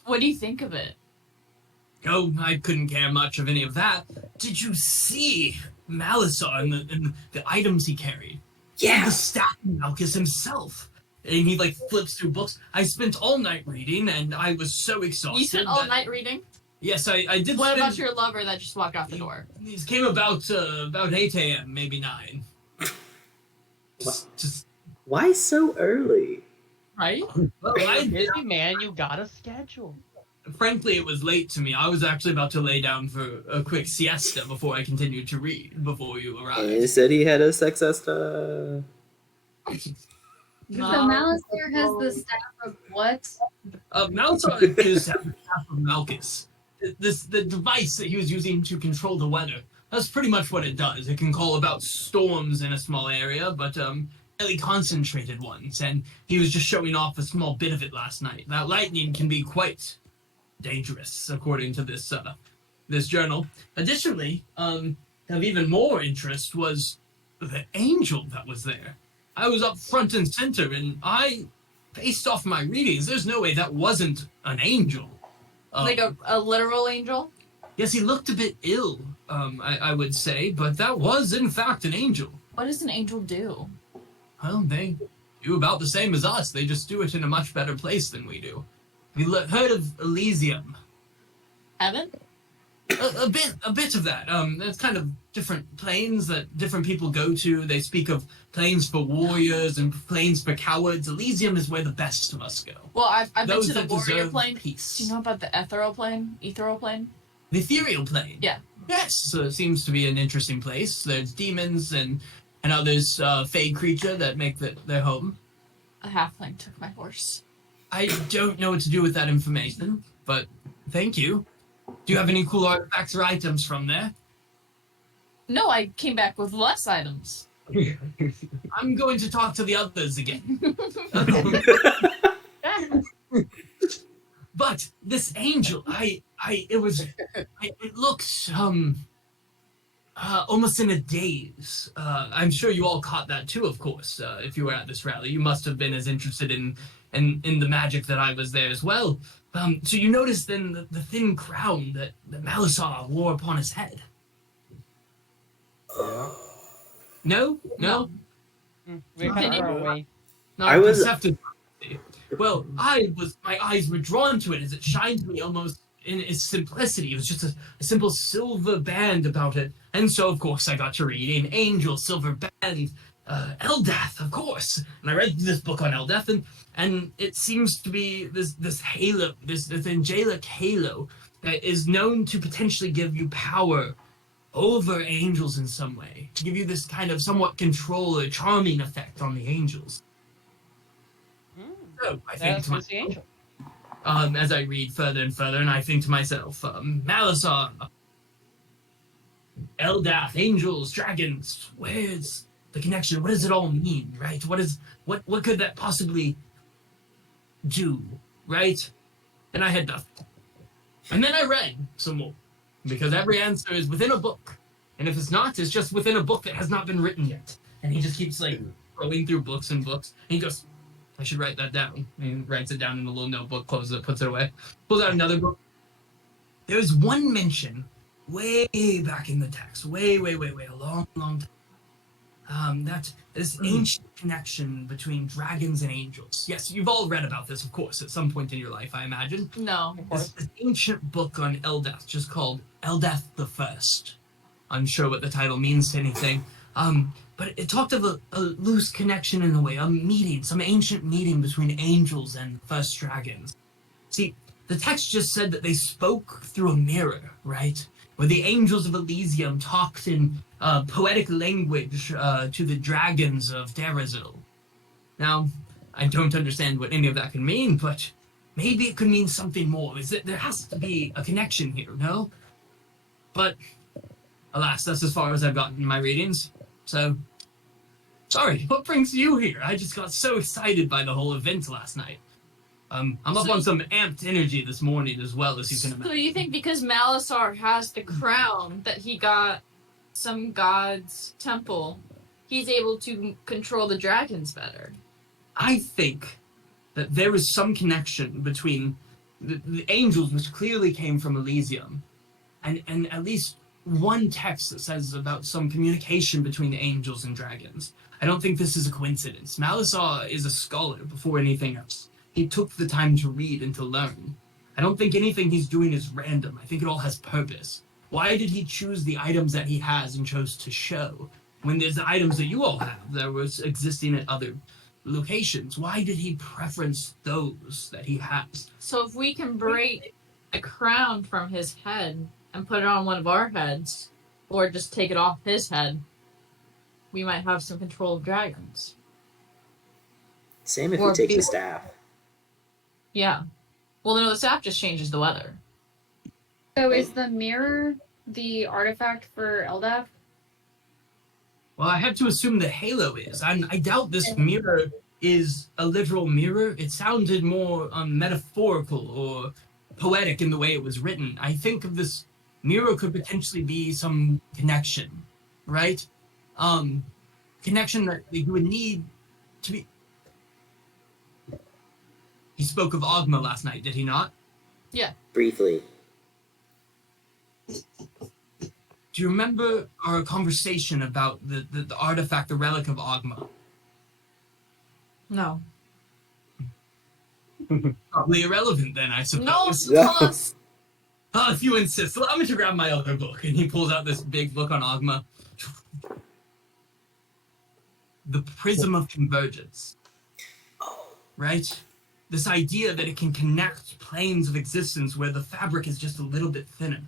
What do you think of it? Oh, I couldn't care much of any of that. Did you see Malasar and the items he carried? Yeah. The staff of Malchus himself. And he like flips through books. I spent all night reading, and I was so exhausted. You spent all night reading? Yes, I did. What about your lover that just walked out the door? These came about 8 a.m., maybe 9. Just Why so early? Right? well, You're busy, man. You got a schedule. frankly, it was late to me. I was actually about to lay down for a quick siesta before I continued to read before you He arrived. said he had a sexesta. So Malister has the staff of what? Malzar is the staff of Malchus. The device that he was using to control the weather. That's pretty much what it does. It can call about storms in a small area, but really concentrated ones. And he was just showing off a small bit of it last night. That lightning can be quite dangerous, according to this journal. Additionally, of even more interest was the angel that was there. I was up front and center, and based off my readings, there's no way that wasn't an angel. Like a literal angel? Yes, he looked a bit ill, I would say, but that was, in fact, an angel. What does an angel do? Well, they do about the same as us. They just do it in a much better place than we do. Have you heard of Elysium? Heaven? A bit of that. There's kind of different planes that different people go to. They speak of planes for warriors and planes for cowards. Elysium is where the best of us go. Well, I've been Those to the that warrior deserve plane. peace. Do you know about the ethereal plane? Ethereal plane? The ethereal plane. Yeah. Yes, so it seems to be an interesting place. There's demons and others, fey creature that make their home. A halfling took my horse. I don't know what to do with that information, but thank you. Do you have any cool artifacts or items from there? No, I came back with less items. I'm going to talk to the others again. But this angel, it looks almost in a daze. I'm sure you all caught that too, of course. If you were at this rally, you must have been as interested in the magic that I was there as well. So you noticed then the thin crown that Malasar wore upon his head. Yeah. No. We Continue. cut our way. Not I was- perceptive. Well, my eyes were drawn to it as it shined to me almost in its simplicity. It was just a simple silver band about it. And so, of course, I got to read an angel, silver band, Eldath, of course. And I read this book on Eldath, and it seems to be this halo, this angelic halo that is known to potentially give you power over angels in some way, to give you this kind of somewhat control or charming effect on the angels. So I think That's to the myself, angel. as I read further and further, and I think to myself, Malasar, Eldath, angels, dragons, where's the connection? What does it all mean, right? What could that possibly do, right? And I had nothing. And then I read some more, because every answer is within a book. And if it's not, it's just within a book that has not been written yet. And he just keeps like going through books and books. And he goes, I should write that down. And he writes it down in a little notebook, closes it, puts it away. Pulls out another book. There's one mention way back in the text, way, a long time. That this ancient connection between dragons and angels. Yes, you've all read about this, of course, at some point in your life, I imagine. No. This ancient book on Eldath, just called Eldath the First. Unsure what the title means to anything. But it talked of a loose connection in a way, a meeting, some ancient meeting between angels and first dragons. See, the text just said that they spoke through a mirror, right? Where the angels of Elysium talked in poetic language to the dragons of Darazil. Now, I don't understand what any of that can mean, but maybe it could mean something more. There has to be a connection here, no? But, alas, that's as far as I've gotten in my readings. So, sorry, what brings you here? I just got so excited by the whole event last night. I'm up on some amped energy this morning as well, as you can So imagine. you think because Malasar has the crown that he got some god's temple, he's able to control the dragons better? I think that there is some connection between the angels, which clearly came from Elysium, and at least one text that says about some communication between the angels and dragons. I don't think this is a coincidence. Malasar is a scholar before anything else. He took the time to read and to learn. I don't think anything he's doing is random. I think it all has purpose. Why did he choose the items that he has and chose to show, when there's the items that you all have that was existing at other locations? Why did he preference those that he has? So if we can break a crown from his head and put it on one of our heads, or just take it off his head, we might have some control of dragons. Same if Or you take be- the staff. Yeah. Well, no, the staff just changes the weather. So is the mirror the artifact for Eldath? Well, I had to assume the halo is. I doubt this mirror is a literal mirror. It sounded more metaphorical or poetic in the way it was written. I think of this mirror could potentially be some connection, right? Connection that you would need to be. He spoke of Ogma last night, did he not? Briefly. Do you remember our conversation about the artifact, the relic of Ogma? No. Probably irrelevant then, I No, suppose. tell us. If you insist, allow me to grab my other book. And he pulls out this big book on Ogma. The Prism of Convergence. Right? This idea that it can connect planes of existence where the fabric is just a little bit thinner.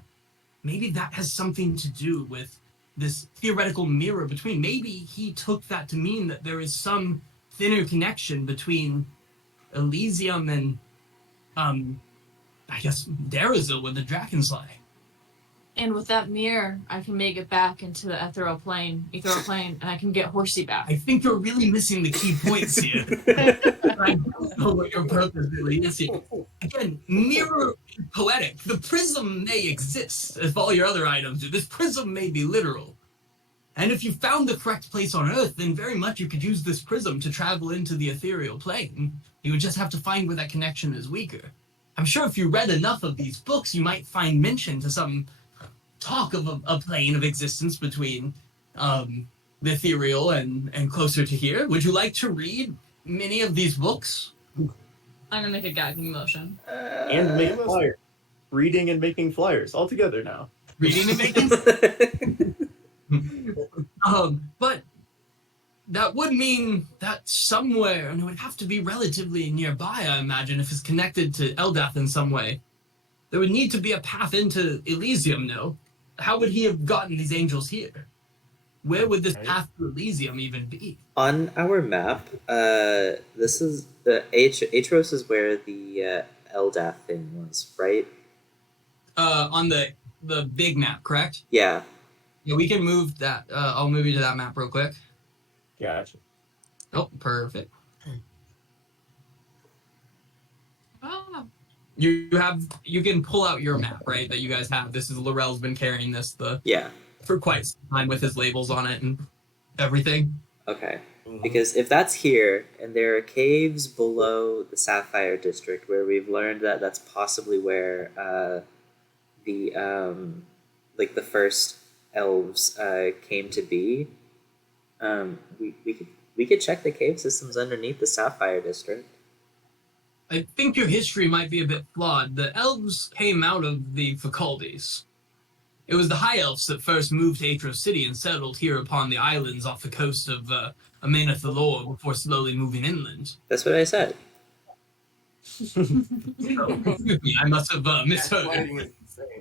Maybe that has something to do with this theoretical mirror between. Maybe he took that to mean that there is some thinner connection between Elysium and, I guess, Darazil with the Dragonfly. And with that mirror, I can make it back into the ethereal plane, and I can get Horsey back. I think you're really missing the key points here. I don't know what your purpose really is here. Again, mirror is poetic. The prism may exist, if all your other items do. This prism may be literal. And if you found the correct place on Earth, then very much you could use this prism to travel into the ethereal plane. You would just have to find where that connection is weaker. I'm sure if you read enough of these books, you might find mention to some talk of a plane of existence between the ethereal and closer to here. Would you like to read many of these books? I'm gonna make a gagging motion. And make flyers. Reading and making flyers all together now. Reading and making? But that would mean that somewhere, and it would have to be relatively nearby, I imagine, if it's connected to Eldath in some way. There would need to be a path into Elysium, no? How would he have gotten these angels here? Where would this path to Elysium even be? On our map, this is the Aetros is where the Eldath thing was, right? On the big map, correct? Yeah. Yeah, we can move that. I'll move you to that map real quick. Gotcha. Oh, perfect. Oh. You can pull out your map, right? That you guys have. This is Laurel's been carrying this for quite some time with his labels on it and everything. Okay. Because if that's here, and there are caves below the Sapphire District where we've learned that that's possibly where the first elves came to be, we could check the cave systems underneath the Sapphire District. I think your history might be a bit flawed. The elves came out of the Facaldes. It was the High Elves that first moved to Aetros City and settled here upon the islands off the coast of Amena Thalor before slowly moving inland. That's what I said. Excuse me, I must have misheard.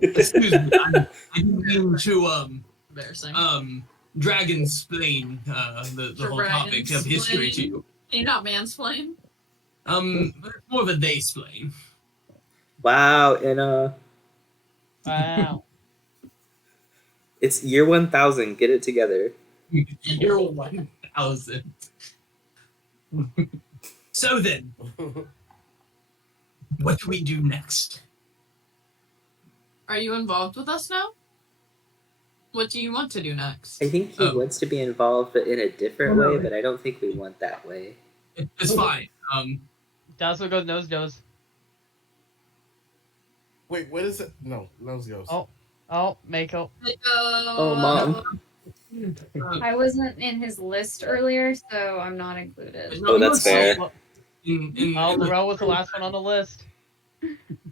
Excuse me, I didn't mean to Embarrassing. dragon-splain the whole topic of history to you. Can you not mansplain? More of a they-splain. Wow, and Wow. it's year 1000. Get it together. Year 1000. So then, what do we do next? Are you involved with us now? What do you want to do next? I think he wants to be involved, but in a different way. But I don't think we want that way. It's fine. Dazzle goes nose. Wait, what is it? No, nose goes. Oh, Mako. Oh, Mom. I wasn't in his list earlier, so I'm not included. Oh, that's fair. Laurel was the last one on the list.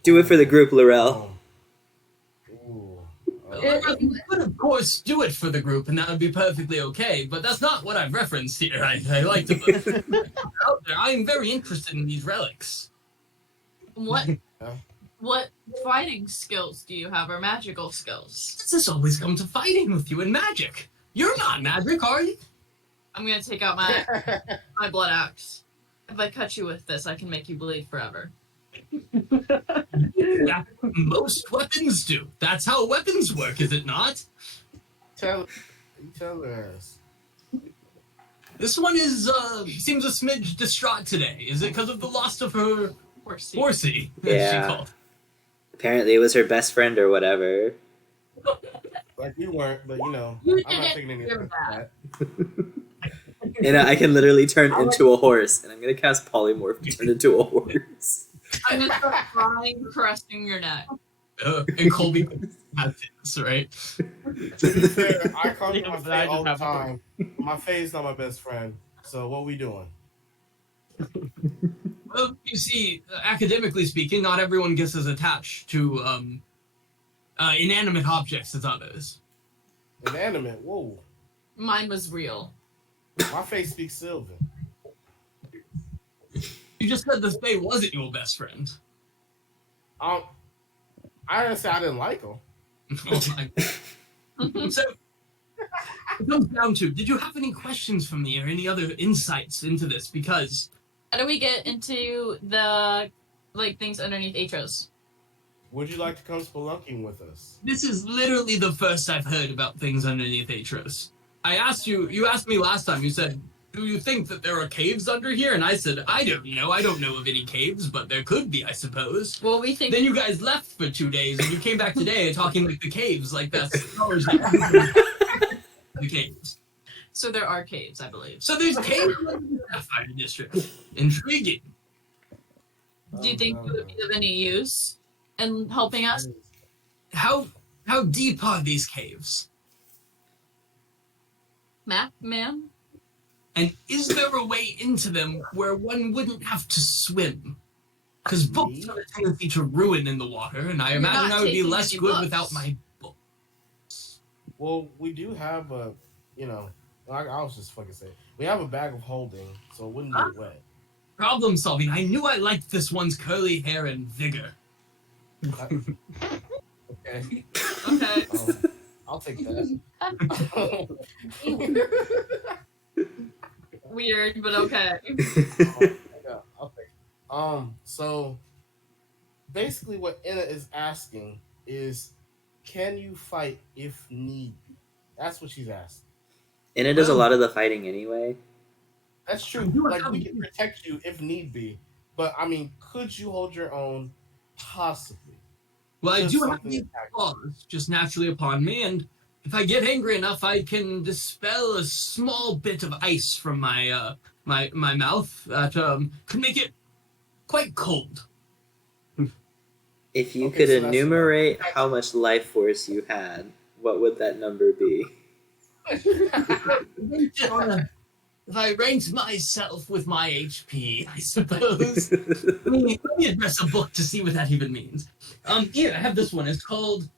Do it for the group, Laurel. Ooh. You could, of course, do it for the group, and that would be perfectly okay, but that's not what I've referenced here. I like to put it out there. I'm very interested in these relics. What fighting skills do you have, or magical skills? Does this always come to fighting with you in magic? You're not magic, are you? I'm gonna take out my blood axe. If I cut you with this, I can make you bleed forever. Yeah, most weapons do. That's how weapons work, is it not? Tell us. This one is seems a smidge distraught today. Is it because of the loss of her horsey? As Yeah. she called. Apparently, it was her best friend or whatever. Like we weren't, but I'm not taking anything from that. And I can literally turn into a horse, and I'm gonna cast polymorph to turn into a horse. I'm gonna start crying, caressing your neck. And Colby has this, right? To be fair, I call Yeah, my but I Faye all the just have one. time. My Faye's not my best friend. So what we doing? Well, you see, academically speaking, not everyone gets as attached to inanimate objects as others. Inanimate. Whoa. Mine was real. My Faye speaks Sylvan. You just said the Fae wasn't your best friend. I didn't say I didn't like him. Oh my. So it comes down to, did you have any questions for me or any other insights into this? Because How do we get into the things underneath Aetros? Would you like to come spelunking with us? this is literally the first I've heard about things underneath Aetros. I asked you asked me last time, you said, do you think that there are caves under here? And I said, I don't know. I don't know of any caves, but there could be, I suppose. Well, we think Then you guys left for 2 days, and you came back today talking like the caves, like that's the caves. so. There are caves, I believe. So there's caves in the Sapphire District. Intriguing. Do you think it would be of any use in helping us? How deep are these caves? Ma'am? And is there a way into them where one wouldn't have to swim? Because books have a tendency to ruin in the water, and I You're imagine not I would be taking less any good books. without my books. Well, we do have a, I was just fucking saying. We have a bag of holding, so it wouldn't get wet. Problem solving. I knew I liked this one's curly hair and vigor. Okay. Okay. I'll take that. Weird, but okay. Yeah, I'll take it. So basically what Enna is asking is, can you fight if need? That's what she's asking. And it does a lot of the fighting anyway. That's true. Like, we can protect you if need be. But, I mean, could you hold your own? Possibly. Well, I Just do have something these attacking. claws just naturally upon me, and if I get angry enough, I can dispel a small bit of ice from my my mouth that could make it quite cold. If you Okay, could so that's enumerate how much life force you had, what would that number be? If I ranked myself with my HP, I suppose. Let me address a book to see what that even means. Here, I have this one. It's called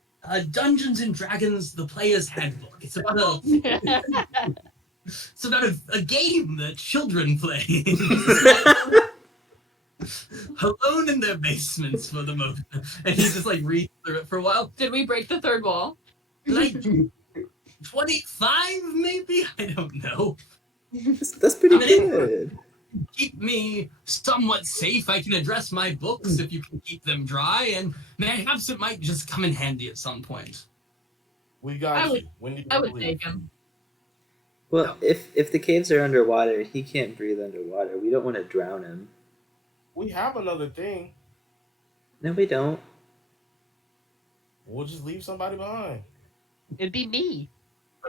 Dungeons and Dragons: The Player's Handbook. It's about a game that children play alone in their basements for the moment. And he just like reads through it for a while. Did we break the third wall? Like 25, maybe? I don't know. That's pretty good. Keep me somewhat safe. I can address my books if you can keep them dry, and perhaps it might just come in handy at some point. We got I you. would- When did you I would leave? take him. Well, if the caves are underwater, he can't breathe underwater. We don't want to drown him. We have another thing. No, we don't. We'll just leave somebody behind. It'd be me.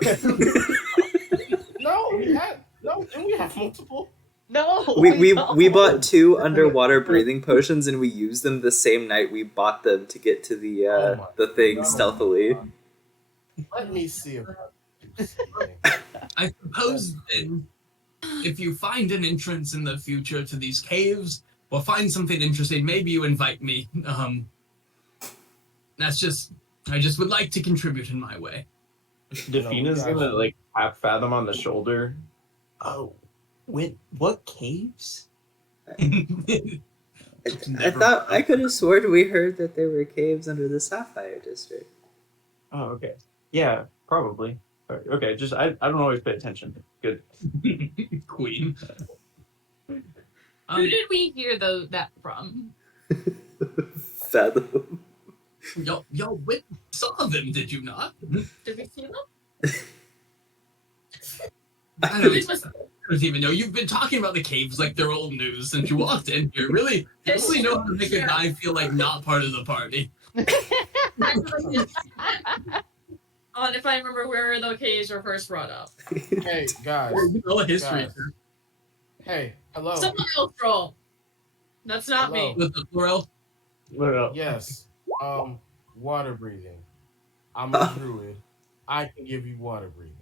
Didn't we have multiple? No. We don't. bought 2 underwater breathing potions and we used them the same night we bought them to get to the thing God. stealthily. Let me see if I suppose then, if you find an entrance in the future to these caves, or find something interesting, maybe you invite me. I just would like to contribute in my way. Defina's gonna like tap Fathom on the shoulder. Oh, what caves? I thought I could have sworn we heard that there were caves under the Sapphire District. Oh, okay. Yeah, probably. Okay, just I don't always pay attention. Good. Queen. Who did we hear that from? Fathom. Y'all saw them, did you not? Did we see them? I don't even know. You've been talking about the caves like they're old news since you walked in here. You really know how to make a guy feel like not part of the party. If I remember where the caves were first brought up. Hey guys. You know a history. Guys. Hey, hello. Someone else roll. That's not Hello. me. With the plural. What else? Yes. Water breathing. I'm a druid. I can give you water breathing.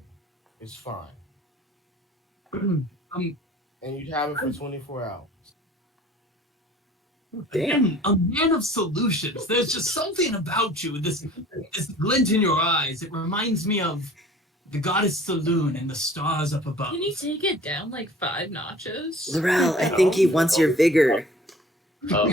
It's fine. um, And you'd have it for 24 hours. Damn. Again, a man of solutions. There's just something about you, this glint in your eyes. It reminds me of the goddess Saloon and the stars up above. Can you take it down like 5 notches? Laurel, I think he wants your vigor. Oh,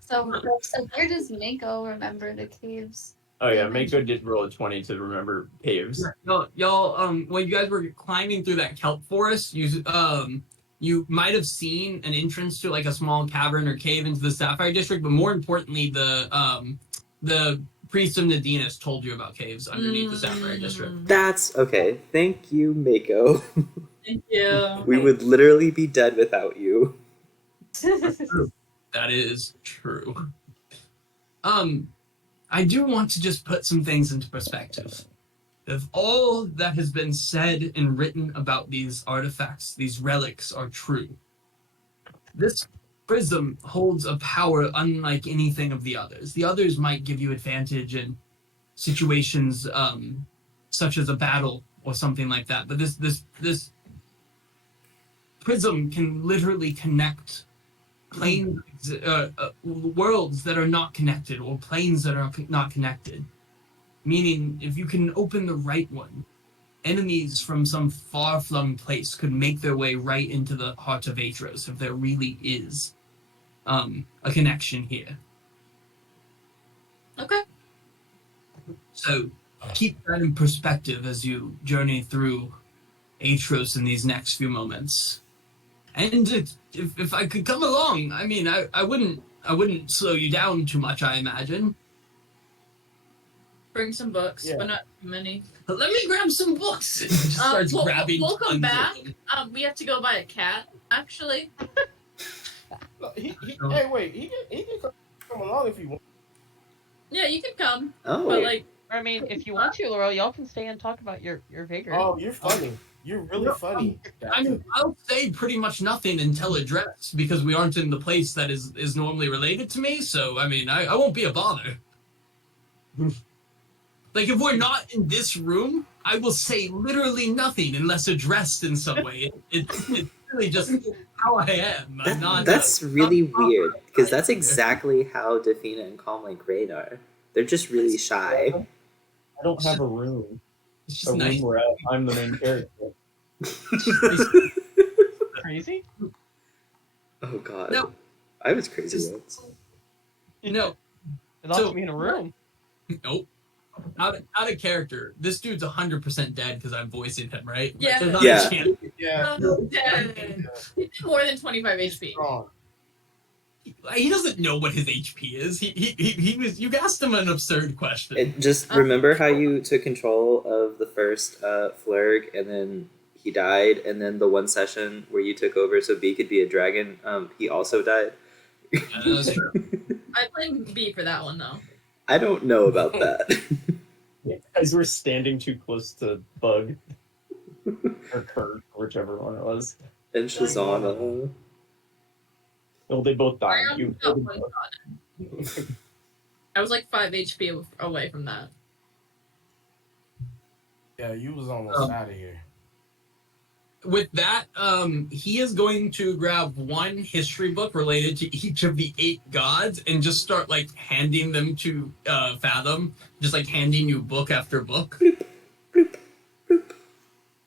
So where does Mako remember the caves? oh yeah, Mako did roll a 20 to remember caves. Y'all, when you guys were climbing through that kelp forest, you might have seen an entrance to like a small cavern or cave into the Sapphire District, but more importantly, the priest of Nadinus told you about caves underneath the Sapphire District. That's okay. Thank you, Mako. Thank you. We would literally be dead without you. That is true. I do want to just put some things into perspective. If all that has been said and written about these artifacts, these relics, are true, this prism holds a power unlike anything of the others. The others might give you advantage in situations such as a battle or something like that, but this prism can literally connect planes, worlds that are not connected, or planes that are not connected. Meaning, if you can open the right one, enemies from some far-flung place could make their way right into the heart of Aetros if there really is a connection here. Okay. So keep that in perspective as you journey through Aetros in these next few moments. And if I could come along, I mean, I wouldn't slow you down too much, I imagine. Bring some books, Yeah. but not too many. Let me grab some books. And just starts grabbing we'll come tons back. of them. We have to go buy a cat, actually. No, hey, wait. He can come along if you want. Yeah, you can come. Oh. But like, I mean, if you want to, Laurel, y'all can stay and talk about your vigor. Oh, you're funny. You're really funny. I mean, I'll say pretty much nothing until addressed because we aren't in the place that is normally related to me. So, I mean, I won't be a bother. Like, if we're not in this room, I will say literally nothing unless addressed in some way. It's really just how I am. I'm not. That's really not- weird, because that's exactly how Defina and Calm Like Rain are. They're just really shy. I don't have a room. It's A just room nice. where I'm the main character. Crazy? Oh god. No. I was crazy once. No, It locked So- me in a room. nope. Out of character. This dude's 100% dead because I'm voicing him, right? Yeah. There's not Yeah. a chance. Yeah. oh, dead. He did more than 25 HP. Strong. He doesn't know what his HP is. He was. You asked him an absurd question. And just remember how you took control of the first Flurg, and then he died, and then the one session where you took over so B could be a dragon, he also died? Yeah, that was true. I played B for that one though. I don't know about that. Guys were standing too close to Bug or Kurt, or whichever one it was. And Shazana. Well, they both died. I You got one shot. I was like 5 HP away from that. Yeah, you was almost out of here. With that, he is going to grab one history book related to each of the 8 gods and just start like handing them to Fathom, just like handing you book after book.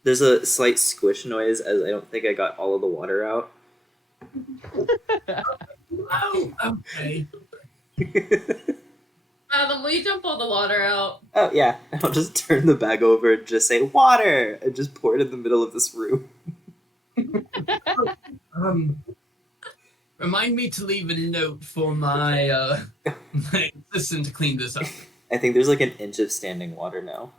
There's a slight squish noise as I don't think I got all of the water out. Oh, okay. Will you dump all the water out? Oh yeah, I'll just turn the bag over and just say water and just pour it in the middle of this room. Remind me to leave a note for my my assistant to clean this up. I think there's like an inch of standing water now.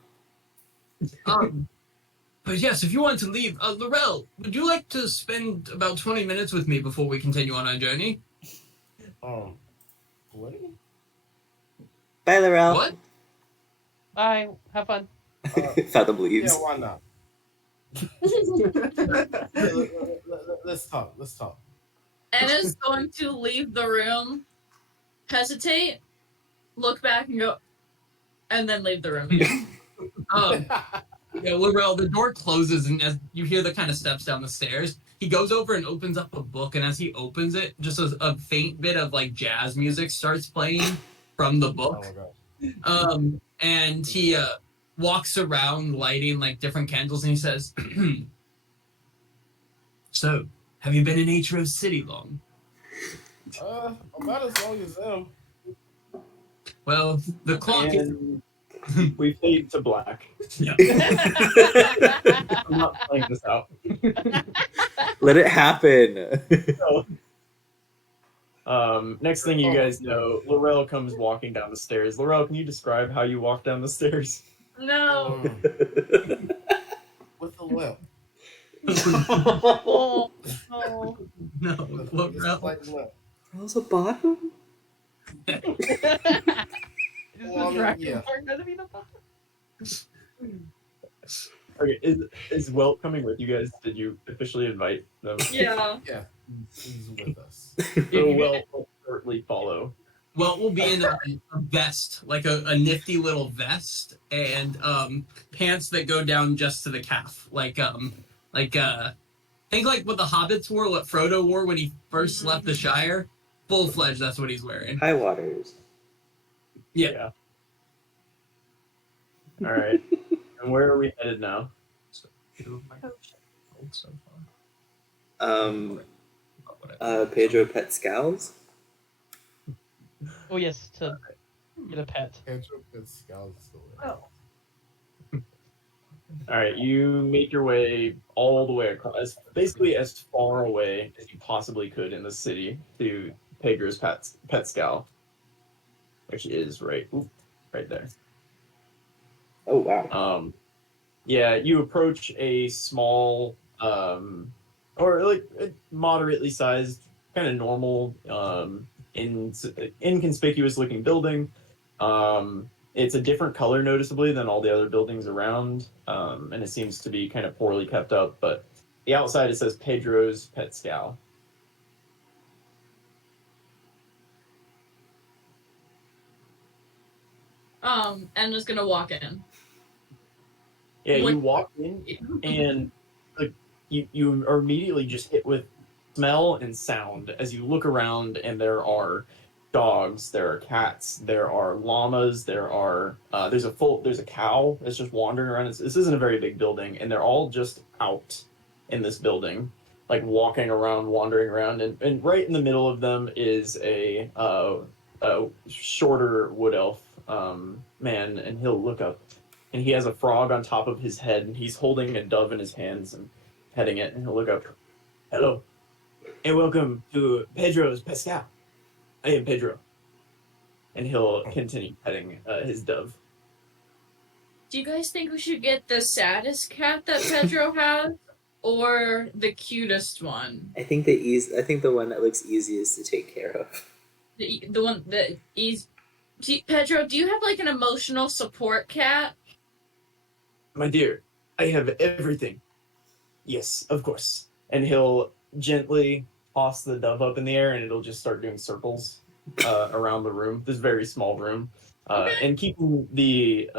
But yes, if you want to leave, Laurel, would you like to spend about 20 minutes with me before we continue on our journey? What? Bye, Laurel. What? Bye. Have fun. Fathom Yeah, leaves. why not? Let's talk. Let's talk. Anna's going to leave the room, hesitate, look back and go, and then leave the room again. Yeah, Laurel, the door closes, and as you hear the kind of steps down the stairs, he goes over and opens up a book, and as he opens it, just a faint bit of like jazz music starts playing from the Oh book. my gosh. And he walks around lighting like different candles, and he says, "So, have you been in Aetros City long?" About as long as them. Well, the clock is. And we fade to black. Yeah. I'm not playing this out. Let it happen. Next thing you guys know, Laurel comes walking down the stairs. Laurel, can you describe how you walk down the stairs? No. With the limp. Oh, no. No, With Laurel. a slight limp. Girls a bottom? Is Well, I the mean, dragon yeah. part gonna be the bottom? Okay, is Welt coming with you guys? Did you officially invite them? Yeah. Yeah, he's with us. So Welt will certainly follow. Well, we'll be in a vest, like a nifty little vest, and pants that go down just to the calf, think like what the hobbits wore, what Frodo wore when he first left the Shire. Full fledged, that's what he's wearing. High waters. Yeah. All right. And where are we headed now? Pedro Pascal's? Oh yes, to get a pet. Pedro Pascal is still there. Oh. All right, you make your way all the way across, basically as far away as you possibly could in the city to Pedro's Pascal, which is right there. Oh, wow. Yeah, you approach a small, or like a moderately sized, kind of normal, inconspicuous looking building. It's a different color noticeably than all the other buildings around, and it seems to be kind of poorly kept up. But the outside it says Pedro's Pascal. Enna's gonna walk in. Yeah, What- you walk in and like you are immediately just hit with smell and sound as you look around, and there are dogs, there are cats, there are llamas, there's a cow that's just wandering around. This isn't a very big building, and they're all just out in this building, like walking around, wandering around, and right in the middle of them is a shorter wood elf man, and he'll look up. And he has a frog on top of his head, and he's holding a dove in his hands and petting it. And he'll look up. Hello, and welcome to Pedro's Pascal. I am Pedro. And he'll continue petting his dove. Do you guys think we should get the saddest cat that Pedro has, or the cutest one? I think the one that looks easiest to take care of. The one that is. Pedro, do you have like an emotional support cat? My dear, I have everything. Yes, of course. And he'll gently toss the dove up in the air, and it'll just start doing circles around the room, this very small room. And keeping the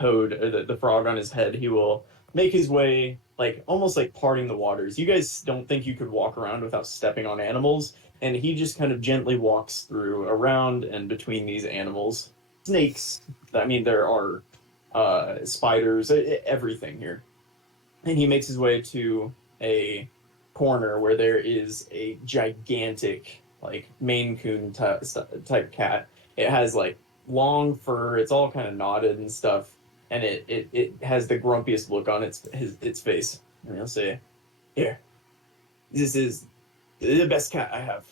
toad, or the frog on his head, he will make his way, like almost like parting the waters. You guys don't think you could walk around without stepping on animals, and he just kind of gently walks through, around, and between these animals. Snakes. I mean, there are spiders, everything here. And he makes his way to a corner where there is a gigantic, like, Maine Coon type cat. It has like long fur. It's all kind of knotted and stuff, and it has the grumpiest look on its face. And he'll say, "Here, this is the best cat I have.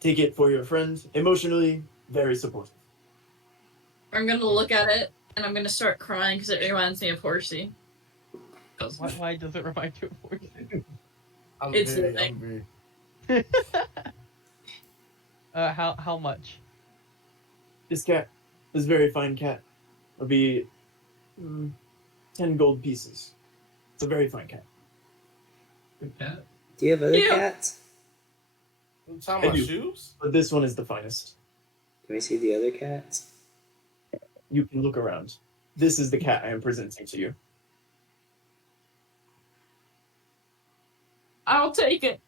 Take it for your friend. Emotionally, very supportive." I'm gonna look at it and I'm gonna start crying because it reminds me of Horsey. Why does it remind you of Horsey? I'm very. How much? This cat, this very fine cat, will be 10 gold pieces. It's a very fine cat. Good cat. Do you have other Yeah. cats? You talking about I do. shoes? But this one is the finest. Can we see the other cats? You can look around. This is the cat I am presenting to you. I'll take it.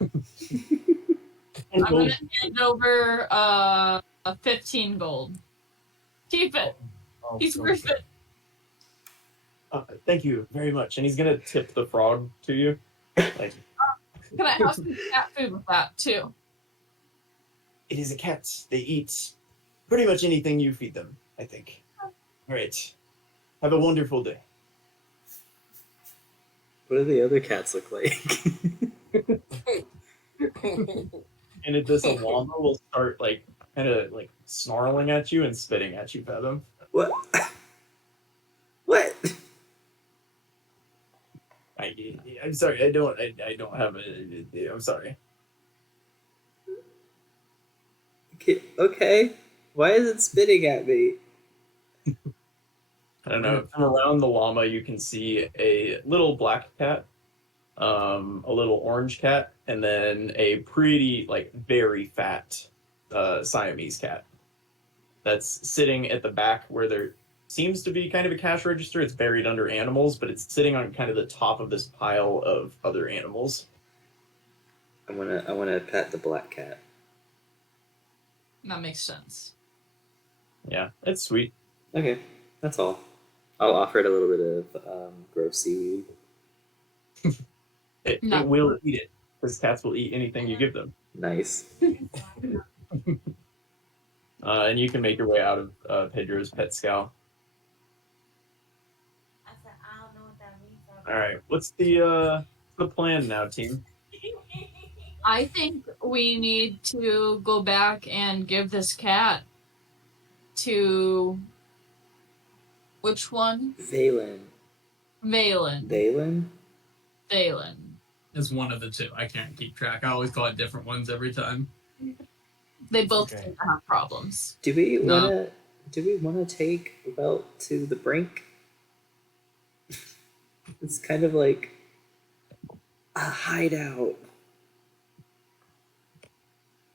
And I'm gonna hand over 15 gold. Keep it. Oh, He's so- worth it. Thank you very much. And he's gonna tip the frog to you. Like, Can I have some cat food with that too? it is a cat. They eat pretty much anything you feed them, I think. All right. Have a wonderful day. What do the other cats look like? And this llama will start like kind of like snarling at you and spitting at you, Fathom. What? What? I'm sorry. I don't have a. I'm sorry. Okay. Why is it spitting at me? I don't know. From around the llama, you can see a little black cat, a little orange cat, and then a pretty, like, very fat Siamese cat that's sitting at the back where there seems to be kind of a cash register. It's buried under animals, but it's sitting on kind of the top of this pile of other animals. I wanna pet the black cat. That makes sense. Yeah, it's sweet. Okay, that's all. I'll offer it a little bit of gross seaweed. It No. will eat it, because cats will eat anything you give them. Nice. And you can make your way out of Pedro's pet scow. All right, what's the plan now, team? I think we need to go back and give this cat to which one? Valen. Valen. Valen? Valen. It's one of the two. I can't keep track. I always call it different ones every time. They both Okay. seem to have problems. Do we No. wanna take Welt to the brink? It's kind of like a hideout.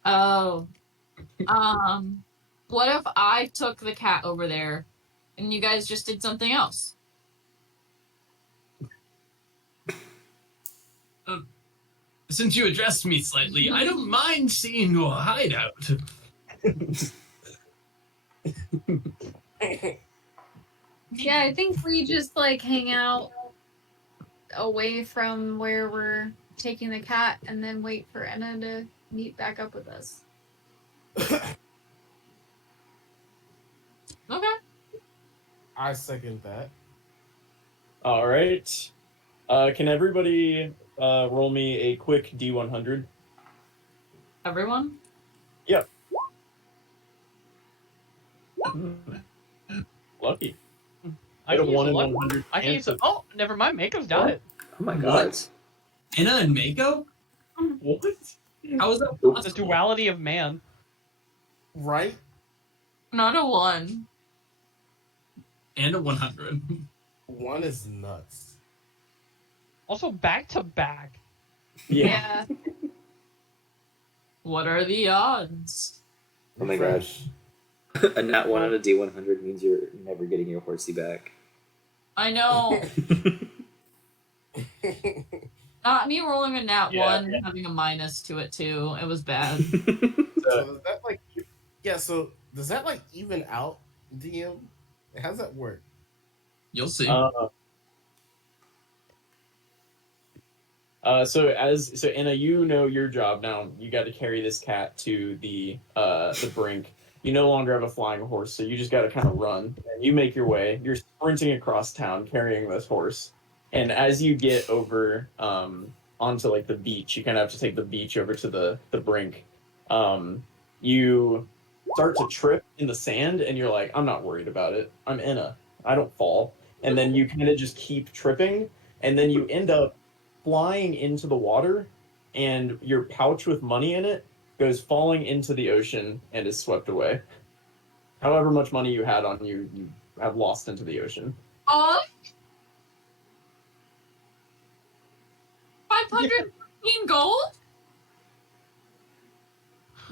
Oh. What if I took the cat over there and you guys just did something else? Since you addressed me slightly, I don't mind seeing your hideout. Yeah, I think we just like hang out away from where we're taking the cat and then wait for Enna to meet back up with us. Okay. I second that. All right. Can everybody roll me a quick D100? Everyone? Yep. Lucky. I Get a can use 1 a in luck. 100 I can use chance a. Oh, never mind. Mako's done it. Oh my god. What? Anna and Mako? What? How is that The possible? duality of man. Right? Not a 1. And a 100. One is nuts. Also, back to back. Yeah. What are the odds? Oh my god. Refresh. A nat 1 on a D100 means you're never getting your horsey back. I know. Not me rolling a nat Yeah, 1, yeah. having a minus to it too. It was bad. So does that like so does that like even out DM? How does that work? You'll see. So Anna, you know your job now. You got to carry this cat to the brink. You no longer have a flying horse, so you just got to kind of run. And you make your way. You're sprinting across town carrying this horse. And as you get over onto like the beach, you kind of have to take the beach over to the brink. You start to trip in the sand, and you're like, I'm not worried about it. I'm Anna. I don't fall. And then you kind of just keep tripping, and then you end up flying into the water, and your pouch with money in it goes falling into the ocean and is swept away. However much money you had on you, you have lost into the ocean. 515 gold?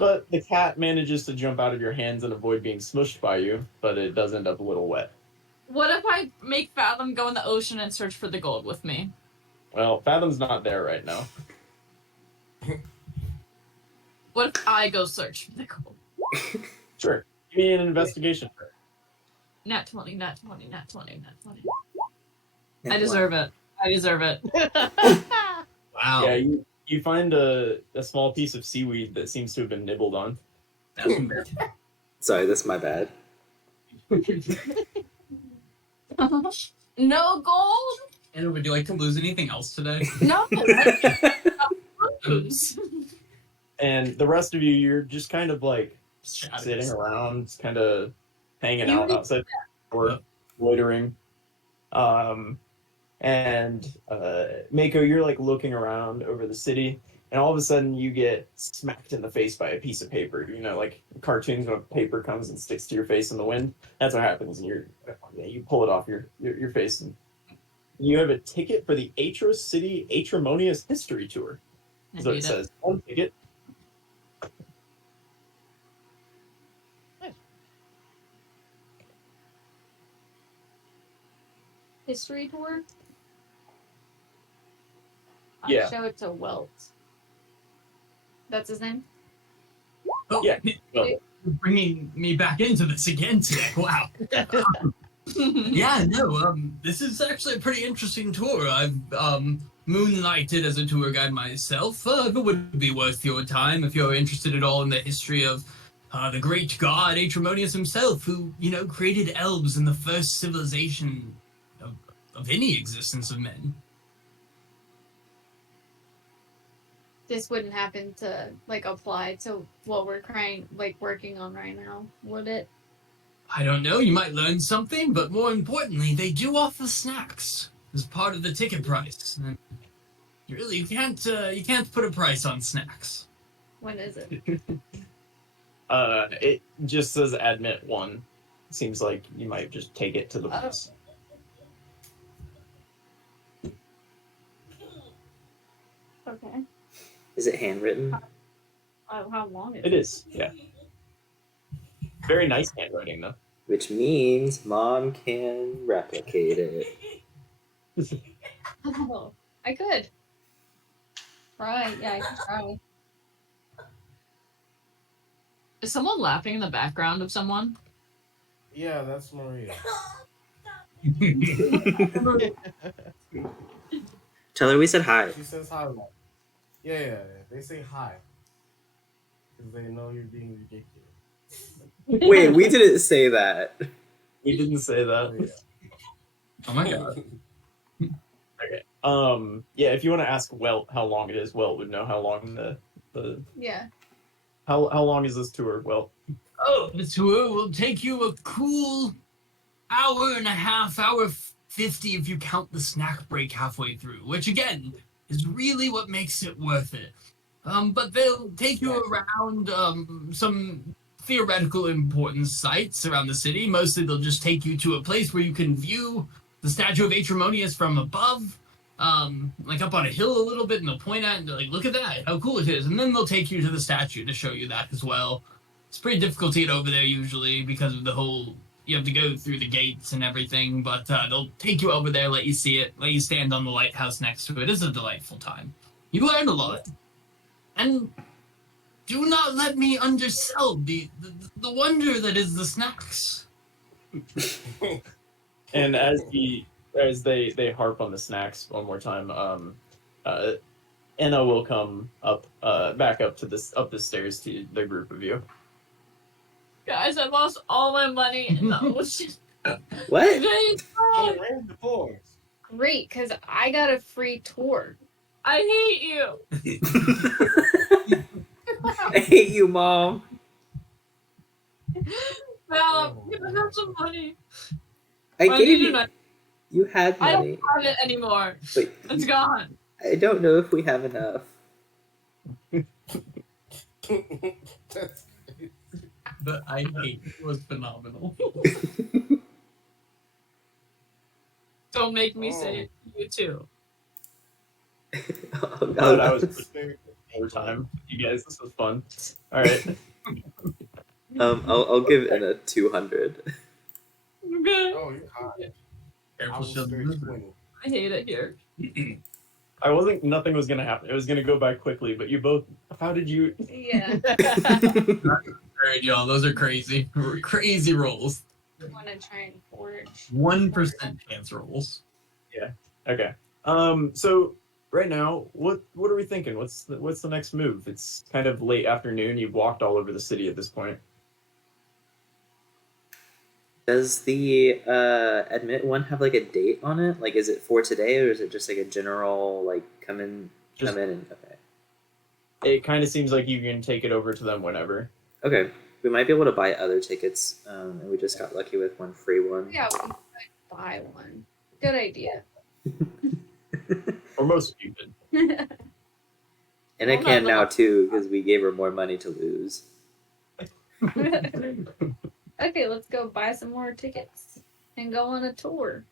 But the cat manages to jump out of your hands and avoid being smushed by you, but it does end up a little wet. What if I make Fathom go in the ocean and search for the gold with me? Well, Fathom's not there right now. What if I go search for the gold? Sure. Give me an investigation. Nat 20, nat 20, nat 20, nat 20. I deserve it. I deserve it. Wow. Yeah, you find a small piece of seaweed that seems to have been nibbled on. Sorry, that's my bad. No gold? Anna, would you like to lose anything else today? No. Lose. And the rest of you, you're just kind of like Shadows. sitting around, kind of hanging You out did outside or loitering. And Mako, you're like looking around over the city, and all of a sudden you get smacked in the face by a piece of paper. You know, like cartoons when paper comes and sticks to your face in the wind. That's what happens. And you pull it off your face, and you have a ticket for the Aetros City Atrimonious History Tour. That's what it says. One ticket. History tour? Yeah. I'll show it to Welt. That's his name? Oh, Yeah. Well, you're bringing me back into this again today. Wow. Yeah, no, this is actually a pretty interesting tour. I've moonlighted as a tour guide myself. If it would be worth your time, if you're interested at all in the history of the great god Atrimonius himself, who, you know, created elves in the first civilization of any existence of men. This wouldn't happen to like apply to what we're working on right now, would it? I don't know, you might learn something, but more importantly, they do offer snacks as part of the ticket price. And you can't put a price on snacks. When is it? it just says admit one. Seems like you might just take it to the place. Okay. Is it handwritten? How long is It is, yeah. Very nice handwriting, though. Which means Mom can replicate it. Oh, I could. Try. Yeah, I could try. Is someone laughing in the background of someone? Yeah, that's Maria. Tell her we said hi. She says hi. Yeah. They say hi because they know you're being ridiculous. Wait, we didn't say that. We didn't say that. Oh, yeah. Oh my god. Okay. Yeah, if you want to ask Welt how long it is, Welt would know how long the Yeah. how long is this tour, Welt? Oh, the tour will take you a cool hour and a half, hour 50 if you count the snack break halfway through, which again is really what makes it worth it. But they'll take you around some theoretical important sites around the city. Mostly they'll just take you to a place where you can view the statue of Atrimonius from above, like up on a hill a little bit, and they'll point at it and they're like, look at that, how cool it is. And then they'll take you to the statue to show you that as well. It's pretty difficult to get over there usually because of the whole, you have to go through the gates and everything, but they'll take you over there, let you see it, let you stand on the lighthouse next to it. It's a delightful time. You learn a lot. And do not let me undersell the wonder that is the snacks. And as they harp on the snacks one more time, Enna will come up back up to the stairs to the group of you. Guys, I lost all my money in the ocean. What? Oh, raise the boys. Great, because I got a free tour. I hate you. I hate you, Mom. Val, give us some money. I I gave need you. it. You had I money. don't have it anymore. But It's gone. I don't know if we have enough. That's But I hate it was phenomenal. Don't make me say it to you too. Oh, Oh, that was more time. You guys, this was fun. All right. I'll give it a 200. Okay. Oh, you're hot. I Careful, was she'll straight lose. 20. I hate it here. Nothing was gonna happen. It was gonna go by quickly, but you both. How did you? Yeah. All right, y'all. Those are crazy, crazy rolls. I want to try and forge. 1% chance rolls. Okay. So right now, what are we thinking? What's the next move? It's kind of late afternoon. You've walked all over the city at this point. Does the admit one have like a date on it? Like, is it for today, or is it just like a general like come in and okay? It kind of seems like you can take it over to them whenever. Okay, we might be able to buy other tickets, and we just got lucky with one free one. Yeah, we could buy one. Good idea. Or most of you did. And I Well, can no, now too because we gave her more money to lose. Okay, let's go buy some more tickets and go on a tour.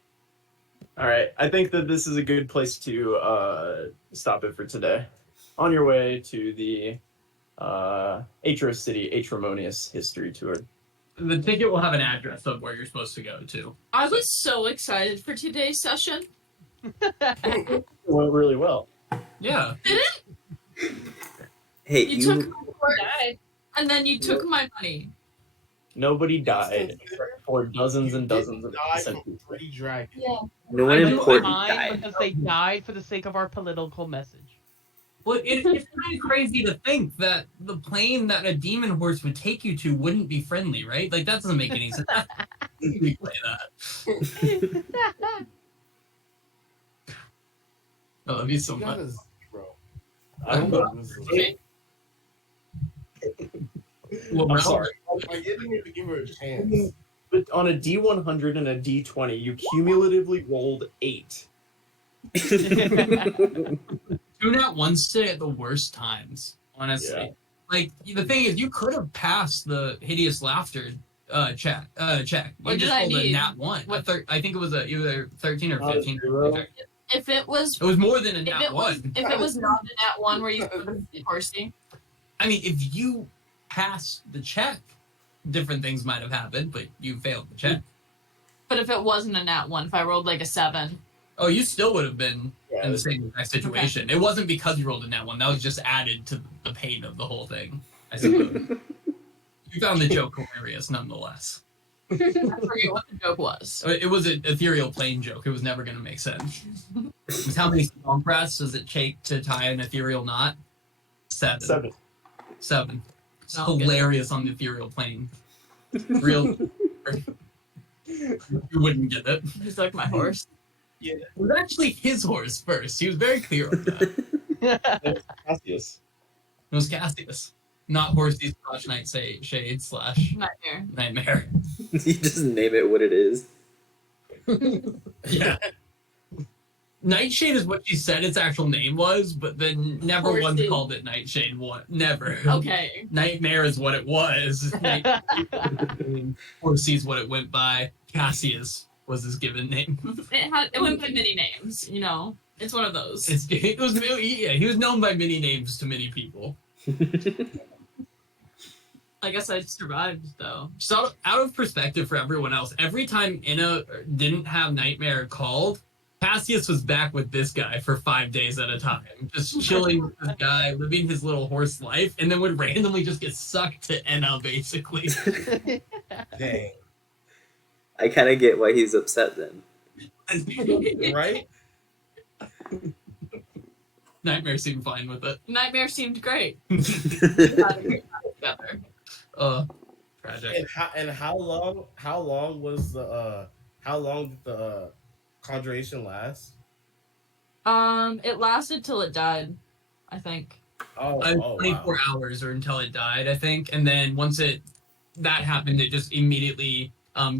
All right. I think that this is a good place to stop it for today. On your way to the Aetros City Atromonious History Tour. The ticket will have an address of where you're supposed to go to. I was so excited for today's session. It went really well. Yeah. Hey, You took my word, Died. and then you took my money. Nobody died except for dozens and dozens of died from innocent people. 3 dragons. Yeah. no one I blew important mine died. because they died for the sake of our political message. Well, it's kind of crazy to think that the plane that a demon horse would take you to wouldn't be friendly, right? Like, that doesn't make any sense. We play that. I love you so You much. got a 0. I don't know. Okay. Well, I'm sorry. I didn't even give her a chance. But on a D100 and a D20, you cumulatively rolled 8. Tune out one stay at the worst times, honestly. Yeah. Like, the thing is, you could have passed the hideous laughter check. You What just did I rolled a need? nat 1. What- I think it was either 13 or Not a 15. zero. If it was, It was more than a if nat it was, 1. if it was not the nat one where you horsey, I mean, if you passed the check, different things might have happened, but you failed the check. but if it wasn't a nat one, if I rolled like a 7, Oh, you still would have been Yeah. in the same exact situation. It wasn't because you rolled a nat 1. That was just added to the pain of the whole thing, I suppose. You found the joke hilarious, nonetheless. I forget what the joke was. It was an ethereal plane joke. It was never going to make sense. It was how many strong press does it take to tie an ethereal knot? 7. 7. It's I'll get it. hilarious on the ethereal plane. Real. You wouldn't get it. He's like my horse. It was actually his horse first. He was very clear on that. Cassius. It was Cassius, not Horsey's Scotch Shade / Nightmare. Nightmare. You just name it what it is. Yeah. Nightshade is what she said its actual name was, but then never once Horsey. called it Nightshade. What? Never. Okay. Nightmare is what it was. Horsey's what it went by. Cassius was his given name. It went by many names, you know. It's one of those. He was known by many names to many people. I guess I survived though. Just out of perspective for everyone else, every time Inna didn't have Nightmare called, Cassius was back with this guy for 5 days at a time, just chilling with this guy, living his little horse life, and then would randomly just get sucked to Enna, basically. Dang. I kind of get why he's upset then. Right? Nightmare seemed fine with it. Nightmare seemed great. Together. Tragic. And how long was the how long did the conjuration last? It lasted till it died, I think. Oh, 24 wow. hours or until it died, I think, and then once that happened, it just immediately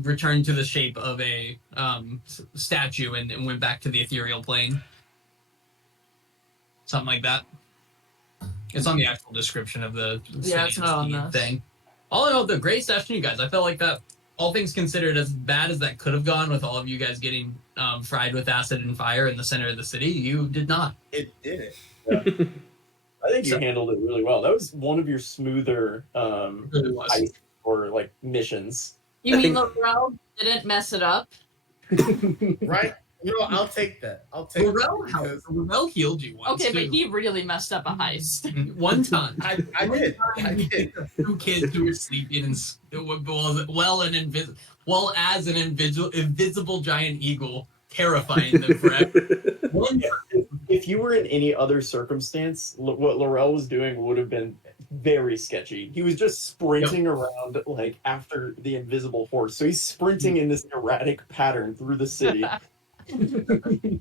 returned to the shape of a statue and went back to the ethereal plane. Something like that. It's on the actual description of the Yeah, it's not on city this. thing. All in all, the great session, you guys. I felt like that, all things considered, as bad as that could have gone with all of you guys getting fried with acid and fire in the center of the city, you did not. It did it. I think you So- handled it really well. That was one of your smoother really was. heist or like missions. You I mean think- Laurel didn't mess it up? Right? You know, I'll take that. I'll take that because Laurel healed you once. Okay, but too. he really messed up a heist. One time. I did. I He did. picked up 2 kids who were sleeping and as an invisible giant eagle, terrifying them forever. One If you were in any other circumstance, what Laurel was doing would have been very sketchy. He was just sprinting around like after the invisible horse. So he's sprinting in this erratic pattern through the city.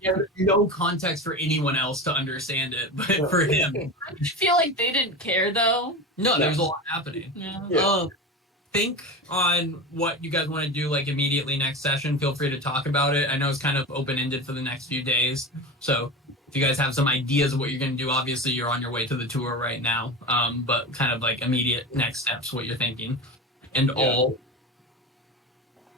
yeah, no context for anyone else to understand it, but for him, I feel like they didn't care though. no, there was a lot happening. Yeah. Yeah. Think on what you guys want to do like immediately next session. Feel free to talk about it. I know it's kind of open-ended for the next few days. So if you guys have some ideas of what you're going to do, obviously you're on your way to the tour right now. But kind of like immediate next steps, what you're thinking. And all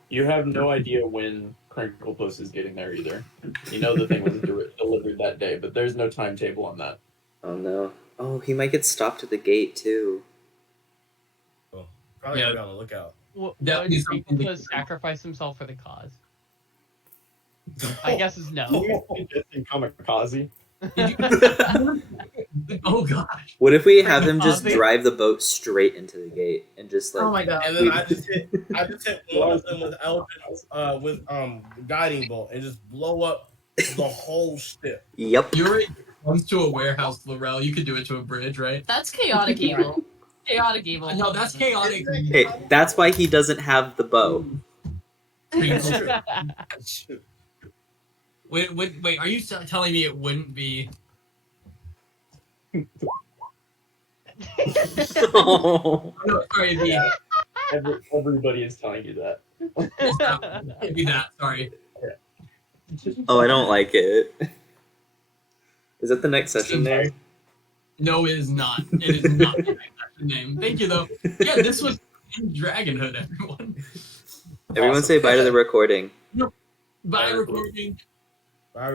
You have no idea when Crinkle Puss is getting there either. You know the thing was delivered that day, but there's no timetable on that. Oh no. Oh, he might get stopped at the gate too. Probably Yeah. gotta be on the lookout. Would Definitely something to Crinkle do. sacrifice himself for the cause? I guess is no. You just in kamikaze. oh gosh. What if we have him just Obvious. drive the boat straight into the gate and just like Oh my god. And then I just hit one of them with guiding bolt and just blow up the whole ship. Yep. Yuri comes to a warehouse, Laurel. You could do it to a bridge, right? That's chaotic evil. Chaotic evil. No, that's chaotic. Hey, that's why he doesn't have the bow. Wait, are you telling me it wouldn't be? Oh. No, sorry, Everybody is telling you that. it'd be that. Sorry. Oh, I don't like it. Is that the next session there? No, it is not. It is not the name. Thank you, though. Yeah, this was Dragonhood, everyone. Everyone say bye to the recording. Bye, recording.